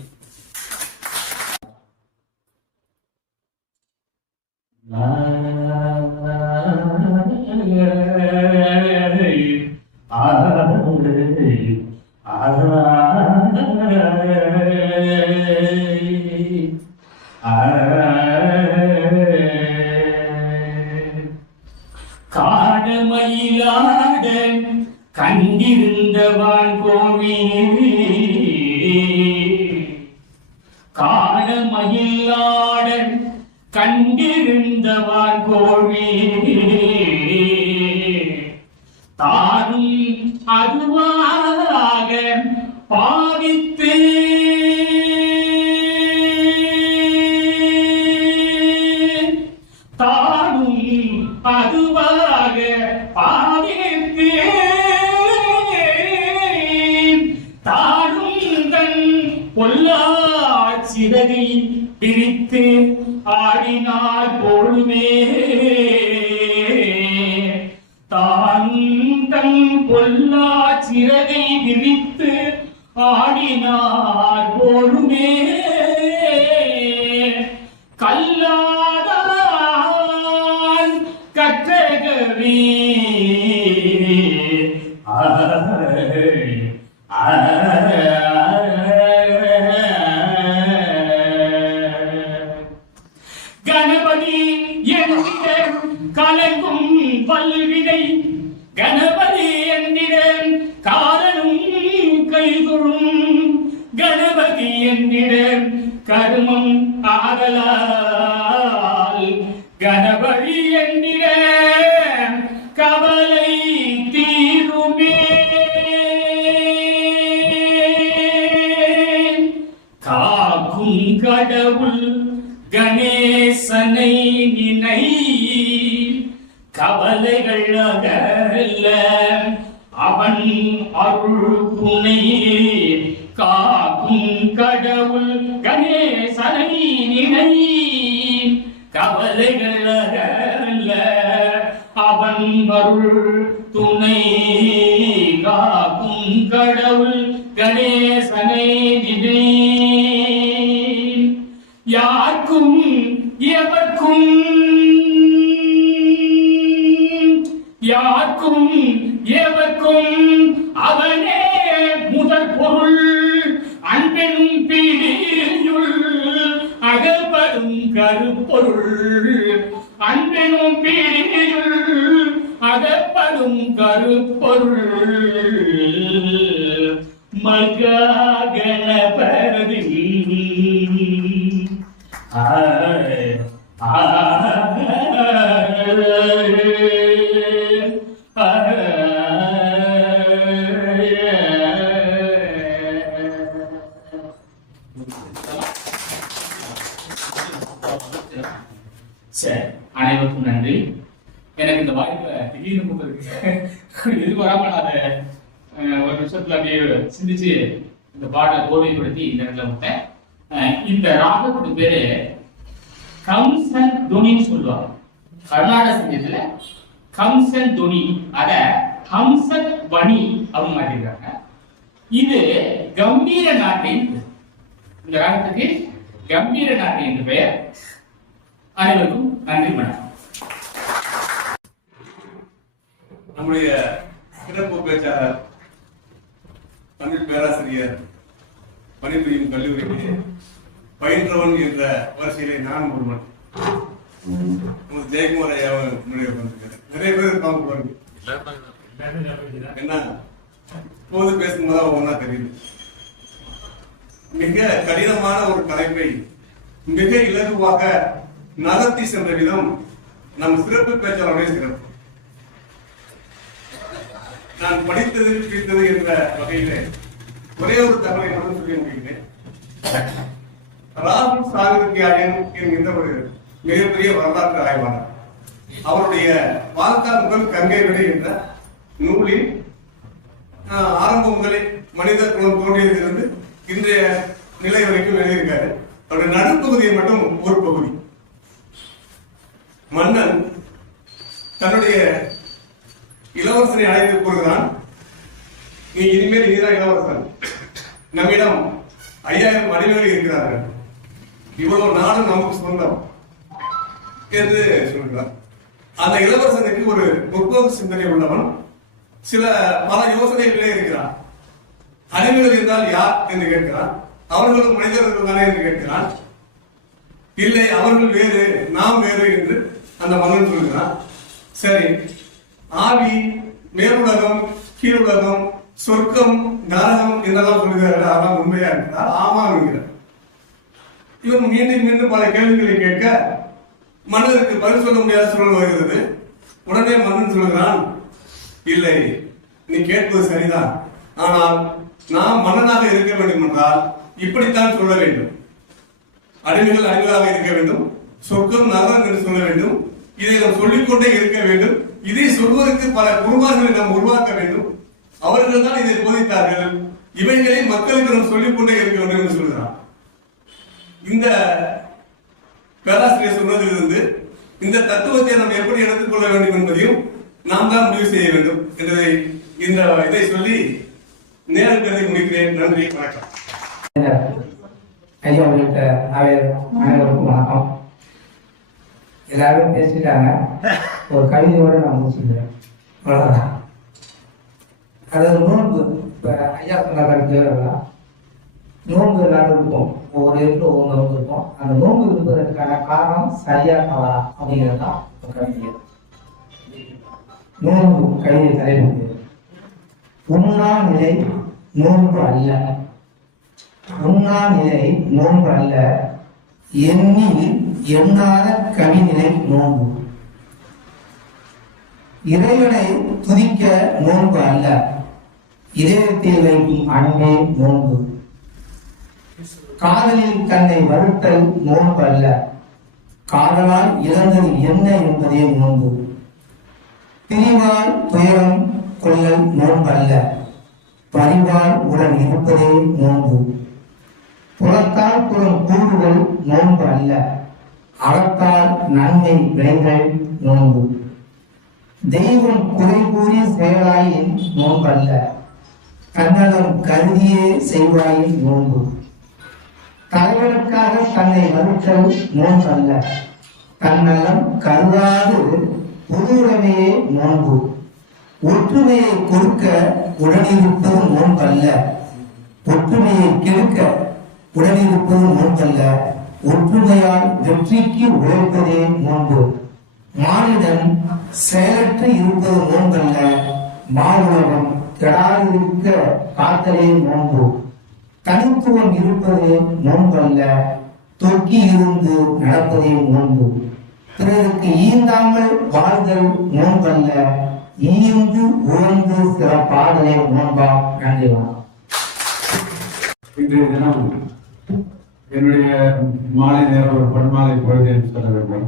காடமயிலாட கண்டிருந்தவான் கோவி, காடமயிலாட கண்டிருந்தவான் கோவி, தானும் அதுவாக பாவித்து அதுவாக பாவித்து தானும் தன் பொல்லா சிறகை பிரித்து ஆடினார் போலுமே, தானும் தன் பொல்லா சிறகை விரித்து ஆடினார் போலுமே, கல்லாதான் கற்றகவே கணபதி என்கிற கலங்கும் பல்வினை, கணபதி என்கிற காரணம் கைகொள்ளும், கணபதி என்கிற கருமம் ஆகலால், கணபதி என்கிற கவலை தீருமே, காக்கும் கடவுள் கணேசனை நினை, கவலைகள் அகல அவன் அருள் துணை, காக்கும் கடவுள் கணேசனை நினை, கவலைகள் அகல அவன் அருள் துணை, காக்கும் கடவுள் கணேசனை நினை, யாருக்கும் எவர்க்கும் யாருக்கும் எவர்க்கும் அவனே முதல் பொருள், அன்பெனும் பிடியுள் அகப்படும் கருப்பொருள், அன்பெனும் பிடியுள் அகப்படும் கருப்பொருள், மகா கணபதி சரி, அனைவருக்கும் நன்றி. எனக்கு இந்த வாய்ப்பை திடீர்னு கொடுத்ததுக்கு எதிர்பாராம நான் ஒரு நிமிஷத்துல அப்படியே சிந்திச்சு இந்த பாட்டை கோவைப்படுத்தி இந்த இடத்துல விட்டேன். இந்த ராகத்துக்கு பேரு கம்சன் துணின்னு சொல்லுவாங்க. கர்நாடக சங்கீதத்துல கம்சன் துணி, அத ஹம்சன் வணி அவங்க மாட்டிருக்காங்க. இது கம்பீர நாட்டின், இந்த ராகத்துக்கு கம்பீர நாட்டை என்று பெயர். அனைவருக்கும் நன்றி, வணக்கம். நம்முடைய சிறப்பு பேச்சாளர் தமிழ் பேராசிரியர் பணிபுரியும் கல்லூரிக்கு பயின்றவன் என்ற வரிசையிலே நான் ஒருவன். ஜெயக்குமார் ஐயா முன்னாடி உட்காந்துருக்காரு. நிறைய பேர் இருப்பாங்க. என்ன போது பேசும்போது ஒன்னா தெரியுது. மிக கடினமான ஒரு தலைப்பை மிக இலகுவாக நகர்த்தி சென்ற விதம் நம் சிறப்பு பேச்சாளருடைய சிறப்பு. நான் படித்தது பிடித்தது என்ற வகையிலே ஒரே ஒரு தகவலை மட்டும் சொல்லி முடிகிறேன். ராகுல் சாகர்கியாயன் என்கின்ற ஒரு மிகப்பெரிய வரலாற்று ஆய்வாளர். அவருடைய வாழ்க்கை முதல் கங்கை விடை என்ற நூலில் ஆரம்பம் முதலில் மனித குலம் தோன்றியதிலிருந்து இன்றைய நிலை வரைக்கும் எழுதியிருக்காரு. அவருடைய நடுப்பகுதியை மட்டும் ஒரு பகுதி. மன்னன் தன்னுடைய இளவரசனை அழைத்து கூறுகிறான், நீ இனிமேல் நீதான் இளவரசன், நம்மிடம் 5000 அடிமைகள் இருக்கிறார்கள், இவ்வளவு நாடு நமக்கு சொந்தம் என்று சொல்கிறார். அந்த இளவரசனுக்கு ஒரு முற்போக்கு சிந்தனை உள்ளவன், பல யோசனைகளே இருக்கிறான். அடிமைகள் என்றால் யார் என்று கேட்கிறான். அவர்களும் மனிதர்கள் தானே என்று கேட்கிறான். இல்லை, அவர்கள் வேறு, நாம் வேறு என்று அந்த மன்னன் சொல்கிறான். சரி, ஆவி, மேலுலகம், கீழுலகம், சொர்க்கம், நரகம் என்றெல்லாம் சொல்கிறார்கள், அதெல்லாம் உண்மையா இருக்கிறார்? ஆமா என்கிறார். இவன் மீண்டும் மீண்டும் பல கேள்விகளை கேட்க மன்னருக்கு பதில் சொல்ல முடியாத சூழல் வருகிறது. உடனே மன்னன் சொல்கிறான், இல்லை, நீ கேட்பது சரிதான், ஆனால் நாம் மன்னனாக இருக்க வேண்டும் என்றால் இப்படித்தான் சொல்ல வேண்டும். அடிமைகள் அடிமைகளாக இருக்க வேண்டும், சொர்க்கம் நரகம் என்று சொல்ல வேண்டும். இதை நாம் சொல்லிக்கொண்டே இருக்க வேண்டும். இதை சொல்வதற்கு பல குருமார்களை நாம் உருவாக்க வேண்டும். அவர்கள் தான் இதை போதித்தார்கள். இவைகளை மக்களுக்கு நாம் சொல்லிக்கொண்டே இருக்க வேண்டும் என்று சொல்கிறான். இந்த பேராசிரியர் சொன்னதிலிருந்து இந்த தத்துவத்தை நாம் எப்படி எடுத்துக்கொள்ள வேண்டும் என்பதையும் நாம் தான் முடிவு செய்ய வேண்டும் என்பதை இதை சொல்லி நேரத்தை முடிக்கிறேன். நன்றி, வணக்கம். ஐயா உள்ளிட்ட அனைவருக்கும் வணக்கம். எல்லாரும் பேசிட்டாங்க. ஒரு கவிதையோட நான் முடிச்சுக்கிறேன். அவ்வளோதான். அதாவது நோன்பு, இப்போ ஐயா சொன்ன கருத்து நோன்பு எல்லாரும் இருக்கும், ஒவ்வொரு இடத்துல ஒவ்வொரு நோன்பு இருக்கும். அந்த நோன்பு இருப்பதற்கான காரணம் சரியா தவறா அப்படிங்கிறது தான் கவிதை. நோன்பு கவிதை தலைப்பு, உண்ணா நிலை நோன்பு அல்ல, உண்ணா நிலை நோன்பு அல்ல, எண்ணில் எண்ணாத கவிநிலை நோன்பு, இறைவனை துதிக்க நோன்பு அல்ல, இதயத்தில் வைக்கும் அன்பே நோன்பு, காதலில் தன்னை வருத்தல் நோன்பு அல்ல, காதலால் இழந்தது என்ன என்பதே நோன்பு, பிரிவால் துயரம் கொள்ளல் நோன்பு அல்ல, பரிவால் உடன் இருப்பதே நோன்பு, புறத்தால் புறம் கூறுதல் நோன்பு அல்ல, அறத்தால் நன்மை விளைதல் நோன்பு, தெய்வம் குறை கூறி செயலாயின் நோன்பு அல்ல, தன்னலம் கருதியே செய்வாயின் நோன்பு, தலைவனுக்காக தன்னை வருத்தல் நோன்பு அல்ல, தன்னலம் கருதாது பொதுவுடைமையே நோன்பு, ஒற்றுமையை கொடுக்க உடனிருப்பது நோன்பு அல்ல, ஒற்றுமையை கெடுக்க உடனிருப்பது நோன்பல்ல, ஒற்றுமையால் வெற்றிக்கு உழைப்பதே நோன்பு, மானிடன் செயலற்று இருப்பது நோன்பல்ல, மாவுலகம் கெடாதிருக்க காத்தலே நோன்பு, தனித்துவம் இருப்பது நோன்பல்ல, தொக்கி இருந்து நடப்பதே நோன்பு, பிறருக்கு ஈந்தாமல் வாழ்தல் நோன்பல்ல, ஈந்து உழந்து சிறப்பாதலே நோன்பா. நன்றி. இன்றைய தினம் என்னுடைய மாலை நேரம் ஒரு பண்பாலை பொழுது சொல்ல வேண்டும்.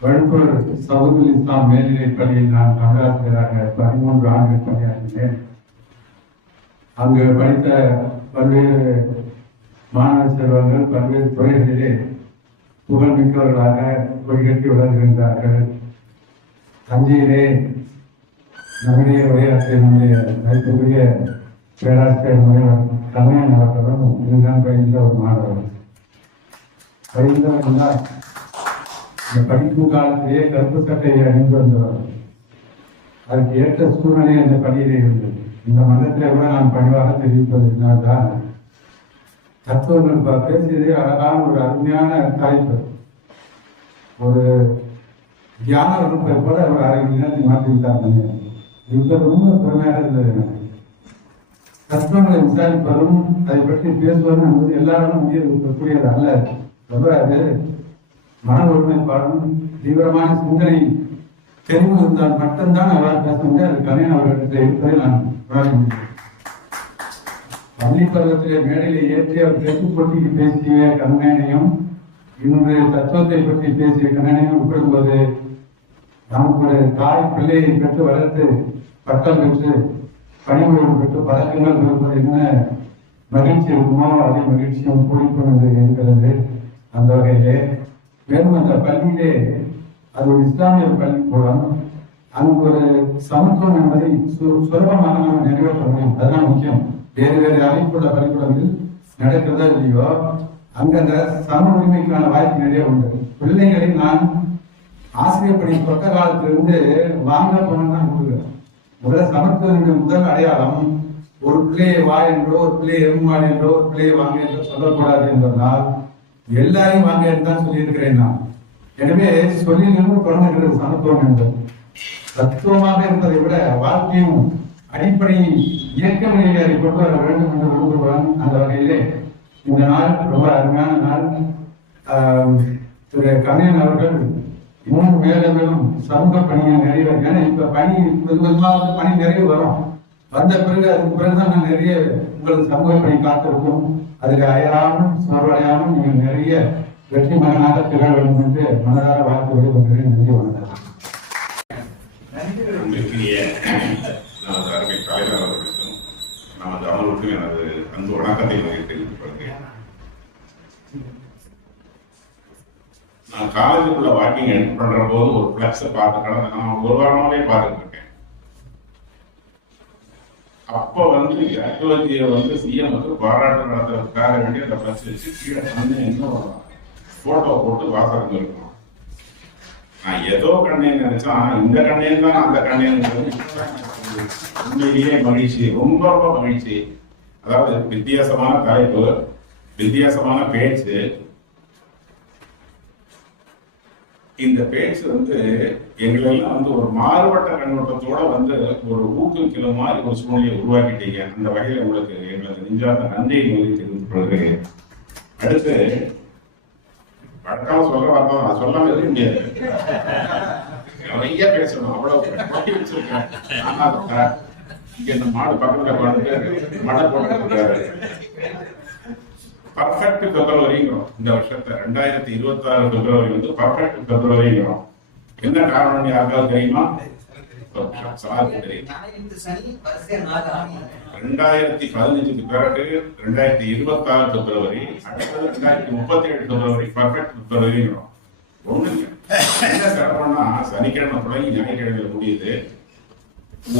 வழுப்பூர் சவுதுல் இஸ்லாம் மேல்நிலைப் பள்ளியில் நான் தமிழாசிரியராக 13 ஆண்டுகள் பணியாற்றினேன். அங்கு படித்த பல்வேறு மாணவ செல்வங்கள் பல்வேறு துறைகளிலே புகழ்மிக்கவர்களாக கொடிகட்டி வளர்கின்றார்கள். தஞ்சையிலே நம்முடைய உரையாற்றிய நம்முடைய மதிப்புக்குரிய பேராசிரியர் முனைவர் தமிழன் அவர்களும் இதுதான் பயின்ற ஒரு மாணவர். பயின்றவர்கள் இந்த படிப்பு காலத்திலேயே கருப்பு சட்டையை அணிந்து வந்தவர். அதுக்கு ஏற்ற சூழ்நிலை அந்த பள்ளியிலே இருந்தது. இந்த மன்றத்திலே கூட நான் பணிவாக தெரிவிப்பதனால்தான் தத்துவங்கள் பேசியதே அழகான ஒரு அருமையான தலைப்பு. ஒரு தியான வகுப்பை போல ஒரு அரை மணி நேரத்தை மாற்றிவிட்டாங்க. இது ரொம்ப பெருமையாக இருந்தது எனக்கு. தத்துவங்களை விசாரிப்பதும் அதை பற்றி பேசுவதும் என்பது எல்லாரும் முடியக்கூடியது அல்ல. ரொம்ப அது மன ஒருமைப்பாடும் தீவிரமான சிந்தனை தெரிவு இருந்தால் மட்டும்தான் அவரால் பேச முடியாது. அது கலைஞன் அவர்களிடத்தில் இருப்பதை நான் உணர முடியும். பள்ளி பருவத்திலே மேடையிலே ஏற்றி அவர் பேச்சு போட்டிக்கு பேசிய கண்ணனையும் இன்று தத்துவத்தை பற்றி பேசிய கண்ணனையும் ஒப்பிடும்போது நமக்கு ஒரு தாய் பிள்ளையை பெற்று வளர்த்து பட்டம் பெற்று பணிமுறை பெற்று பதக்கங்கள் பெறுவது என்ன மகிழ்ச்சி இருக்குமோ அதே மகிழ்ச்சியும் கூடிக்கொண்டு இருக்கிறது. அந்த வகையிலே மேலும் அந்த பள்ளியிலே அது ஒரு இஸ்லாமிய பள்ளிக்கூடம், அங்கு ஒரு சமத்துவம் என்பதை சுலபமாக நம்ம நிறைவேற்ற முடியும். அதுதான் முக்கியம். வேறு வேறு அமைப்புள்ள பள்ளிக்கூடங்களில் நடக்கிறதா இல்லையோ அங்க அந்த சம உரிமைக்கான வாய்ப்பு நிறைய உண்டு. பிள்ளைகளை நான் ஆசிரியர் பணி தொடக்க காலத்திலிருந்து வாங்க போன தான் கொடுக்குறேன். முதல்ல சமத்துவனுடைய முதல் அடையாளம் ஒரு பிள்ளையை வா என்றோ ஒரு பிள்ளையை எருமாடு என்றோ ஒரு பிள்ளையை வாங்க என்றோ சொல்லக்கூடாது என்பதனால் எல்லாரையும் வாங்க என்று தான் சொல்லியிருக்கிறேன் நான். எனவே சொல்லிலிருந்து தொடங்குகிறது சமத்துவம் என்பது. தத்துவமாக இருப்பதை விட வாழ்க்கையும் அடிப்படை இயக்க நிலையை கொண்டு வர வேண்டும் என்று விரும்புகிறேன். அந்த வகையிலே இந்த நாள் ரொம்ப அருமையான நாள். திரு கண்ணன் அவர்கள் இன்னும் மேலும் மேலும் சமூக பணியை நிறைவு, ஏன்னா இப்ப பணி கொஞ்சமாக பணி நிறைவு வரும். வந்த பிறகு அதுக்கு பிறகுதான் நான் நிறைய உங்களுக்கு சமூக பணி காத்திருக்கும். அதுக்கு அயராமல் சோர்வடையாமல் நீங்கள் நிறைய வெற்றி மகனாக திகழ வேண்டும் என்று மனதார வாழ்த்து விடுபடுகிறேன். நன்றி, வணக்கம். அருமை தலைவர் அவர்களுக்கும் நமது அமர்வுக்கும் எனது அன்பு வணக்கத்தை தெரிவித்துக் கொள்கிறேன். நான் காலேஜுக்குள்ள வாக்கிங் பண்ற போது ஒரு பிளக்ஸை பார்த்து கடந்த நான் ஒரு வாரமாவே பார்த்துட்டு இருக்கேன். அப்ப அக்வதியை சிஎம் பாராட்டு நடத்துறதுக்காக வேண்டி அந்த பிளக்ஸ் வச்சு கீழே இன்னும் போட்டோ போட்டு வாசகம் இருக்கணும். நான் ஏதோ கண்ணேன்னு நினைச்சா இந்த கண்ணேன் தான் அந்த கண்ணேன் உண்மையிலேயே மகிழ்ச்சி, ரொம்ப ரொம்ப மகிழ்ச்சி. அதாவது வித்தியாசமான தலைப்பு, வித்தியாசமான பேச்சு. இந்த பேச்சு எங்களெல்லாம் ஒரு மாறுபட்ட கண்ணோட்டத்தோட ஒரு ஊக்குவிக்கிற மாதிரி ஒரு சூழ்நிலையை உருவாக்கிட்டீங்க. அந்த வகையில் உங்களுக்கு எங்களது நெஞ்சார்ந்த நன்றியை தெரிவித்துக் கொள்கிறேன். அடுத்து வழக்காம சொல்ற வார்த்தை நான் சொல்லாம இருக்க முடியாது. நிறைய பேசணும், அவ்வளவு வச்சிருக்கேன். இந்த மாடு பக்கத்துல உட்காந்துட்டு மழை போட்டு பர்ஃபெக்ட் பிப்ரவரிங்கிறோம். இந்த வருஷத்தை 2026 பிப்ரவரி பர்ஃபெக்ட் பிப்ரவரிங்கிறோம். என்ன காரணம் யாருக்காவது தெரியுமா? சாருக்கு தெரியும். 2015 பிறகு 2026 பிப்ரவரி, அடுத்தது 2037 பிப்ரவரி பர்ஃபெக்ட் பிப்ரவரிங்கிறோம். ஒண்ணு இல்லை, என்ன சிறப்புன்னா சனிக்கிழமை தொடங்கி ஞாயிற்றுக்கிழமையில முடியுது.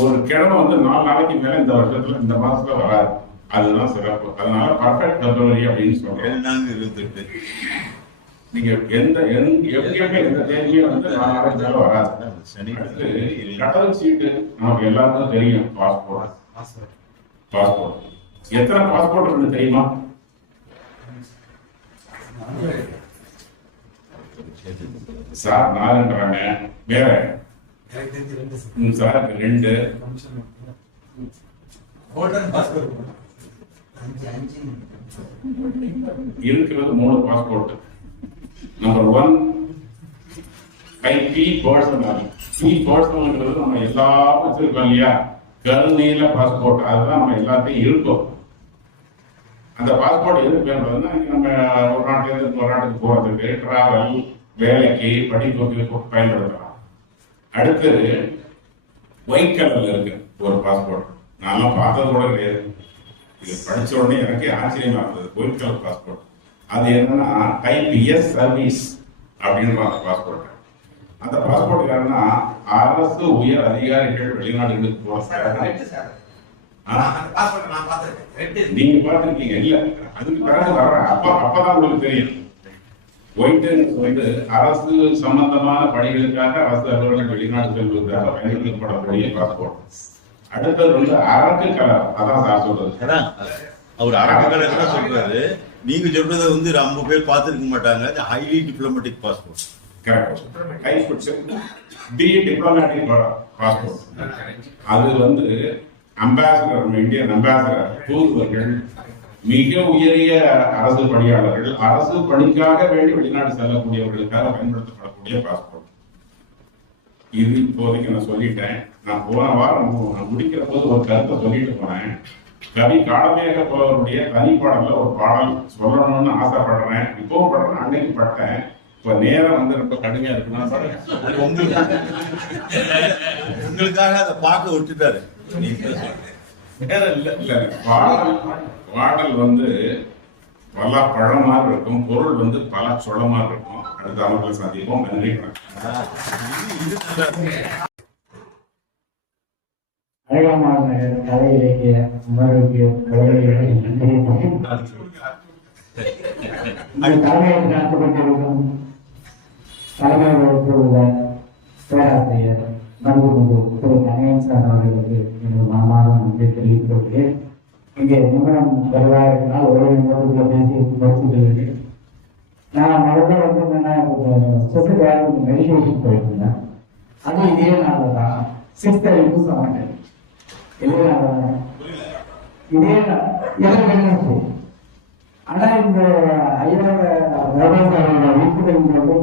ஒரு கிழமை 4 நாளைக்கு மேல இந்த வருஷத்துல இந்த மாசத்துல வராது. அதுதான் சிறப்பு. அதனால பர்ஃபெக்ட் பிப்ரவரி அப்படின்னு சொல்றோம். 28 நீங்க எங்கேயுமே எந்த தேதியும் 4 நாளைக்கு மேல வராது. கடல் சீட்டு நமக்கு எல்லாருக்கும் தெரியும். பாஸ்போர்ட் எத்தனை பாஸ்போர்ட் இருக்கு தெரியுமா? சார் 4ன்றாங்க. வேற சார் 2 இருக்கிறது 3 passport. Number 1 P personal. P பர்சனல்ங்கிறது நம்ம எல்லாரும் வச்சிருக்கோம் இல்லையா? கருநீல பாஸ்போர்ட். அதுதான் நம்ம எல்லாத்தையும் இருக்கும். அந்த பாஸ்போர்ட் எதுக்கு வேணும்னா நம்ம ஒரு நாட்டுல இருந்து ஒரு நாட்டுக்கு போறதுக்கு, டிராவல், வேலைக்கு, படிப்புக்கு பயன்படுத்தலாம். அடுத்து ஒயிட் கலர்ல இருக்கு ஒரு பாஸ்போர்ட். நான்லாம் பார்த்தது கூட கிடையாது. இது படிச்ச உடனே எனக்கு ஆச்சரியமா இருந்தது. White colour passport. அது என்னன்னா டைப் எஸ் சர்வீஸ் அப்படின்ற அந்த பாஸ்போர்ட். அந்த பாஸ்போர்ட் யாருன்னா அரசு உயர் அதிகாரிகள் வெளிநாடுகளுக்கு போறதுக்காக. நீங்க பார்த்துருக்கீங்க இல்ல? அதுக்கு பிறகு வர்றேன். அப்பதான் உங்களுக்கு தெரியும். ஒயிட்டு அரசு சம்பந்தமான பணிகளுக்காக அரசு அலுவலர்கள் வெளிநாடு செல்வதற்காக பயன்படுத்தப்படக்கூடிய பாஸ்போர்ட். அடுத்தது அரக்கு கலர். அதான் சார் சொல்றது. அவர் அரக்கு கலர் தான் சொல்றாரு. நீங்க சொல்றது ரொம்ப பேர் பார்த்திருக்க மாட்டாங்க. Highly diplomatic passport. Diplomatic passport. அது அம்பாசிடர், இந்தியன் அம்பாசிடர், தூதுவர்கள், மிக உயரிய அரசு பணியாளர்கள், அரசு பணிக்காக வேண்டி வெளிநாடு செல்லக்கூடியவர்களுக்காக பயன்படுத்தப்படக்கூடிய பாஸ்போர்ட். இது இப்போதைக்கு நான் சொல்லிட்டேன். நான் போன வாரம் முடிக்கிற போது ஒரு கருத்தை சொல்லிட்டு போனேன். கவி காலமேக புலவருடைய தனி பாடல்ல ஒரு பாடல் சொல்லணும்னு ஆசைப்படுறேன். இப்பவும் படுறேன், அன்னைக்கு பட்டேன். இப்ப நேரம் வந்து ரொம்ப கடுமையா இருக்குன்னா உங்களுக்காக அதை பார்க்க விட்டுட்டாரு. வேற இல்ல பாடல் வந்து பல பழமா இருக்கும், பொருள் வந்து பல சொல்லமா இருக்கும். அடுத்த அமர்வுல சந்திப்போம். நன்றி. அழகமான கலை இலக்கிய உணர்வுக்கு தலைமையை நடந்து கொண்டிருக்கும் தலைமை உள்ள பேராசிரியர் மருத்துவ திரு கணேசன் சார் அவர்களுக்கு எனது மனமான நன்றி தெரிவித்துக் கொள்கிறேன். இங்கே நிமிடம் வருவாயிருந்தால் ஒரு நிமிடத்தில் பேசி படிச்சுட்டு நான் முதல்ல வந்து என்னன்னா ஸ்பெஷல் வேலை மெடிடேஷன் போயிருந்தேன். அது இதே நாளில் தான் 6th வரைக்கும் 7th இதே ஆனா இந்த ஐயாவோட வீட்டுகள்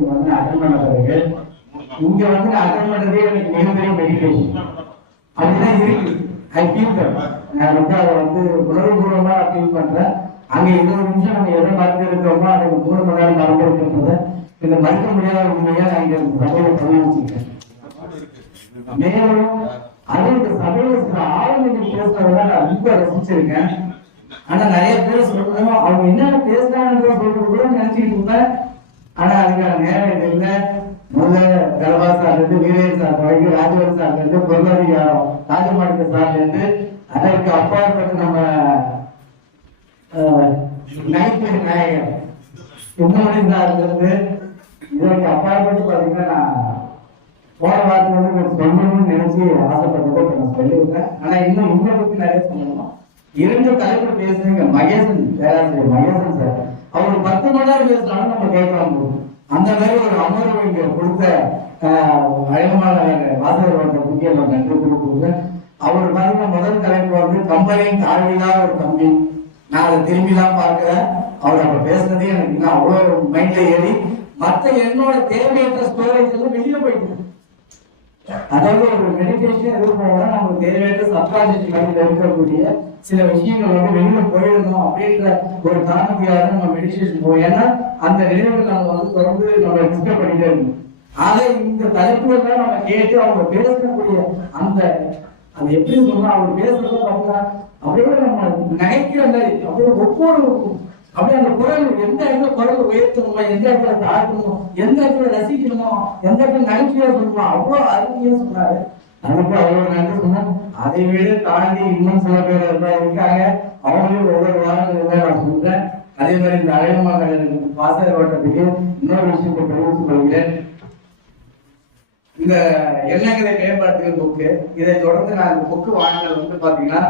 வந்து அட்டன் பண்ண பிறகு இங்க வந்து அட்டன் பண்றதே எனக்கு மிகப்பெரிய மெடிடேஷன் அப்படிதான் இருக்கு. ஐ ஃபீல் நான் வந்து அதை வந்து உணர்வுபூர்வமா ஃபீல் பண்றேன். அங்க 20 நிமிஷம் நம்ம எதை மறந்து இருக்கிறோமோ அதுக்கு 3 மணி நேரம் மறந்து இருக்கிறத இந்த மறுக்க முடியாத உண்மையா நான் இங்க சபையில பதிவு வச்சுக்கிறேன். மேலும் அது இந்த சபையில சில ஆளுநர்கள் பேசுறதெல்லாம் நான் ரொம்ப ரசிச்சிருக்கேன். ஆனா நிறைய பேர் சொல்லணும் அவங்க என்னென்ன பேசுறாங்கன்ற சொல்றது கூட நினைச்சுட்டு இருந்தேன். ஆனா அதுக்கான நேரம் இல்லை. முதல்ல கலவா சார்ல இருந்து வீரேன் சார் வரைக்கும் ராஜவன் சார்ல இருந்து பொருளாதாரம் ராஜமாணிக்க சார்ல இருந்து அதற்கு அப்பாற்பட்டு நம்ம நைட்டு நாயகர் சுப்பிரமணியன் சார்ல இருந்து இதற்கு அப்பாற்பட்டு பாத்தீங்கன்னா நான் போன வாரத்துல வந்து சொல்லணும்னு நினைச்சு ஆசைப்பட்டதை நான் சொல்லியிருக்கேன். ஆனா இன்னும் இன்னும் பத்தி நிறைய சொல்லணும். 2 தலைப்பு பேசுறீங்க. மகேசன் பேராசிரியர் மகேசன் சார் அவர் 10 மணி நேரம் பேசினாலும் நம்ம கேட்கலாம் போகும். அந்த மாதிரி ஒரு அமர்வு இங்க கொடுத்த அழகமான வாசகர் வந்த முக்கிய நன்றி கொடுக்குங்க. அவர் பாத்தீங்கன்னா முதல் தலைப்பு வந்து கம்பெனியின் தாழ்விதான் ஒரு கம்பி. நான் அதை திரும்பிதான் பார்க்கிறேன். அவர் அப்ப பேசுனதே எனக்கு இன்னும் அவ்வளவு மைண்ட்ல ஏறி மற்ற என்னோட தேவையற்ற ஸ்டோரேஜ் எல்லாம் வெளியே போயிட்டு அதாவது ஒரு மெடிடேஷன் எதிர்ப்போம்னா நமக்கு தேவையற்ற சப்கான்ஷியஸ் மைண்ட்ல இருக்கக்கூடிய சில விஷயங்கள் வந்து வெளியில போயிடணும் அப்படின்ற ஒரு காரணத்துக்காக நம்ம மெடிடேஷன் போவோம். ஏன்னா அந்த நினைவுகள் நம்ம வந்து தொடர்ந்து நம்ம டிஸ்கஸ் பண்ணிட்டே இருக்கணும். ஆக இந்த தலைப்புகள் நம்ம கேட்டு அவங்க பேசக்கூடிய அந்த அது எப்படி சொல்லணும் அவர் பேசுறத பார்த்தா அப்படியே நம்ம நினைக்கிற மாதிரி அப்படியே ஒவ்வொரு அப்படியே அந்த குரல் எந்த இடத்துல குரல் உயர்த்தணுமோ, எந்த இடத்துல தாழ்த்தணுமோ, எந்த இடத்துல ரசிக்கணுமோ, எந்த இடத்துல நகைச்சுவையா சொல்லணுமோ அவ்வளவு அருமையா சொன்னாரு. அதுக்கு அவ்வளவு நன்றி சொன்னேன். அதை விட தாண்டி இன்னும் சில பேர் இருக்காங்க. அவங்களையும் ஒவ்வொரு வாரங்கள் நான் சொல்றேன். அதே மாதிரி இந்த அழகமாக வாசகர் வட்டத்துக்கு இன்னொரு விஷயத்தை தெரிவித்துக் கொள்கிறேன். இந்த எண்ணங்களை மேம்பாட்டுகள் புக்கு இதை தொடர்ந்து நான் இந்த புக்கு வாங்கினது வந்து பாத்தீங்கன்னா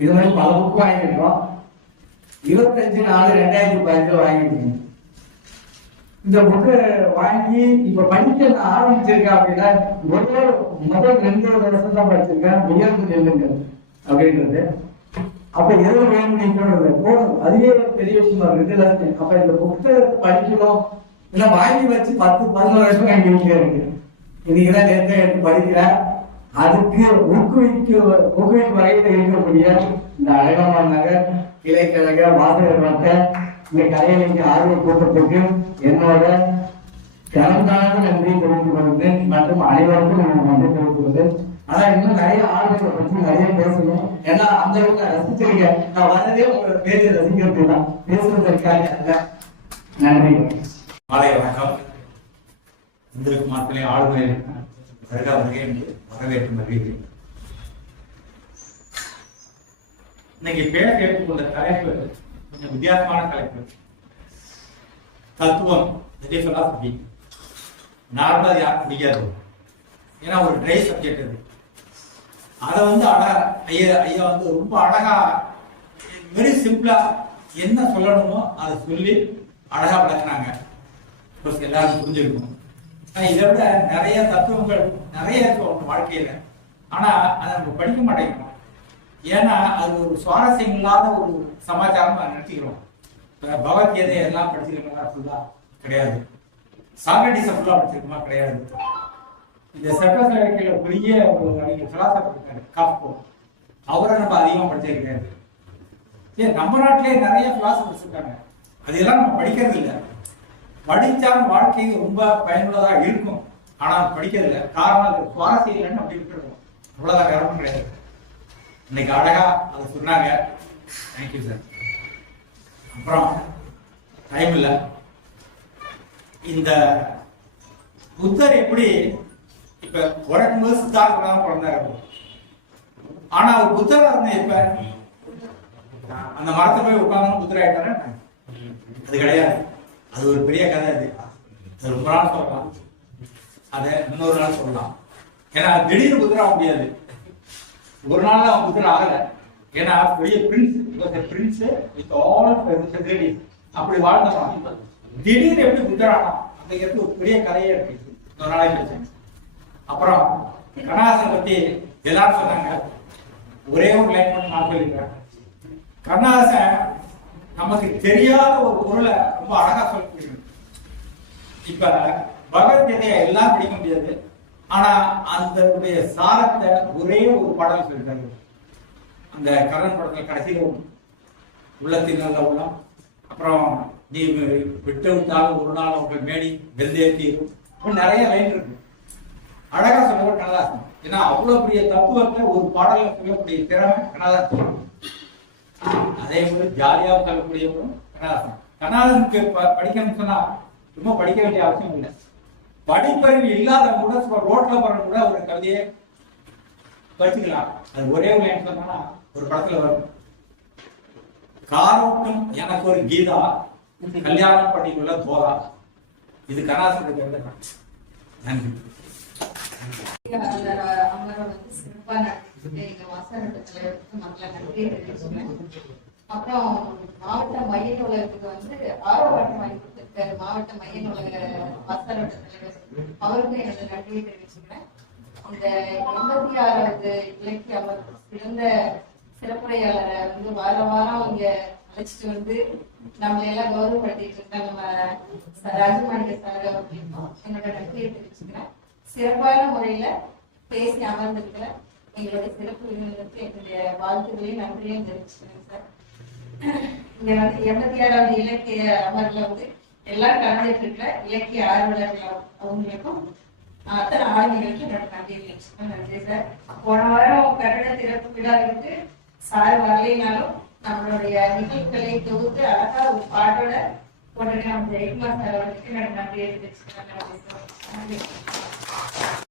இது மாதிரி பல புக்கு வாங்கியிருக்கோம். 25/4/2015 வாங்கிருக்கேன். இந்த புக்கு வாங்கி இப்ப படிக்க நான் ஆரம்பிச்சிருக்கேன் அப்படின்னா முதல் 2 வருஷம் தான் படிச்சிருக்கேன். உயர்ந்து நெல்லுங்கள் அப்படின்றது அப்ப எது வேணும் நீங்க போதும், அதுவே பெரிய விஷயமா இருக்கு. அப்ப இந்த புக்கை படிக்கணும் இல்ல வாங்கி வச்சு 10-11 வருஷம் எங்க வீட்டுல இருக்கு. இன்னைக்குதான் நேரத்தை எடுத்து படிக்கிறேன். அதுக்கு ஊக்குவிக்கும் வகையில் இருக்கக்கூடிய இந்த அழகமான நகர் கிளைக்கழக வாசகர் வட்ட இந்த கலையிலைக்கு ஆர்வ கூட்டத்துக்கு என்னோட திறந்தான நன்றி தெரிவித்துக் கொள்கிறேன் மற்றும் அனைவருக்கும் நான் நன்றி தெரிவித்துள்ளேன். ஆனா இன்னும் நிறைய ஆளுநர்களை பற்றி நிறைய பேசணும். ஏன்னா அந்த அளவுக்கு ரசிச்சிருக்கேன். நான் வரதே உங்களோட பேச்சை ரசிக்கிறது தான், பேசுவதற்காக. நன்றி. மாலை வணக்கம். உங்களுக்கு மாத்திரை ஆளுநர் வரவேற்று வருகிறேன். இன்னைக்கு பேர் கேட்டுக்கொண்ட தலைப்பு கொஞ்சம் வித்தியாசமான தலைப்பு. தத்துவம், பிலாசபி. நார்மலா யாரும் பிடிக்காது. ஏன்னா ஒரு ட்ரை சப்ஜெக்ட் அது. அதை வந்து ஐயா வந்து ரொம்ப அழகா வெரி சிம்பிளா என்ன சொல்லணுமோ அதை சொல்லி அழகா விளக்குனாங்க. எல்லாரும் புரிஞ்சிருக்கும். இதை விட நிறைய தத்துவங்கள் நிறைய இருக்கும் வாழ்க்கையில. ஆனா அதை நம்ம படிக்க மாட்டேங்கிறோம். ஏன்னா அது ஒரு சுவாரஸ்யம் இல்லாத ஒரு சமாச்சாரமா நினைச்சுக்கிறோம். பகவத்கீதை எல்லாம் படிச்சிருக்கோமா ஃபுல்லா கிடையாது. சாக்ரட்டிஸை ஃபுல்லா படிச்சிருக்கோமா கிடையாது. இந்த செக்கோஸ்லோவாக்கியால பெரிய ஒரு பிலாசபர் இருக்காரு காப்கோ, அவரை நம்ம அதிகமா படிச்சது கிடையாது. ஏன் நம்ம நாட்டிலே நிறைய பிலாசபர்ஸ் இருக்காங்க, அதெல்லாம் நம்ம படிக்கிறது இல்லை. படித்தால் வாழ்க்கை ரொம்ப பயனுள்ளதாக இருக்கும், ஆனால் படிக்கிறது இல்லை. காரணம் அது சுவாரஸ்யம் இல்லைன்னு அப்படி விட்டுருக்கோம். அவ்வளோதான், வேற ஒன்றும் கிடையாது. இன்னைக்கு அழகா அதை சொன்னாங்க. Thank you sir. அப்புறம் டைம் இல்லை. இந்த புத்தர் எப்படி இப்ப பிறக்கும்போது சித்தார்த்தம் தான் பிறந்தாரு, ஆனா அவர் புத்தரா இருந்த இப்ப அந்த மரத்தை போய் உட்கார்ந்து புத்தர் ஆயிட்டாரு? அது கிடையாது. அது ஒரு பெரிய கதை. அது ரொம்ப நாள் சொல்லலாம், அதை இன்னொரு நாள் சொல்லலாம். ஏன்னா திடீர்னு புத்தர் ஆக முடியாது. ஒரு நாள் அவன் புத்தர் ஆகல. ஏன்னா பெரிய பிரின்ஸ் வித் ஆல் ஃபெசிலிட்டிஸ் அப்படி வாழ்ந்தவன் திடீர்னு எப்படி புத்தர் ஆனா அப்படிங்கிறது ஒரு பெரிய கதையே இருக்கு. இன்னொரு நாளைக்கு வச்சேன். அப்புறம் கண்ணதாசன் பத்தி எல்லாரும் சொன்னாங்க. ஒரே ஒரு லைன் மட்டும் நான் சொல்லிக்கிறேன். கண்ணதாசன் நமக்கு தெரியாத ஒரு பொருளை ரொம்ப அழகா சொல்லி, இப்ப பகவத்கீதையை எல்லாம் படிக்க முடியாது, ஆனா அந்த சாரத்தை ஒரே ஒரு பாடல் சொல்லிட்டாரு. அந்த கரண் படத்துல கடைசியில உள்ளத்தின் நல்ல உள்ளம், அப்புறம் நீ விட்டு விட்டாலும் ஒரு நாள் உங்க மேனி வெந்தேற்றியும் நிறைய லைன் இருக்கு. அழகா சொல்லுவார் கண்ணதாசன். ஏன்னா அவ்வளவு பெரிய தத்துவத்தை ஒரு பாடல சொல்லக்கூடிய திறமை கண்ணதாசன். அதே மாதிரி ஜாலியாக சொல்லக்கூடியவரும் கண்ணதாசன். கண்ணதாசனுக்கு படிக்கணும்னு சொன்னா ரொம்ப படிக்க வேண்டிய அவசியம் இல்லை. படிப்பறிவு இல்லாத கூட ரோட்ல போற கூட ஒரு கவிதையை படிச்சுக்கலாம். அது ஒரே ஒரு லைன் சொன்னா ஒரு படத்துல வரும். காரோட்டம் எனக்கு ஒரு கீதா, கல்யாணம் பண்ணிக்குள்ள தோதா. இது கண்ணதாசனுக்கு நன்றி. அப்புறம் மாவட்ட மைய நூலகத்துக்கு ஆர்வம் வாங்கி கொடுத்திருக்காரு மாவட்ட மைய நூலக வாசகரோட தலைவர், அவருக்கும் எனது நன்றியை தெரிவிச்சுக்கிறேன். இந்த 86வது இலக்கிய அமர்வு சிறந்த சிறப்புரையாளரை வார வாரம் இங்க அழைச்சிட்டு நம்மளை எல்லாம் கௌரவப்படுத்திட்டு இருந்தா நம்ம ராஜமாணிக்க சார் அப்படின்னும் என்னோட நன்றியை தெரிவிச்சுக்கிறேன். சிறப்பான முறையில பேசி அமர்ந்திருக்கிற எங்களுடைய சிறப்பு விருந்தினருக்கு என்னுடைய வாழ்த்துக்களையும் நன்றியும் தெரிவிச்சுக்கிறேன் சார். இங்க 86வது இலக்கிய அமர்வுல எல்லாரும் கலந்துட்டு இருக்கிற இலக்கிய ஆர்வலர்கள் அவங்களுக்கும் அத்தனை ஆளுமைகளுக்கும் என்னோட நன்றியை தெரிவிச்சுக்கிறேன். நன்றி சார். போன வாரம் கட்டட திறப்பு விழாவிற்கு சார் வரலைனாலும் நம்மளுடைய நிகழ்வுகளை தொகுத்து அழகா ஒரு பாட்டோட போட்டு நம்ம ஜெயக்குமார் சார் அவர்களுக்கு என்னோட நன்றியை தெரிவிச்சுக்கிறேன். நன்றி சார்.